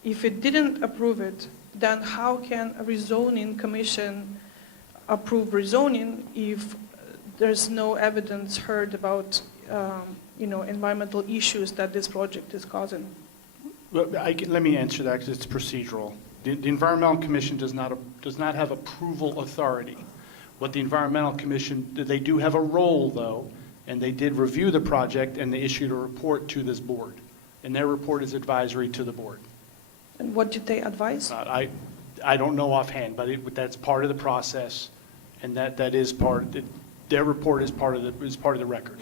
If it didn't approve it, then how can a rezoning commission approve rezoning if there's no evidence heard about environmental issues that this project is causing? Well, let me answer that because it's procedural. The Environmental Commission does not have approval authority. What the Environmental Commission, they do have a role, though, and they did review the project, and they issued a report to this board. And their report is advisory to the board. And what did they advise? I don't know offhand, but that's part of the process, and that is their report is part of the record.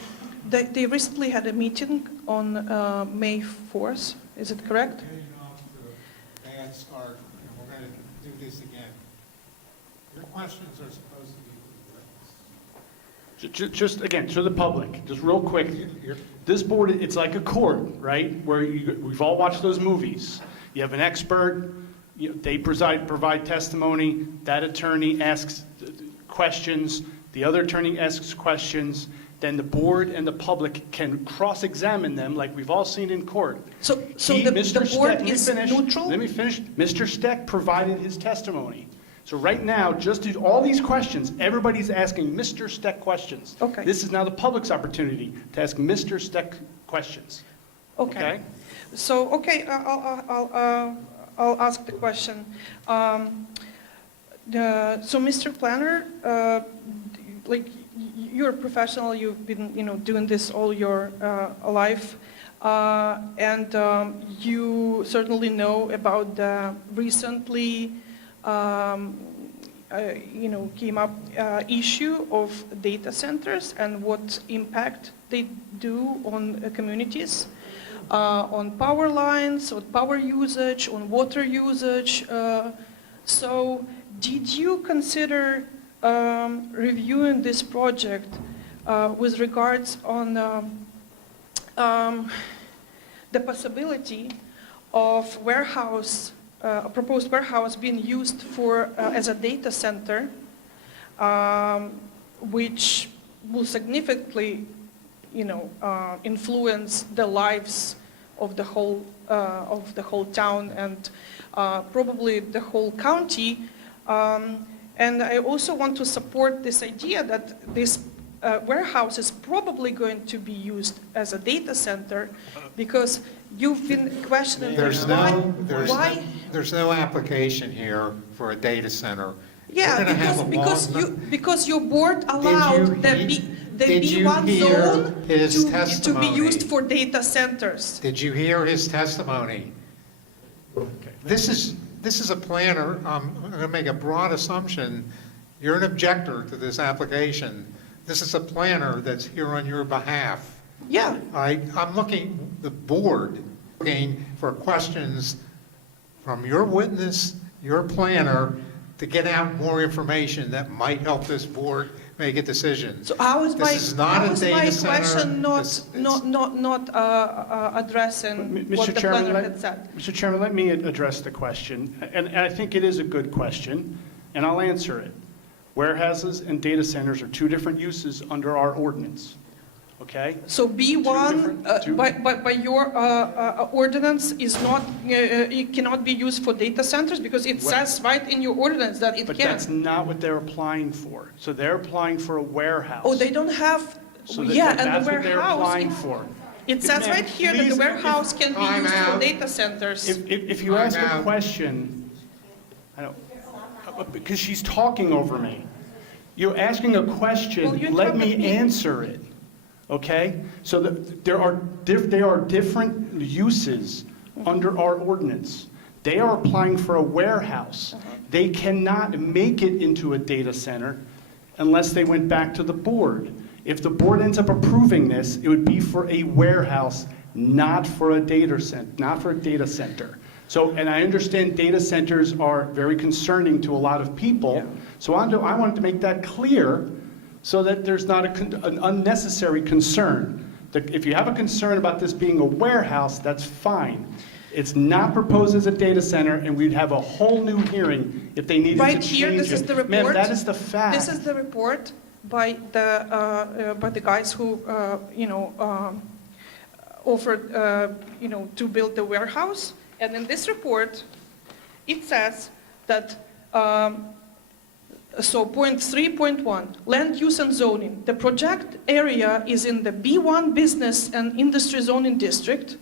They recently had a meeting on May 4th, is it correct? Getting off to a bad start, and we're going to do this again. Your questions are supposed to be for the witness. Just again, to the public, just real quick, this board, it's like a court, right? Where we've all watched those movies. You have an expert, they provide testimony, that attorney asks questions, the other attorney asks questions, then the board and the public can cross-examine them like we've all seen in court. So the board is neutral? Let me finish. Mr. Steck provided his testimony. So right now, just to all these questions, everybody's asking Mr. Steck questions. Okay. This is now the public's opportunity to ask Mr. Steck questions. Okay. So, I'll ask the question. So, Mr. Planner, like, you're a professional, you've been, doing this all your life, and you certainly know about the recently, came up issue of data centers and what impact they do on communities, on power lines, on power usage, on water usage. So did you consider reviewing this project with regards on the possibility of a proposed warehouse being used for as a data center, which will significantly, influence the lives of the whole town and probably the whole county. And I also want to support this idea that this warehouse is probably going to be used as a data center, because you've been questioning There's why. there's no application here for a data center. Yeah, We're gonna have a because your board allowed the did you B1 hear zone his to be testimony? used for data centers. Did you hear his testimony? This is a planner. I'm going to make a broad assumption. You're an objector to this application. This is a planner that's here on your behalf. Yeah. I'm the board, looking for questions from your witness, your planner, to get out more information that might help this board make a decision. So how is my This is not a data center. question not addressing what the planner had said? Mr. Chairman, let me address the question, and I think it is a good question, and I'll answer it. Warehouses and data centers are two different uses under our ordinance, okay? So B1, by your ordinance, is not, it cannot be used for data centers, because it says right in your ordinance that it But can. that's not what they're applying for. So they're applying for a warehouse. Oh, they don't have, So yeah, and that's the what they're warehouse. applying for. It says Ma'am, right here that the please, warehouse can be Time used for out. data centers. If you ask a question, I don't, because she's talking over me. You're asking a Well, question, you let me interrupted me. answer it, okay? So there are different uses under our ordinance. They are applying for a warehouse. They cannot make it into a data center unless they went back to the board. If the board ends up approving this, it would be for a warehouse, not for a data center. So, and I understand data centers are very concerning to a lot of people. So I wanted to make that clear so that there's not an unnecessary concern. If you have a concern about this being a warehouse, that's fine. It's not proposed as a data center, and we'd have a whole new hearing if they needed to change it. Right here, this is the report. Ma'am, that is the fact. This is the report by the guys who, offered, to build the warehouse. And in this report, it says that, so point 3.1, land use and zoning. The project area is in the B1 business and industry zoning district.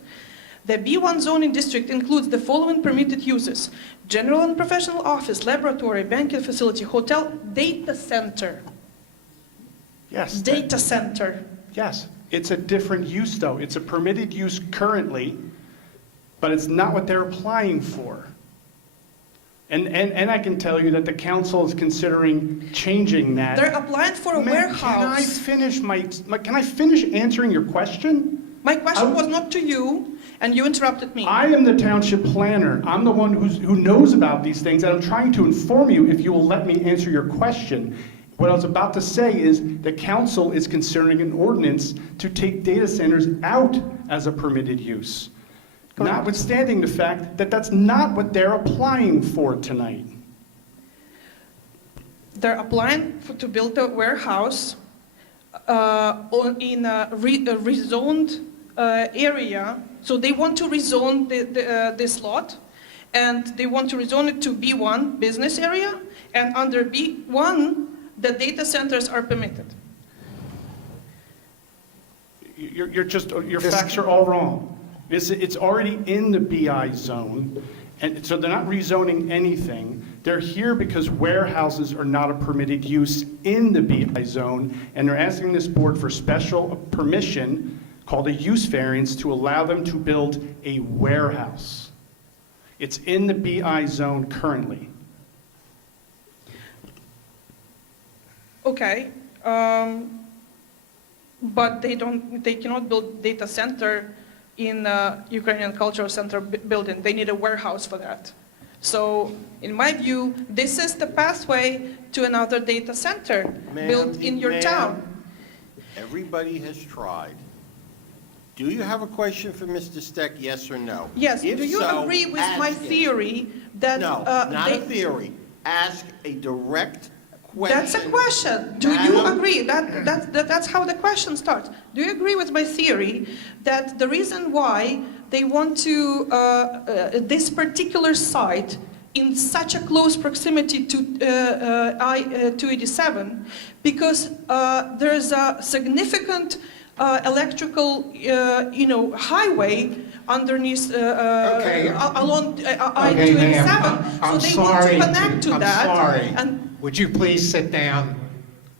The B1 zoning district includes the following permitted uses: general and professional office, laboratory, banking facility, hotel, data center. Yes. Data center. Yes. It's a different use, though. It's a permitted use currently, but it's not what they're applying for. And I can tell you that the council is considering changing that. They're applying for a Ma'am, warehouse. Can I finish answering your question? My question was not to you, and you interrupted me. I am the township planner. I'm the one who knows about these things, and I'm trying to inform you if you will let me answer your question. What I was about to say is the council is considering an ordinance to take data centers out as a permitted use, notwithstanding the fact that that's not what they're applying for tonight. They're applying to build a warehouse in a rezoned area. So they want to rezone this lot, and they want to rezone it to B1 business area, and under B1, the data centers are permitted. Your facts are all wrong. It's already in the BI zone, and so they're not rezoning anything. They're here because warehouses are not a permitted use in the BI zone, and they're asking this board for special permission, called a use variance, to allow them to build a warehouse. It's in the BI zone currently. Okay, but they cannot build data center in Ukrainian Cultural Center building. They need a warehouse for that. So, in my view, this is the pathway to another data center built in your town. Everybody has tried. Do you have a question for Mr. Steck, yes or no? Yes, If do you so, agree with ask my it. theory that No, not a they- theory. Ask a direct question. That's a question. Do you Madam? agree? That's how the question starts. Do you agree with my theory that the reason why they want to, this particular site in such a close proximity to I-287, because there's a significant electrical, highway underneath, Okay. along Okay, I-287, ma'am, so I'm they sorry. want to connect to that. I'm sorry. And Would you please sit down?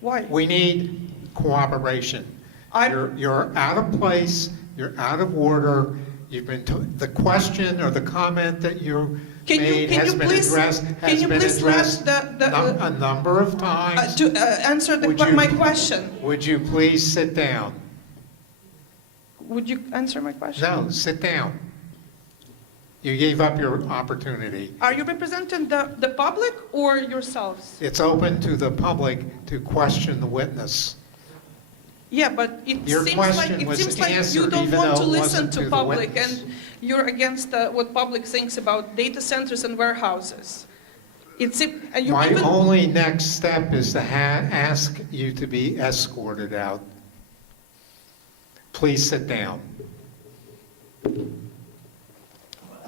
why? We need cooperation. I'm- You're out of place, you're out of order, the question or the comment that you Can you- made can has you been please- addressed, can has you been please addressed let the- a number of times. To answer Would you- my question, Would you please sit down? would you answer my question? No, sit down. You gave up your opportunity. Are you representing the public or yourselves? It's open to the public to question the witness. Yeah, but Your question was you answered don't even want though to it listen wasn't to to the public, witness. and you're against what public thinks about data centers and warehouses. And you My even, only next step is to ask you to be escorted out. Please sit down.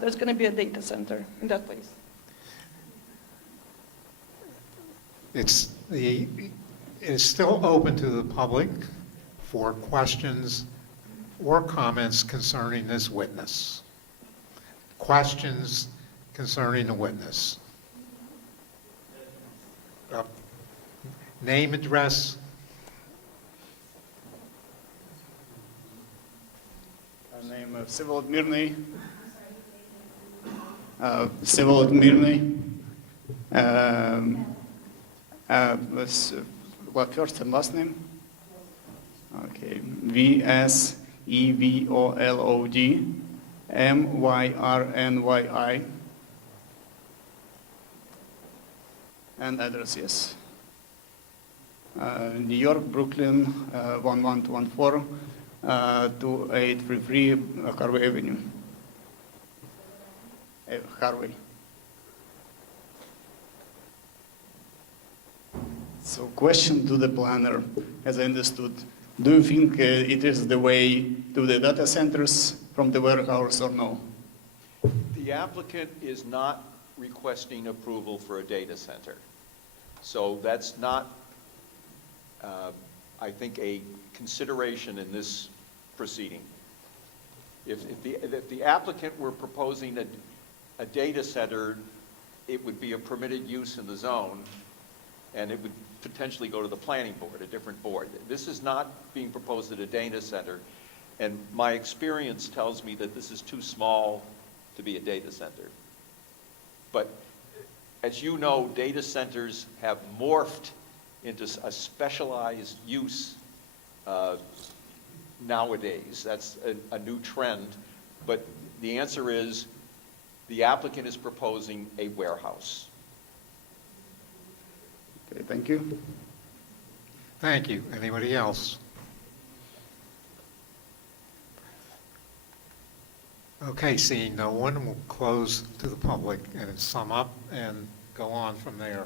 there's going to be a data center in that place. It's still open to the public for questions or comments concerning this witness. Questions concerning the witness. Name, address. Name of Всеволод Мирный. Всеволод Мирный. What first and last name? Okay. VSEVOLOD MYRNYI. And address, yes. New York, Brooklyn, 11214. 2833 Harvey Avenue. Harvey. So question to the planner, as I understood, do you think it is the way to the data centers from the warehouse or no? The applicant is not requesting approval for a data center. So that's not, I think, a consideration in this proceeding. If the applicant were proposing a data center, it would be a permitted use in the zone, and it would potentially go to the planning board, a different board. This is not being proposed at a data center, and my experience tells me that this is too small to be a data center. But as you know, data centers have morphed into a specialized use nowadays. That's a new trend. But the answer is the applicant is proposing a warehouse. Okay, thank you. Thank you. Anybody else? Okay, seeing no one, we'll close to the public and sum up and go on from there.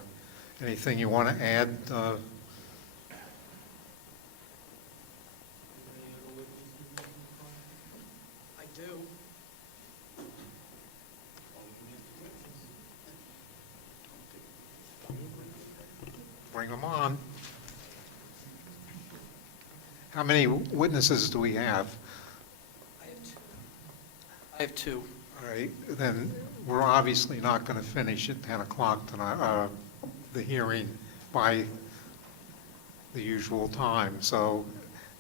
Anything you want to add? I do. Bring them on. How many witnesses do we have? I have two. All right, then we're obviously not going to finish at 10 o'clock tonight, the hearing by the usual time. So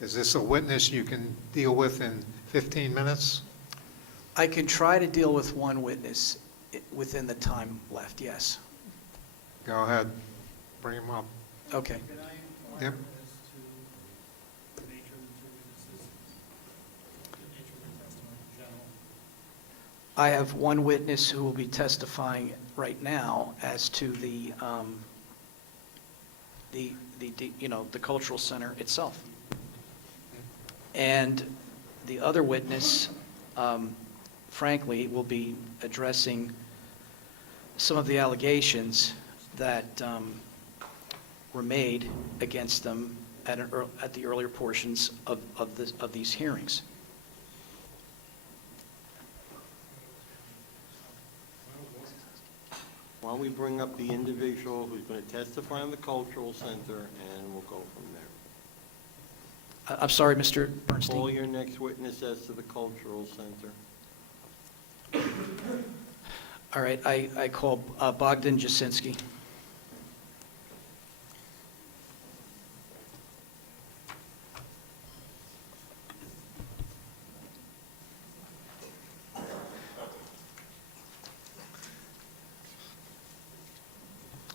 is this a witness you can deal with in 15 minutes? I can try to deal with one witness within the time left, yes. Go ahead, bring him up. Okay. Can I Yep. inquire as to the nature of the two witnesses, the nature of their testimony in general? I have one witness who will be testifying right now as to the cultural center itself. And the other witness, frankly, will be addressing some of the allegations that were made against them at the earlier portions of these hearings. Why don't we bring up the individual who's going to testify in the cultural center, and we'll go from there. I'm sorry, Mr. Bernstein. Call your next witness as to the cultural center. All right, I call Bogdan Jasinski.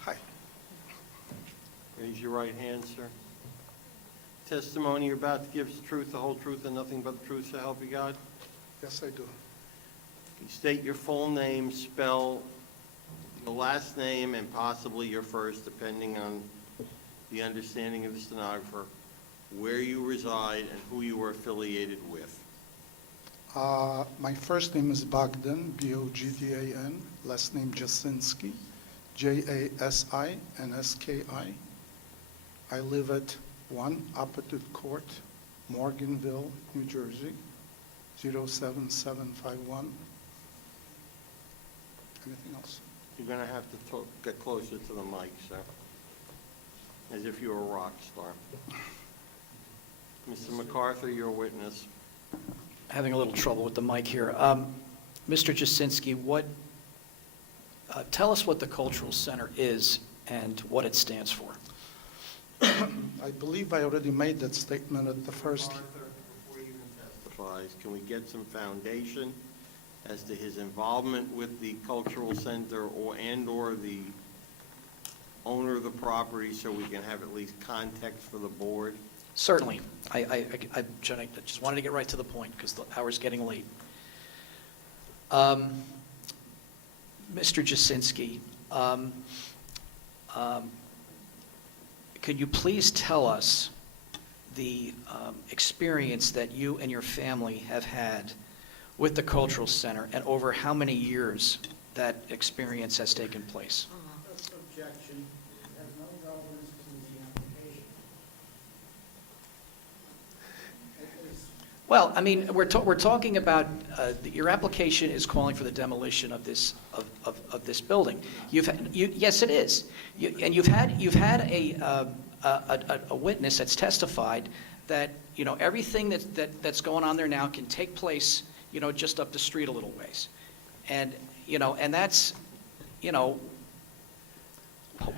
Hi. Raise your right hand, sir. Testimony you're about to give is the truth, the whole truth, and nothing but the truth, so help you God? Yes, I do. You state your full name, spell your last name, and possibly your first, depending on the understanding of the stenographer, where you reside and who you are affiliated with. My first name is Bogdan, B-O-G-D-A-N. Last name Jasinski, J-A-S-I-N-S-K-I. I live at 1 Opposite Court, Morganville, New Jersey, 07751. Anything else? You're going to have to get closer to the mic, sir, as if you were a rock star. Mr. MacArthur, your witness. Having a little trouble with the mic here. Mr. Jasinski, tell us what the Cultural Center is and what it stands for. I believe I already made that statement at the first. MacArthur, before you even testifies, can we get some foundation as to his involvement with the cultural center or the owner of the property, so we can have at least context for the board? Certainly. I just wanted to get right to the point because the hour's getting late. Mr. Jasinski, could you please tell us the experience that you and your family have had with the Cultural Center and over how many years that experience has taken place? Objection. It has no relevance to the application. Well, I mean, we're talking about, your application is calling for the demolition of this building. Yes, it is. And you've had a witness that's testified that, everything that's going on there now can take place, just up the street a little ways. And, and that's,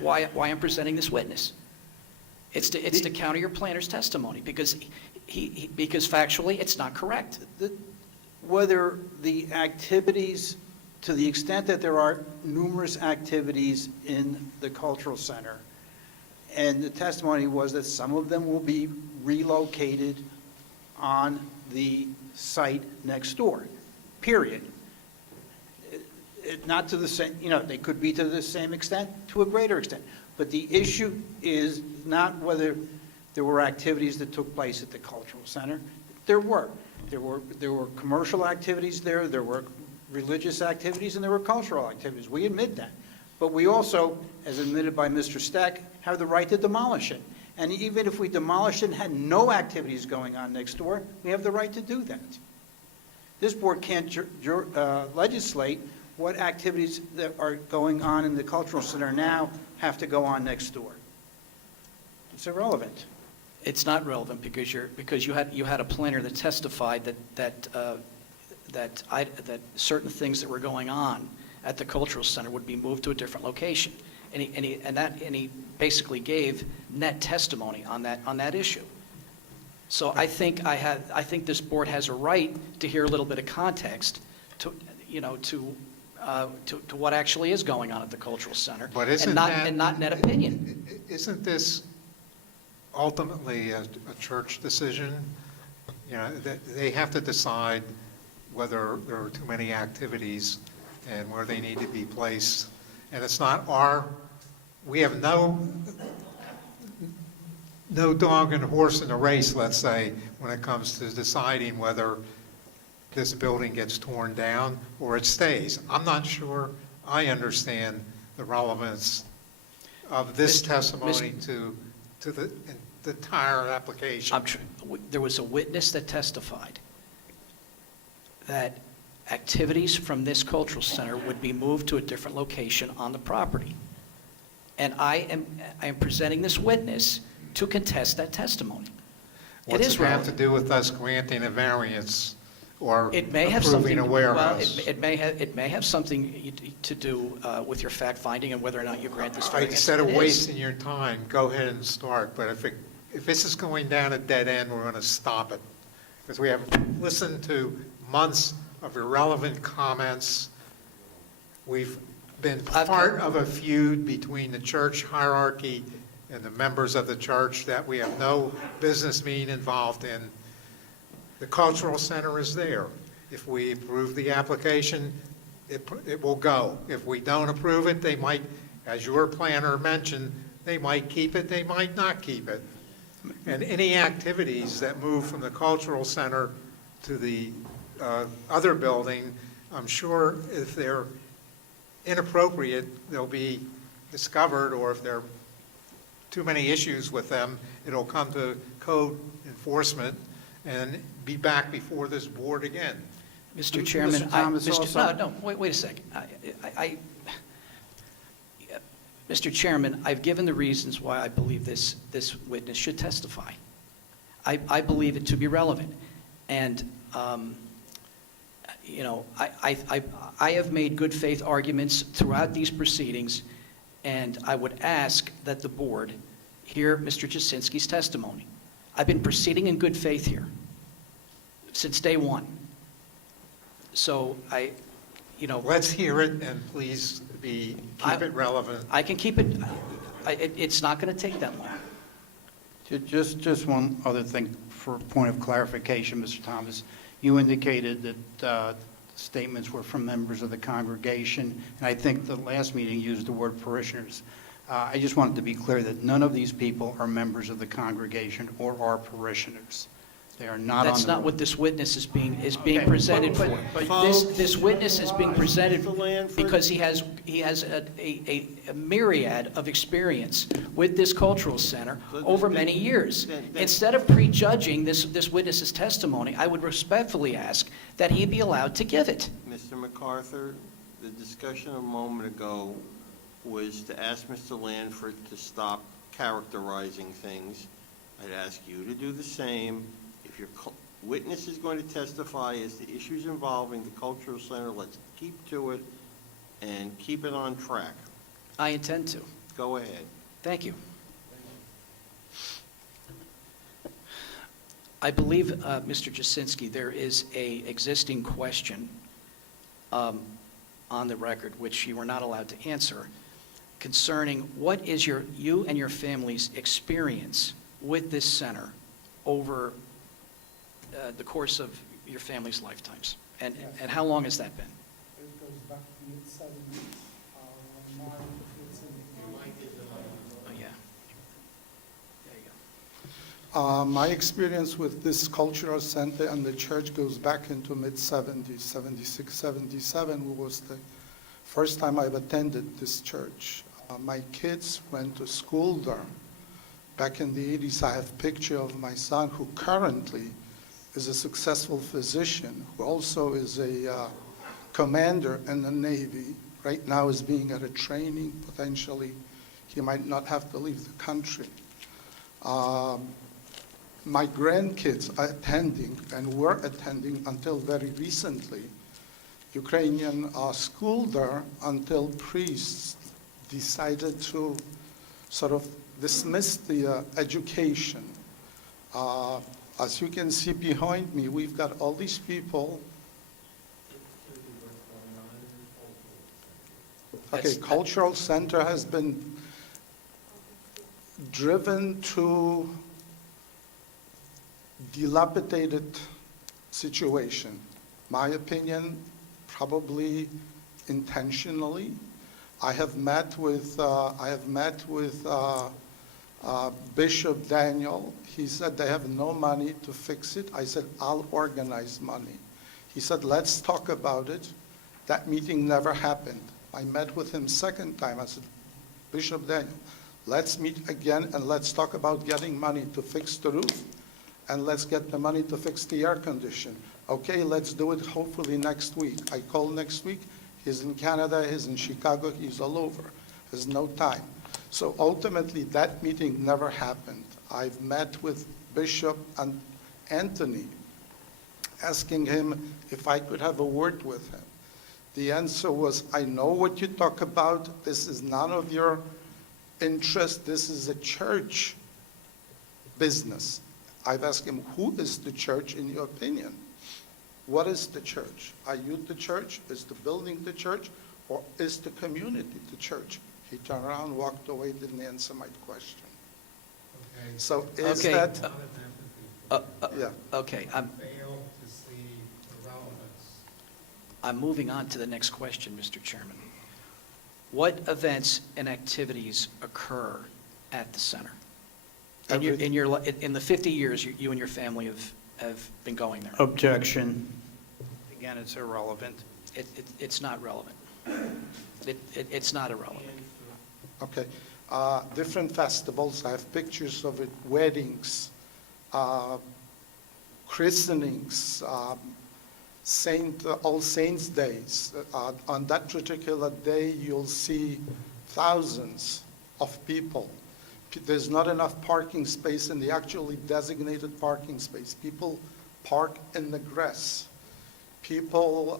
why I'm presenting this witness. It's to counter your planner's testimony because because factually it's not correct. Whether the activities, to the extent that there are numerous activities in the cultural center, and the testimony was that some of them will be relocated on the site next door, period. Not to the same, they could be to the same extent, to a greater extent. But the issue is not whether there were activities that took place at the cultural center. There were commercial activities there were religious activities, and there were cultural activities. We admit that. But we also, as admitted by Mr. Steck, have the right to demolish it. And even if we demolished it and had no activities going on next door, we have the right to do that. This board can't legislate what activities that are going on in the cultural center now have to go on next door. It's irrelevant. It's not relevant because you had a planner that testified that that certain things that were going on at the cultural center would be moved to a different location. And he basically gave net testimony on that issue. So I think this board has a right to hear a little bit of context to what actually is going on at the cultural center, But isn't and not net opinion. Isn't this ultimately a church decision? You know, they have to decide whether there are too many activities and where they need to be placed. And it's not we have no dog and horse in the race, let's say, when it comes to deciding whether this building gets torn down or it stays. I'm not sure I understand the relevance of this testimony to the entire application. There was a witness that testified that activities from this cultural center would be moved to a different location on the property. And I am presenting this witness to contest that testimony. What's it have to do with us granting a variance or It may have approving something. a warehouse? Well, it may have something to do with your fact finding and whether or not you grant this variance. Instead of It is. wasting your time, go ahead and start. But if this is going down a dead end, we're going to stop it. Because we have listened to months of irrelevant comments. We've been part of a feud between the church hierarchy and the members of the church that we have no business being involved in. The cultural center is there. If we approve the application, it will go. If we don't approve it, they might, as your planner mentioned, they might keep it, they might not keep it. And any activities that move from the cultural center to the other building, I'm sure if they're inappropriate, they'll be discovered, or if there are too many issues with them, it'll come to code enforcement and be back before this board again. Mr. Chairman, Mr. Thomas also- wait a second. Mr. Chairman, I've given the reasons why I believe this witness should testify. I believe it to be relevant. And, I have made good faith arguments throughout these proceedings, and I would ask that the board hear Mr. Jasinski's testimony. I've been proceeding in good faith here since day one. So Let's hear it, and please keep it relevant. I can keep it, it's not going to take that long. Just one other thing for a point of clarification, Mr. Thomas. You indicated that statements were from members of the congregation, and I think the last meeting used the word parishioners. I just wanted to be clear that none of these people are members of the congregation or are parishioners. They are not on the... That's not what this witness is being Okay. presented for. Folks, This witness is being presented Mr. Lanford. because he has a myriad of experience with this cultural center over many years. Instead of prejudging this witness's testimony, I would respectfully ask that he be allowed to give it. Mr. MacArthur, the discussion a moment ago was to ask Mr. Lanford to stop characterizing things. I'd ask you to do the same. If your witness is going to testify as to issues involving the cultural center, let's keep to it and keep it on track. I intend to. Go ahead. Thank you. I believe, Mr. Jasinski, there is a existing question on the record, which you were not allowed to answer, concerning what is you and your family's experience with this center over the course of your family's lifetimes, and how long has that been? It goes back to mid-70s. Oh, yeah. There you go. My experience with this cultural center and the church goes back into mid-70s, 76, 77 was the first time I've attended this church. My kids went to school there. Back in the 80s, I have a picture of my son who currently is a successful physician, who also is a commander in the Navy. Right now is being at a training. Potentially, he might not have to leave the country. my grandkids are attending and were attending until very recently Ukrainian school there until priests decided to sort of dismiss the education. As you can see behind me, we've got all these people. Okay, cultural center has been driven to dilapidated situation. My opinion, probably intentionally. I have met with Bishop Daniel. He said they have no money to fix it. I said, I'll organize money. He said, let's talk about it. That meeting never happened. I met with him second time. I said, Bishop Daniel, let's meet again and let's talk about getting money to fix the roof and let's get the money to fix the air condition. Okay, let's do it hopefully next week. I call next week. He's in Canada, he's in Chicago, he's all over. There's no time. So ultimately, that meeting never happened. I've met with Bishop and Anthony, asking him if I could have a word with him. The answer was, I know what you talk about. This is none of your interest. This is a church business. I've asked him, who is the church in your opinion? What is the church? Are you the church? Is the building the church? Or is the community the church? He turned around, walked away, didn't answer my question. Okay. So is Okay. that, A lot of empathy. yeah. Okay, Fail to see the relevance. I'm moving on to the next question, Mr. Chairman. What events and activities occur at the center? In the 50 years you and your family have been going there? Objection. Again, it's irrelevant. It's not relevant. It's not irrelevant. Okay. Different festivals, I have pictures of it, weddings, christenings, All Saints Days. On that particular day, you'll see thousands of people. There's not enough parking space in the actually designated parking space. People park in the grass. People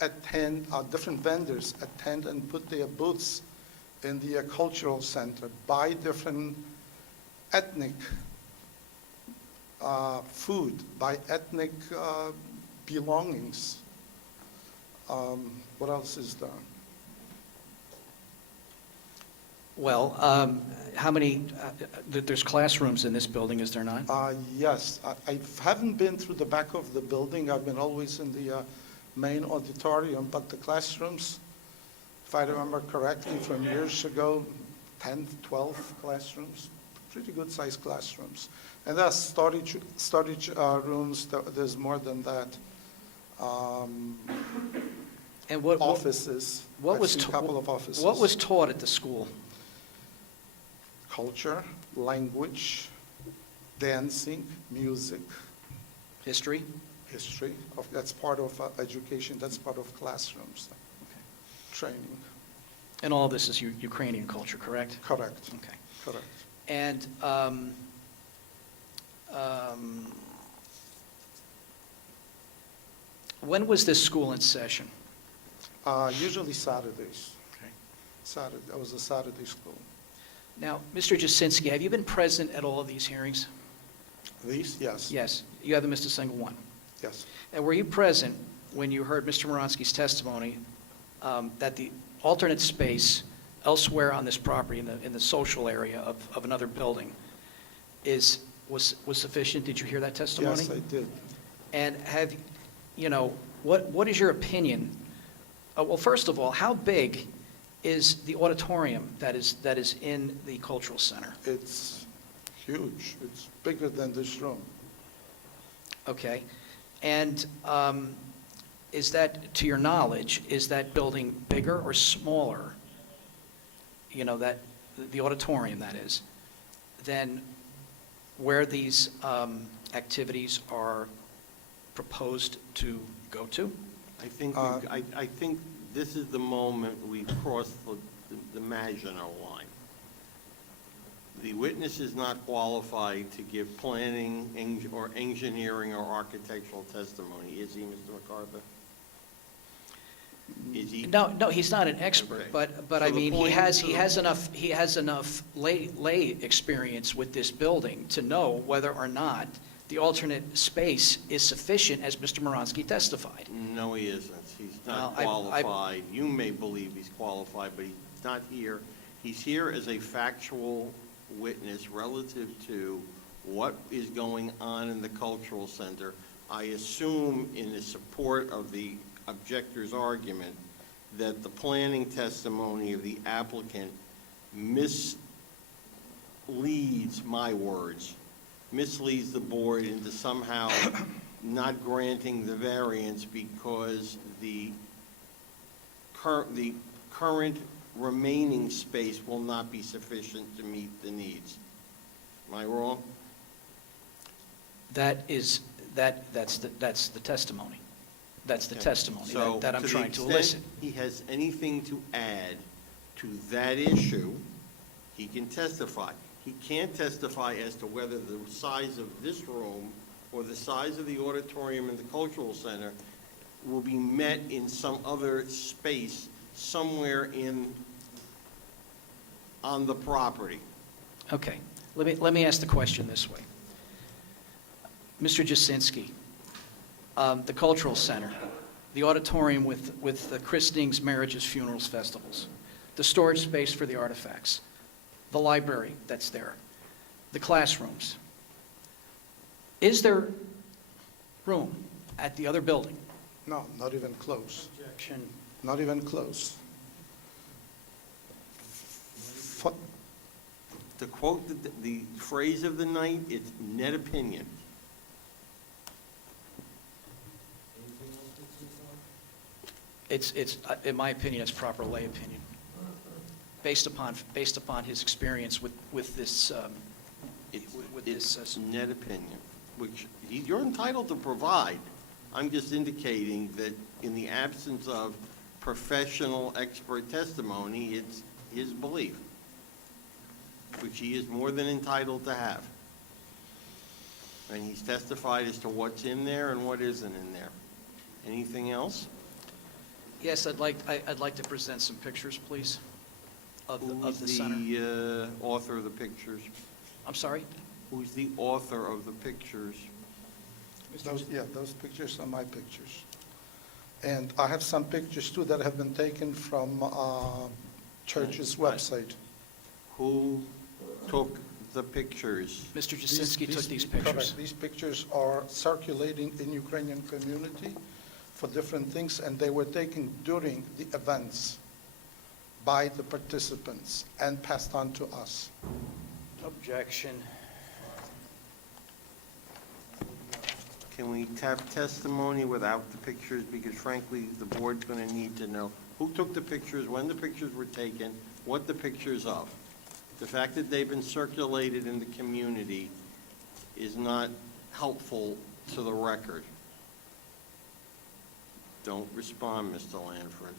attend, different vendors attend and put their booths in the cultural center, buy different ethnic food, buy ethnic belongings. What else is there? Well, how many, there's classrooms in this building, is there not? Yes, I haven't been through the back of the building. I've been always in the main auditorium, but the classrooms, if I remember correctly, from years ago, 10, 12 classrooms, pretty good sized classrooms. And there's storage rooms, there's more than that. And what Offices. What I've was seen a couple of offices. What was taught at the school? Culture, language, dancing, music, History? history. That's part of education, that's part of classrooms, training. And all this is Ukrainian culture, correct? Correct, Okay. correct. And when was this school in session? Usually Saturdays. Okay. Saturday, I was a Saturday school. Now, Mr. Jasinski, have you been present at all of these hearings? These, yes. Yes. You haven't missed a single one. Yes. And were you present when you heard Mr. Moronsky's testimony that the alternate space elsewhere on this property in the social area of another building was sufficient? Did you hear that testimony? Yes, I did. And what is your opinion? Well, first of all, how big is the auditorium that is in the cultural center? It's huge. It's bigger than this room. Okay. And is that, to your knowledge, is that building bigger or smaller, that the auditorium, that is, than where these activities are proposed to go to? I think this is the moment we cross the Maginot line. The witness is not qualified to give planning or engineering or architectural testimony, is he, Mr. MacArthur? Is he? No, he's not an expert, Okay. but So I the mean, point- he has enough lay experience with this building to know whether or not the alternate space is sufficient, as Mr. Moronsky testified. No, he isn't. He's not Well, qualified. You may believe he's qualified, but he's not here. He's here as a factual witness relative to what is going on in the cultural center. I assume in the support of the objector's argument that the planning testimony of the applicant misleads, my words, misleads the board into somehow not granting the variance because the current remaining space will not be sufficient to meet the needs. Am I wrong? That's the testimony. That's the testimony So, that I'm trying to the elicit. extent he has anything to add to that issue, he can testify. He can't testify as to whether the size of this room or the size of the auditorium in the cultural center will be met in some other space somewhere on the property. Okay, let me ask the question this way. Mr. Jasinski, the cultural center, the auditorium with the christenings, marriages, funerals, festivals, the storage space for the artifacts, the library that's there, the classrooms. Is there room at the other building? No, not even close. Objection. Not even close. To quote the phrase of the night, it's net opinion. It's in my opinion, it's proper lay opinion, based upon his experience with this. It's net opinion, which you're entitled to provide. I'm just indicating that in the absence of professional expert testimony, it's his belief, which he is more than entitled to have. And he's testified as to what's in there and what isn't in there. Anything else? Yes, I'd like to present some pictures, please, of the Who's center. the author of the pictures? I'm sorry? Who's the author of the pictures? Those pictures are my pictures. And I have some pictures too that have been taken from church's website. Who took the pictures? Mr. Jasinski took these pictures. Correct. These pictures are circulating in Ukrainian community for different things, and they were taken during the events by the participants and passed on to us. Objection. Can we have testimony without the pictures? Because frankly, the board's going to need to know who took the pictures, when the pictures were taken, what the pictures of. The fact that they've been circulated in the community is not helpful to the record. Don't respond, Mr. Lanford.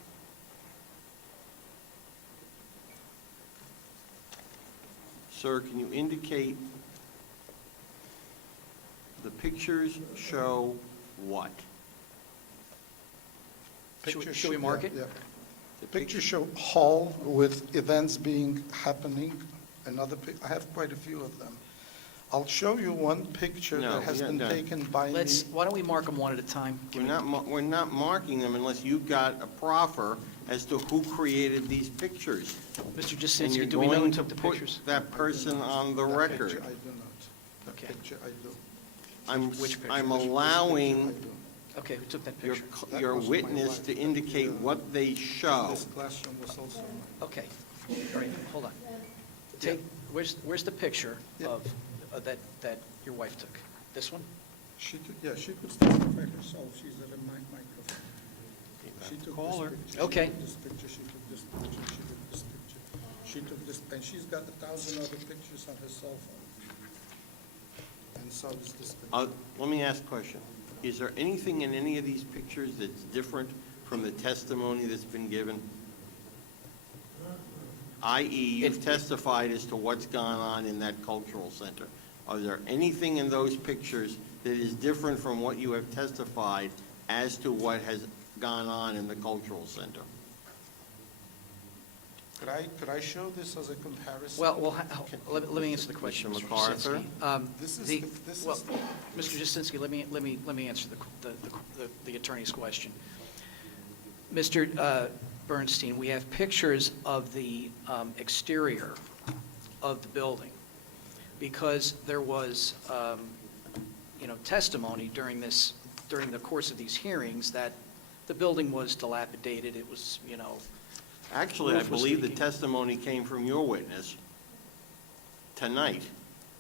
Sir, can you indicate the pictures show what? Should we mark it? Yeah. The pictures show hall with events happening. I have quite a few of them. I'll show you one picture No, that has yeah, been no. taken by me. Why don't we mark them one at a time? We're not marking them unless you've got a proffer as to who created these pictures. Mr. And Jasinski, you're do we know who going to took the put pictures? that person on the That record. picture I do not. That Okay. picture I do. Which picture? I'm This picture I allowing do. Okay, who took that your picture? That your was my witness wife. to indicate what they show. This classroom was also mine. Okay, all right, hold on. Where's the picture Yeah. of, that your wife took? This one? She could testify herself. She's at a microphone. She took Call her. this picture. Okay. She took this picture, she took this picture, she took this picture. She took this, and she's got 1,000 other pictures on her cell phone. And so does this picture. Let me ask a question. Is there anything in any of these pictures that's different from the testimony that's been given? i.e. you've testified as to what's gone on in that cultural center. Are there anything in those pictures that is different from what you have testified as to what has gone on in the cultural center? Could I show this as a comparison? Well, let me answer the question, Mr. Mr. MacArthur? Jasinski. This is The- the- this well, is the- Mr. Jasinski, let me answer the attorney's question. Mr. Bernstein, we have pictures of the exterior of the building, because there was, testimony during the course of these hearings that the building was dilapidated, it was, Actually, I roof was believe the leaking. testimony came from your witness tonight.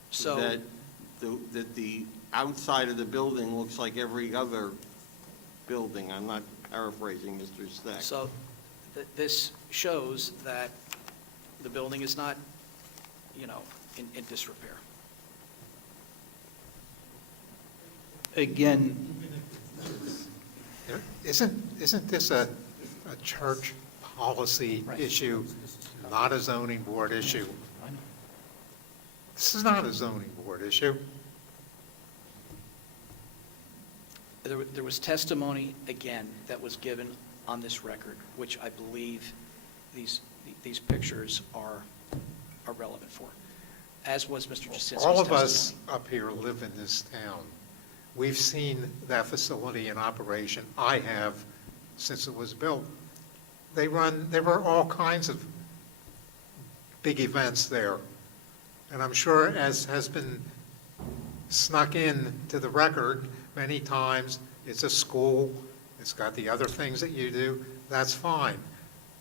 So- That the outside of the building looks like every other building. I'm not paraphrasing Mr. Steck. So this shows that the building is not, in disrepair. Again, Isn't this a church policy Right. issue, not a zoning board issue? This is not a zoning board issue. There was testimony, again, that was given on this record, which I believe these pictures are relevant for, as was Mr. Jasinski's testimony. All of us up here live in this town. We've seen that facility in operation. I have, since it was built. There were all kinds of big events there. And I'm sure, as has been snuck in to the record many times, it's a school, it's got the other things that you do, that's fine.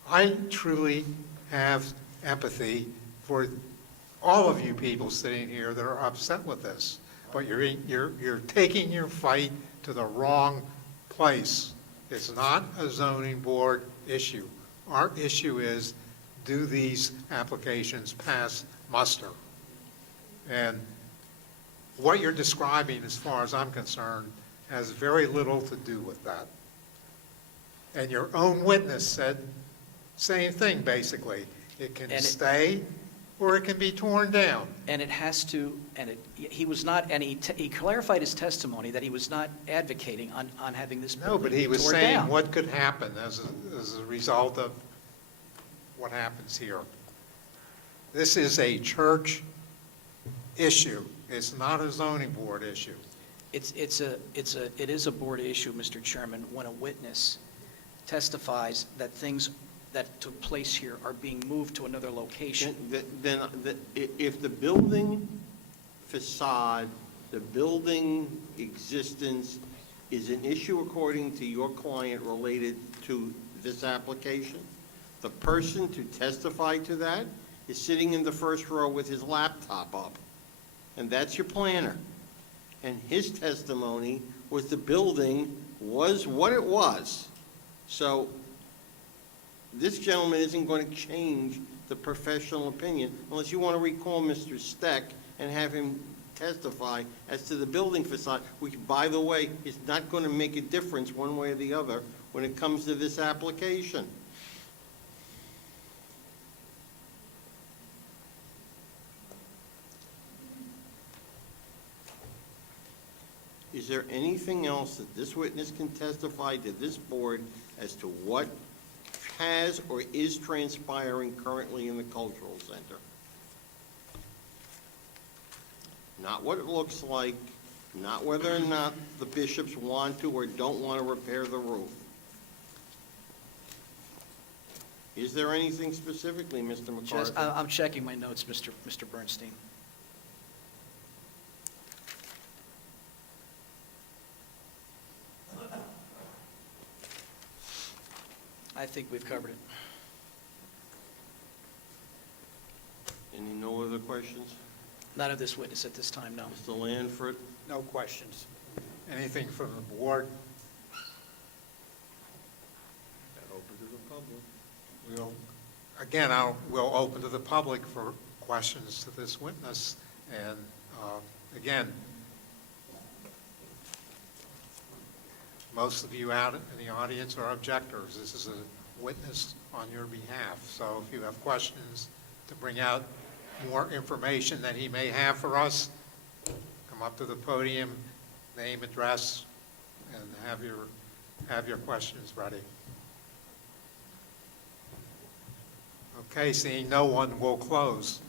I truly have empathy for all of you people sitting here that are upset with this, but you're taking your fight to the wrong place. It's not a zoning board issue. Our issue is, do these applications pass muster? And what you're describing, as far as I'm concerned, has very little to do with that. And your own witness said same thing, basically. It can stay or it can be torn down. And it has to, he was not, and he clarified his testimony that he was not advocating on having this No, but building he was torn saying down. what could happen as a result of what happens here. This is a church issue. It's not a zoning board issue. It is a board issue, Mr. Chairman, when a witness testifies that things that took place here are being moved to another location. Then, if the building facade, the building existence is an issue according to your client related to this application, the person to testify to that is sitting in the first row with his laptop up. And that's your planner. And his testimony was the building was what it was. So this gentleman isn't going to change the professional opinion unless you want to recall Mr. Steck and have him testify as to the building facade, which, by the way, is not going to make a difference one way or the other when it comes to this application. Is there anything else that this witness can testify to this board as to what has or is transpiring currently in the cultural center? Not what it looks like, not whether or not the bishops want to or don't want to repair the roof. Is there anything specifically, Mr. MacArthur? I'm checking my notes, Mr. Bernstein. I think we've covered it. Any no other questions? Not of this witness at this time, no. Mr. Lanford? no questions. Anything from the board? Open to the public. We'll open to the public for questions to this witness. And again, most of you out in the audience are objectors. This is witness on your behalf. So if you have questions to bring out more information that he may have for us, come up to the podium, name, address, and have your questions ready. Okay, seeing no one, will close.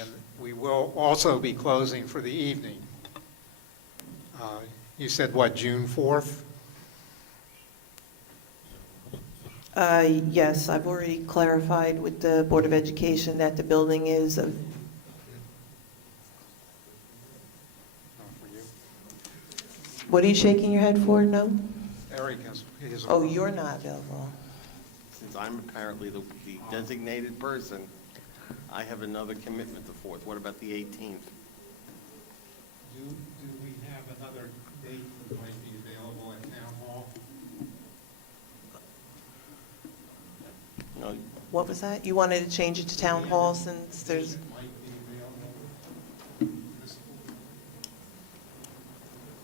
And we will also be closing for the evening. You said what, June 4th? Yes, I've already clarified with the Board of Education that the building is, No, for you. what are you shaking your head for? No? Eric has. Oh, you're not available. Since I'm apparently the designated person, I have another commitment the 4th. What about the 18th? Do we have another date that might be available at Town Hall? No, What was that? You wanted to change it to Town Hall since there's, Might be available.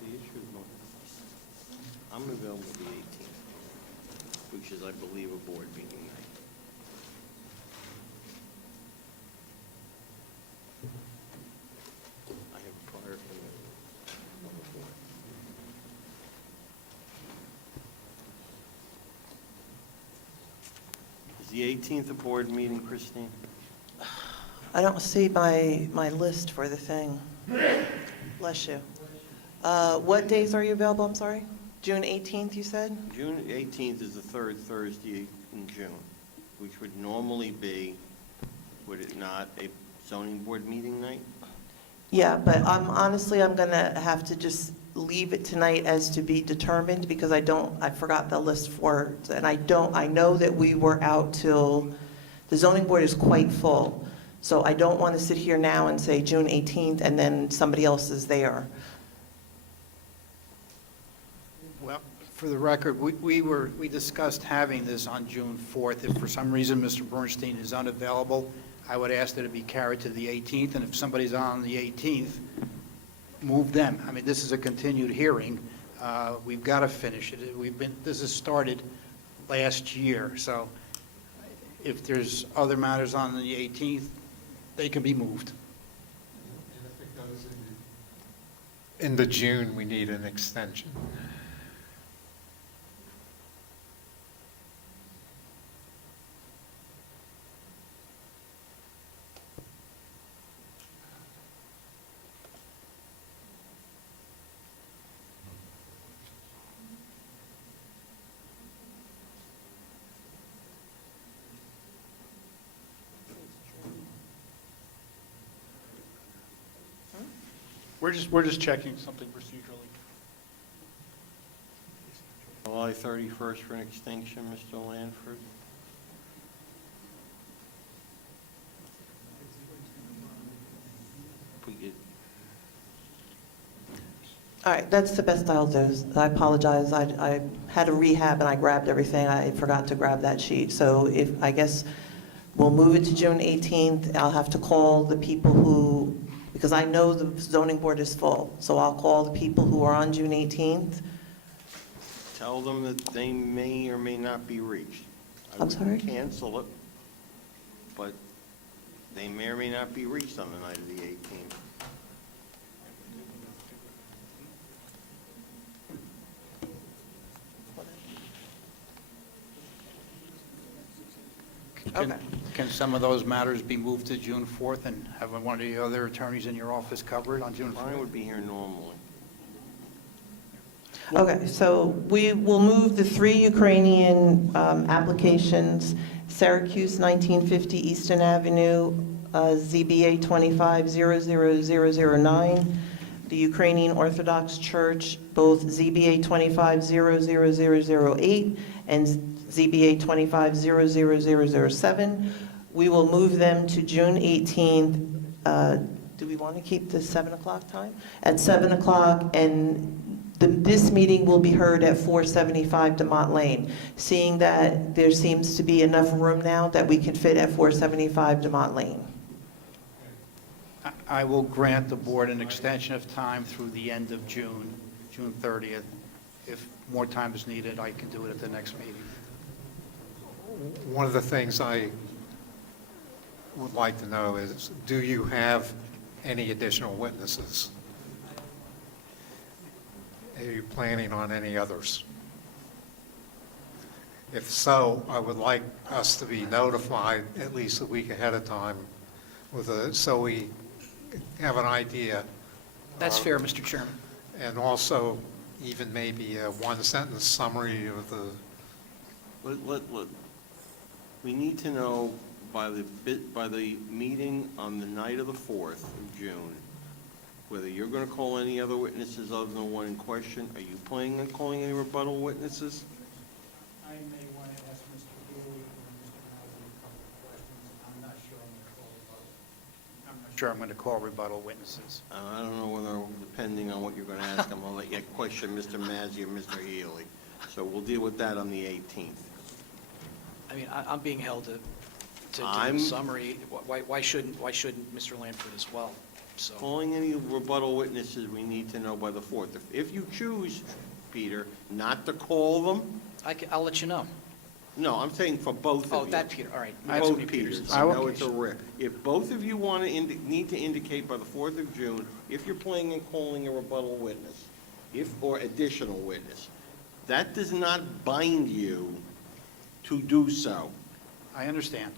the issue is I'm available the 18th, which is, I believe, a board meeting night. I have a prior commitment on the 4th. Is the 18th a board meeting, Christine? I don't see my list for the thing. Bless you. What days are you available? I'm sorry? June 18th, you said? June 18th is the third Thursday in June, which would normally be, would it not, a zoning board meeting night? Yeah, but honestly, I'm going to have to just leave it tonight as to be determined because I forgot the list for, and I know that we were out till, the zoning board is quite full. So I don't want to sit here now and say June 18th and then somebody else is there. Well, for the record, we discussed having this on June 4th. If for some reason Mr. Bernstein is unavailable, I would ask that it be carried to the 18th, and if somebody's on the 18th, move them. I mean, this is a continued hearing. We've got to finish it. This has started last year, so if there's other matters on the 18th, they can be moved. And if it goes into June, we need an extension. We're just checking something procedurally. July 31st for an extension, Mr. Lanford? If we get All right, that's the best I'll do. I apologize. I had a rehab and I grabbed everything. I forgot to grab that sheet. So I guess we'll move it to June 18th. I'll have to call the people who, because I know the zoning board is full. So I'll call the people who are on June 18th. Tell them that they may or may not be reached. I I'm sorry? wouldn't cancel it, but they may or may not be reached on the night of the 18th. Okay. Can some of those matters be moved to June 4th and have one of the other attorneys in your office cover it on June 4th? I would be here normally. Okay, so we will move the 3 Ukrainian applications, Syracuse 1950 Eastern Avenue, ZBA 25-00009, the Ukrainian Orthodox Church, both ZBA 25-00008 and ZBA 25-00007. We will move them to June 18th. Do we want to keep the 7 o'clock time? At 7 o'clock, and this meeting will be heard at 475 DeMont Lane. Seeing that there seems to be enough room now that we can fit at 475 DeMont Lane. I will grant the board an extension of time through the end of June, June 30th. If more time is needed, I can do it at the next meeting. one of the things I would like to know is, do you have any additional witnesses? Are you planning on any others? If so, I would like us to be notified at least a week ahead of time so we have an idea. That's fair, Mr. Chairman. And also even maybe a one-sentence summary of the, We need to know by the meeting on the night of the 4th of June, whether you're going to call any other witnesses other than the one in question. Are you planning on calling any rebuttal witnesses? I may want to ask Mr. Healy or Mr. Housen a couple of questions. I'm not sure I'm going to call rebuttal witnesses. I don't know whether, depending on what you're going to ask, I'm going to let you question Mr. Mazzi or Mr. Healy. So we'll deal with that on the 18th. I mean, I'm being held to do a I'm- summary. Why shouldn't Mr. Lanford as well? So, Calling any rebuttal witnesses, we need to know by the 4th. If you choose, Peter, not to call them, I'll let you know. no, I'm saying for both of you. Oh, that Peter, all right. Both Peters. Peters. I know it's a rip. If both of you want to, need to indicate by the 4th of June, if you're planning on calling a rebuttal witness, or additional witness, that does not bind you to do so. I understand.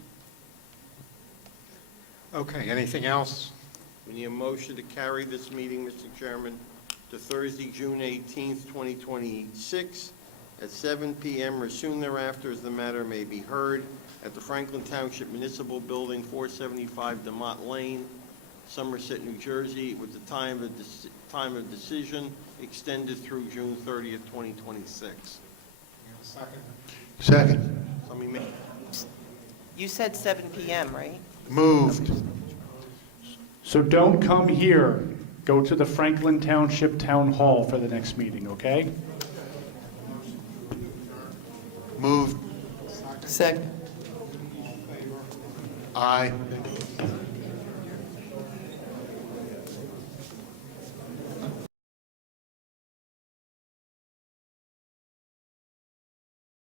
okay, anything else? We need a motion to carry this meeting, Mr. Chairman, to Thursday, June 18th, 2026, at 7 p.m. or soon thereafter, as the matter may be heard, at the Franklin Township Municipal Building, 475 DeMott Lane, Somerset, New Jersey, with the time of decision extended through June 30th, 2026. Second. Somebody make, You said 7 PM, right? Moved. So don't come here. Go to the Franklin Township Town Hall for the next meeting, okay? Moved. Second. Aye.